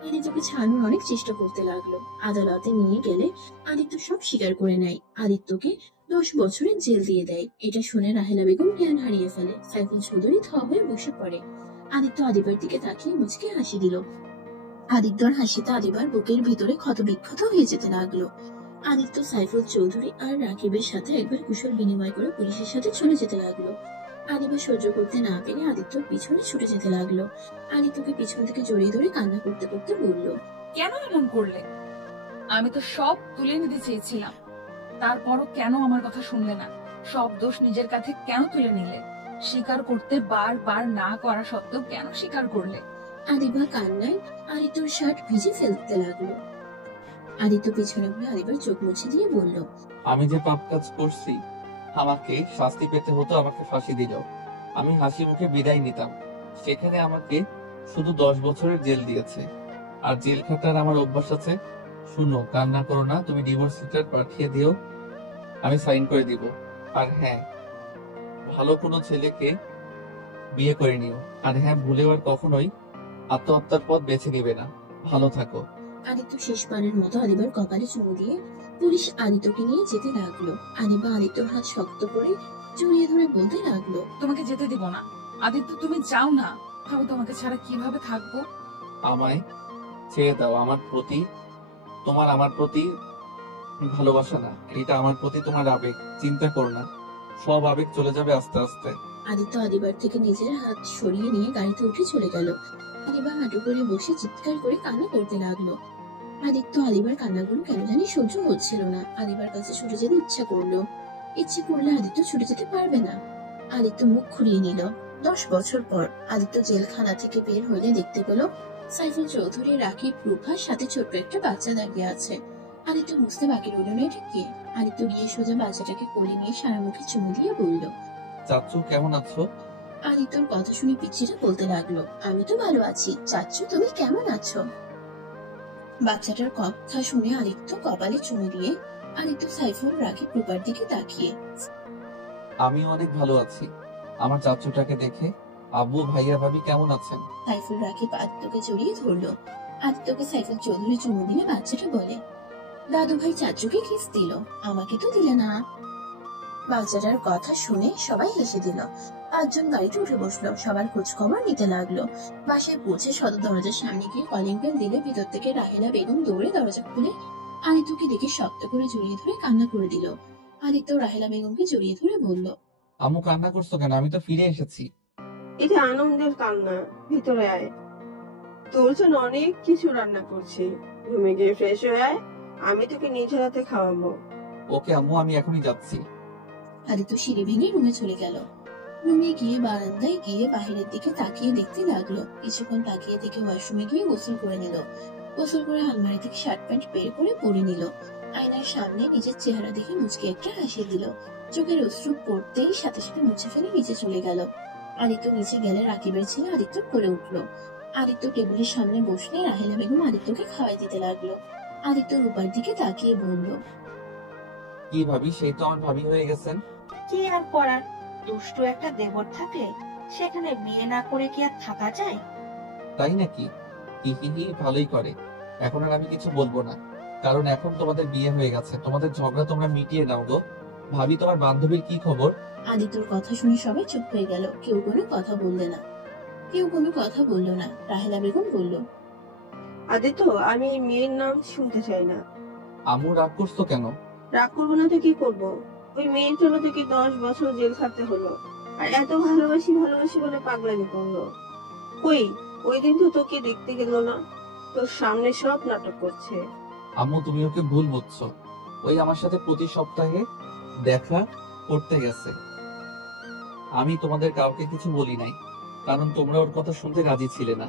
আদিত্যকে ছাড়ানোর অনেক চেষ্টা করতে লাগলো। আদালতে নিয়ে গেলে আদিত্য সব স্বীকার করে নেয়। আদিত্যকে 10 বছরের জেল দিয়ে দেয়। এটা শুনে রাহেলা বেগম জ্ঞান হারিয়ে ফেলে। সাইফুল চৌধুরী থ হয়ে বসে পড়ে। আদিত্য আদিবার দিকে তাকিয়ে মুচকে হাসি দিল। আদিত্যর হাসিতে আদিবার বুকের ভিতরে ক্ষতবিক্ষত হয়ে যেতে লাগলো। আদিত্য সাইফুল চৌধুরী আর রাকিবের সাথে একবার কুশল বিনিময় করে পুলিশের সাথে চলে যেতে লাগলো। আদিবা সহ্য করতে না পেরে আদিত্যর পিছনে ছুটে যেতে লাগলো। আদিত্যকে পিছন থেকে জড়িয়ে ধরে কান্না করতে করতে বলল, কেন এমন করলে? আমি তো সব তুলে নিতে চেয়েছিলাম, তারপরও কেন আমার কথা শুনলে না? সব দোষ নিজের কাছে কেন তুলে নিলে? স্বীকার করতে বারবার না করা সত্ত্বেও কেন স্বীকার করলে? আদিবা কান্নায় আদিত্যর শার্ট ভিজে ফেলতে লাগলো। আদিত্য পিছনে ঘুরে আদিবার চোখ মুছে দিয়ে বলল, আমি যে পাপ কাজ করছি, আমাকে শাস্তি পেতে হতো, আমাকে ফাঁসি দিল। আমি হাসি মুখে বিদায় নিতাম, সেখানে আমাকে শুধু 10 বছরের জেল দিয়েছে। আর জেল খাটার আমার অভ্যাস আছে। শুনো, কান্না করো না, তুমি ডিভোর্স লেটার পাঠিয়ে দিও, আমি সাইন করে দিব। আর হ্যাঁ, ভালো কোনো ছেলেকে বিয়ে করে নিও। আর হ্যাঁ, ভুলেও আর কখনোই আত্মহত্যার পথ বেছে নেবে না। ভালো থাকো। আদিত্য শেষবারের মতো আদিবার কপালে চুমু দিয়ে পুলিশ আদিত্যকে নিয়ে যেতে লাগলো। আদিবা আদিত্যর হাত শক্ত করে জড়িয়ে ধরে বলতে লাগলো, তোমাকে যেতে দিব না। আদিত্য, তুমি যাও না। আমি তোমাকে ছাড়া কিভাবে থাকবো? আমায় ছেড়ে দাও। আমার প্রতি ভালোবাসা না, এটা আমার প্রতি তোমার আবেগ। চিন্তা করো না, সব আবেগ চলে যাবে আস্তে আস্তে। আদিত্য আদিবার থেকে নিজের হাত সরিয়ে নিয়ে গাড়িতে উঠে চলে গেল। আদিবা হাঁটু করে বসে চিৎকার করে কান্না করতে লাগলো। আদিত্য আদিবার কান্নাগুলো কেন জানি সহ্য হচ্ছিল না। আদিবার কাছে ছুটে যেতে ইচ্ছে করলে আদিত্য ছুটে যেতে পারবে না। আদিত্য মুখ ঘুরিয়ে নিল। 10 বছর পর আদিত্য জেলখানা থেকে বের হইলে দেখতে পেল সাইফুল চৌধুরী, রাকিব, রূপার সাথে ছোট্ট একটা বাচ্চা দাঁড়িয়ে আছে। আদিত্য বুঝতে বাকি রইল না এটা কে। আদিত্য গিয়ে সোজা বাচ্চাটাকে কোলে নিয়ে সারা মুখে চুমু দিয়ে বলল, চাচু কেমন আছো? আদিত্যর কথা শুনে পিচ্চিটা বলতে লাগলো, আমি তো ভালো আছি চাচ্চু, তুমি কেমন আছো? বাচ্চাটার কথা শুনে আদিত্য কপালে চুমু দিয়ে আদিত্য সাইফুল, রাকিব, রূপার দিকে তাকিয়ে, আমি অনেক ভালো আছি। আমার চাচুটাকে দেখে আব্বু, ভাইয়া, ভাবি কেমন আছেন? সাইফুল, রাকিব আদিত্যকে জড়িয়ে ধরলো। আদিত্যকে সাইফুল চৌধুরী চুমু দিলে বাচ্চাটা বলে, দাদু ভাই চাচুকে কিস দিল, আমাকে তো দিলে না। বাচ্চাটার কথা শুনে সবাই হেসে দিল। 5 জন গাড়িতে উঠে বসলো। সবার খোঁজ খবর নিতে লাগলো। বাসায় পৌঁছে সদর দরজার সামনে গিয়ে কলিং বেল দিলে ভিতর থেকে রাহেলা বেগম দৌড়ে দরজা খুলে আদিত্যকে দেখে শক্ত করে জড়িয়ে ধরে কান্না করে দিল। আদিত্য রাহেলা বেগমকে জড়িয়ে ধরে বলল, আম্মু কান্না করছো কেন? আমি তো ফিরে এসেছি। এটা আনন্দের কান্না, ভিতরে আয়, তোর জন্য অনেক কিছু রান্না করছি, রুমে গিয়ে ফ্রেশ হয়ে আয়, আমি তোকে নিজের হাতে খাওয়াবো। ওকে আম্মু, আমি এখনই যাচ্ছি। আদিত্য সিঁড়ি ভেঙে রুমে চলে গেল। রুমে গিয়ে বারান্দায় গিয়ে বাহিরের দিকে তাকিয়ে দেখতে লাগলো। কিছুক্ষণ তাকিয়ে থেকে ওয়াশরুমে গিয়ে গোসল করে নিল। গোসল করে আলমারি থেকে শার্ট প্যান্ট বের করে পরে নিল। আয়নার সামনে নিজের চেহারা দেখে মুচকে একটা হাসি দিল। চোখের অশ্রু পড়তেই সাথে সাথে মুছে ফেলে নিচে চলে গেল। আদিত্য নিচে গেলে রাকিবের ছেলে আদিত্য কোলে উঠলো। আদিত্য টেবিলের সামনে বসলে রাহেলা বেগম আদিত্যকে খাওয়াই দিতে লাগলো। আদিত্য রূপার দিকে তাকিয়ে বলল, কি ভাবি, সেই তো আমার ভাবি হয়ে গেছেন। কি আর করার, দুষ্টু একটা দেবর থাকলে সেখানে বিয়ে না করে কি আর থাকা যায়? তাই নাকি? হি হি হি, ভালোই করে। এখন আর আমি কিছু বলবো না, কারণ এখন তোমাদের বিয়ে হয়ে গেছে। তোমাদের ঝগড়া তোমরা মিটিয়ে নাও গো। ভাবি, তোমার বান্ধবীর কি খবর? আদিত্যর কথা শুনে সবাই চুপ হয়ে গেল। কেউ কোনো কথা বলল না। রাহেলা বেগম বলল, আদিত্য, আমি এই মেয়ের নাম শুনতে চাই না। আম্মু রাগ করছো কেন? রাগ করবো না তো কি করবো? ওই মেয়ের জন্য তোকে 10 বছর জেল খাটতে হলো, আর এত ভালোবাসি বলে পাগলামি করলো। ওই দিন তো তোকে দেখতে গেল না, তোর সামনে সব নাটক করছে। আম্মু, তুমি ওকে ভুল বুঝছো। ওই আমার সাথে প্রতি সপ্তাহে দেখা করতে গেছে। আমি তোমাদের কাউকে কিছু বলি নাই, কারণ তোমরা ওর কথা শুনতে রাজি ছিলে না।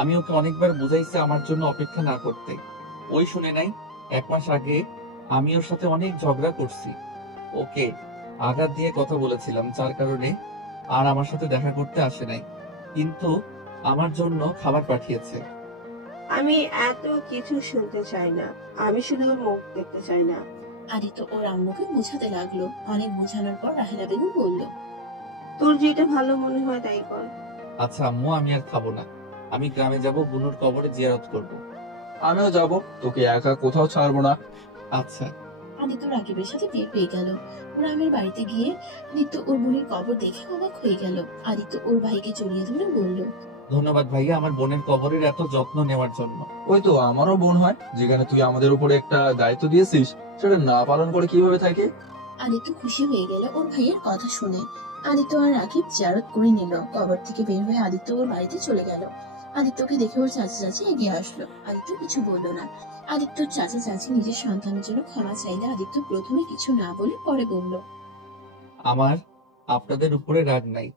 আমি ওকে অনেকবার বুঝাইছি আমার জন্য অপেক্ষা না করতে, ওই শুনে নাই। 1 মাস আগে আমি ওর সাথে অনেক ঝগড়া করছি, ওকে আঘাত দিয়ে কথা বলেছিলাম, যার কারণে আর আমার সাথে দেখা করতে আসে নাই, কিন্তু আমার জন্য খাবার পাঠিয়েছে। আমি এত কিছু শুনতে চাই না, আমি শুধু ওর মুখ দেখতে চাই না। আদিত্য ওর আম্মুকে বোঝাতে লাগলো। অনেক বোঝানোর পর রাহেলা বেগম বলল, তোর যেটা ভালো মনে হয় তাই কর। আচ্ছা আম্মু, আমি আর খাবো না। আমি গ্রামে যাব, বুনুর কবরে জিয়ারত করব। আমিও যাব, তোকে একা কোথাও ছাড়বো না। আচ্ছা। আদিত্য রাকিবের সাথে বের হয়ে গেল। গ্রামের বাড়িতে গিয়ে আদিত্য ওর বোনের কবর দেখে অবাক হয়ে গেল। আদিত্য ওর ভাইকে জড়িয়ে ধরে বলল, ধন্যবাদ ভাইয়া আমার বোনের কবরের এত যত্ন নেওয়ার জন্য। ওই তো আমারও বোন হয়, যেখানে তুই আমাদের উপরে একটা দায়িত্ব দিয়েছিস সেটা না পালন করে কিভাবে থাকে। আদিত্য খুশি হয়ে গেল ওর ভাইয়ের কথা শুনে। আদিত্য আর রাকিব জিয়ারত করে নিল। কবর থেকে বের হয়ে আদিত্য ওর বাড়িতে চলে গেল। আদিত্যকে দেখে ওর চাচা চাচি এগিয়ে আসলো। আদিত্য কিছু বলল না। আদিত্যর চাচা চাচি নিজের সন্তানের জন্য ক্ষমা চাইলে আদিত্য প্রথমে কিছু না বলে পরে বলল, আমার আপনাদের উপরে রাগ নাই,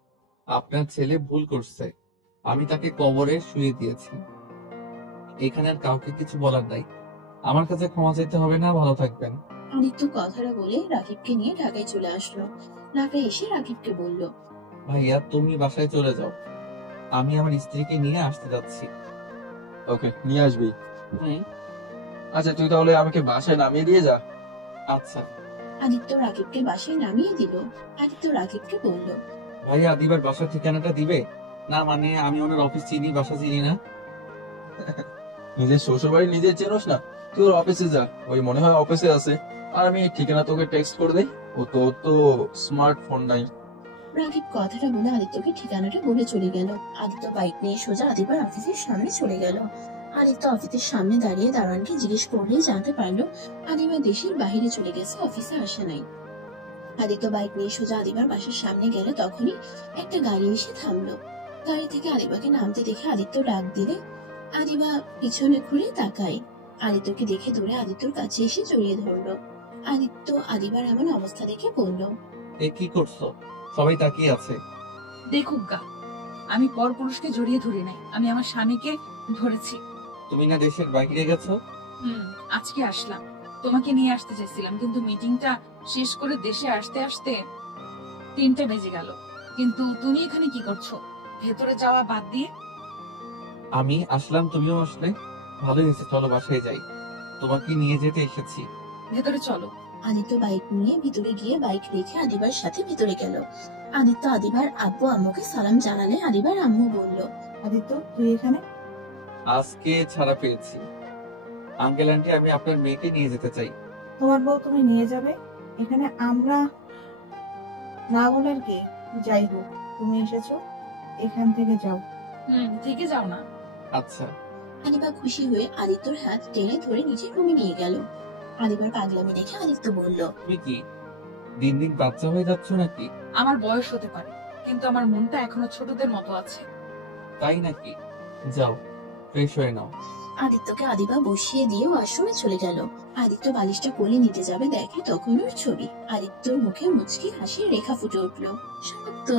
আপনার ছেলে ভুল করছে, আমি তাকে কবরে শুয়ে দিয়েছি। এখানে আর কাউকে কিছু বলার নাই, আমার কাছে ক্ষমা চাইতে হবে না। ভালো থাকবেন। আদিত্য কথাটা বলে রাকিবকে নিয়ে ঢাকায় চলে আসলো। ঢাকায় এসে রাকিবকে বলল, ভাইয়া তুমি বাসায় চলে যাও, আমি আমার স্ত্রীকে নিয়ে আসতে যাচ্ছি। ওকে, নিয়ে আসবি। হুম। আচ্ছা, তুই তাহলে আমাকে বাসায় নামিয়ে দিয়ে যা। আচ্ছা। আদিত্য রাকিবকে বাসায় নামিয়ে দিল। আদিত্য রাকিবকে বলল, ভাইয়া দিবার বাসার ঠিকানাটা দিবে? না মানে আমি ওনার অফিস চিনি, বাসা চিনি না। নিজের শ্বশুর বাড়ি নিজে চেনোস না? তুই ওর অফিসে যা, ওই মনে হয় অফিসে আছে। আর আমি ঠিকানা তোকে টেক্সট করে দেই। ও তো স্মার্টফোন নাই। রাকিব কথাটা বলে আদিত্যকে ঠিকানাটা বলে চলে গেল। আদিত্য বাইক নিয়ে সোজা আদিবার অফিসের সামনে চলে গেল। আদিত্য অফিসের সামনে দাঁড়িয়ে দারোয়ানকে জিজ্ঞেস করলেই জানতে পারলো আদিবা দেশের বাইরে চলে গেছে, অফিসে আসে নাই। আদিত্য বাইক নিয়ে সোজা আদিবার বাসার সামনে গেলে তখনই একটা গাড়ি এসে থামলো। গাড়ি থেকে আদিবাকে নামতে দেখে আদিত্য ডাক দিলে আদিবা পিছনে ঘুরে তাকায়। আদিত্যকে দেখে দৌড়ে আদিত্যর কাছে এসে জড়িয়ে ধরলো। আদিত্য আদিবার এমন অবস্থা দেখে বলল, এ কি করছো? সবাই তাকিয়ে আছে। দেখুক গা, আমি পরপুরুষকে জড়িয়ে ধরি নাই, আমি আমার স্বামীকে ধরেছি। তুমি না দেশের বাইরে গেছো? আজকে আসলাম, তোমাকে নিয়ে আসতে চাইছিলাম, কিন্তু মিটিংটা শেষ করে দেশে আসতে আসতে 3টা বেজে গেল। কিন্তু তুমি এখানে কি করছো ভেতরে যাওয়া বাদ দিয়ে? আমি আসলাম, তুমিও আসলে, ভালো হয়েছে। চলো বাসায় যাই, তোমাকে নিয়ে যেতে এসেছি। ভেতরে চলো। আদিত্য বাইক নিয়ে ভিতরে গিয়ে বাইক রেখে আদিবার সাথে ভিতরে গেল। আদিত্য আদিবার আব্বু আম্মুকে সালাম জানালে আদিবার আম্মু বলল, আদিত্য তুই এখানে? আজকে ছাড়া পেয়েছি। আঙ্কেল আন্টি, আমি আপনার মেয়েকে নিয়ে যেতে চাই। তোমার বউ তুমি নিয়ে যাবে? এখানে আমরা না বলার কি? যাই হোক, তুমি এসেছো, এখান থেকে যাও। থেকে যাও না। আচ্ছা। আদিবা খুশি হয়ে আদিত্যর হাত টেনে ধরে নিজের রুমে নিয়ে গেল। আদিবার পাগলামি দেখে আদিত্য বলল, তুমি কি দিন দিন বাচ্চা হয়ে যাচ্ছ নাকি? আমার বয়স হতে পারে, কিন্তু আমার মনটা এখনো ছোটদের মতো আছে। তাই নাকি? যাও ফ্রেশ হয়ে নাও। আদিত্যকে আদিবা বসিয়ে দিয়ে ওয়াশরুমে চলে গেল। আদিত্য বালিশটা কোলে নিতে যাবে, দেখে তখন ওর ছবি। আদিত্যর মুখে মুচকি হাসির রেখা ফুটে উঠলো। সমাপ্ত।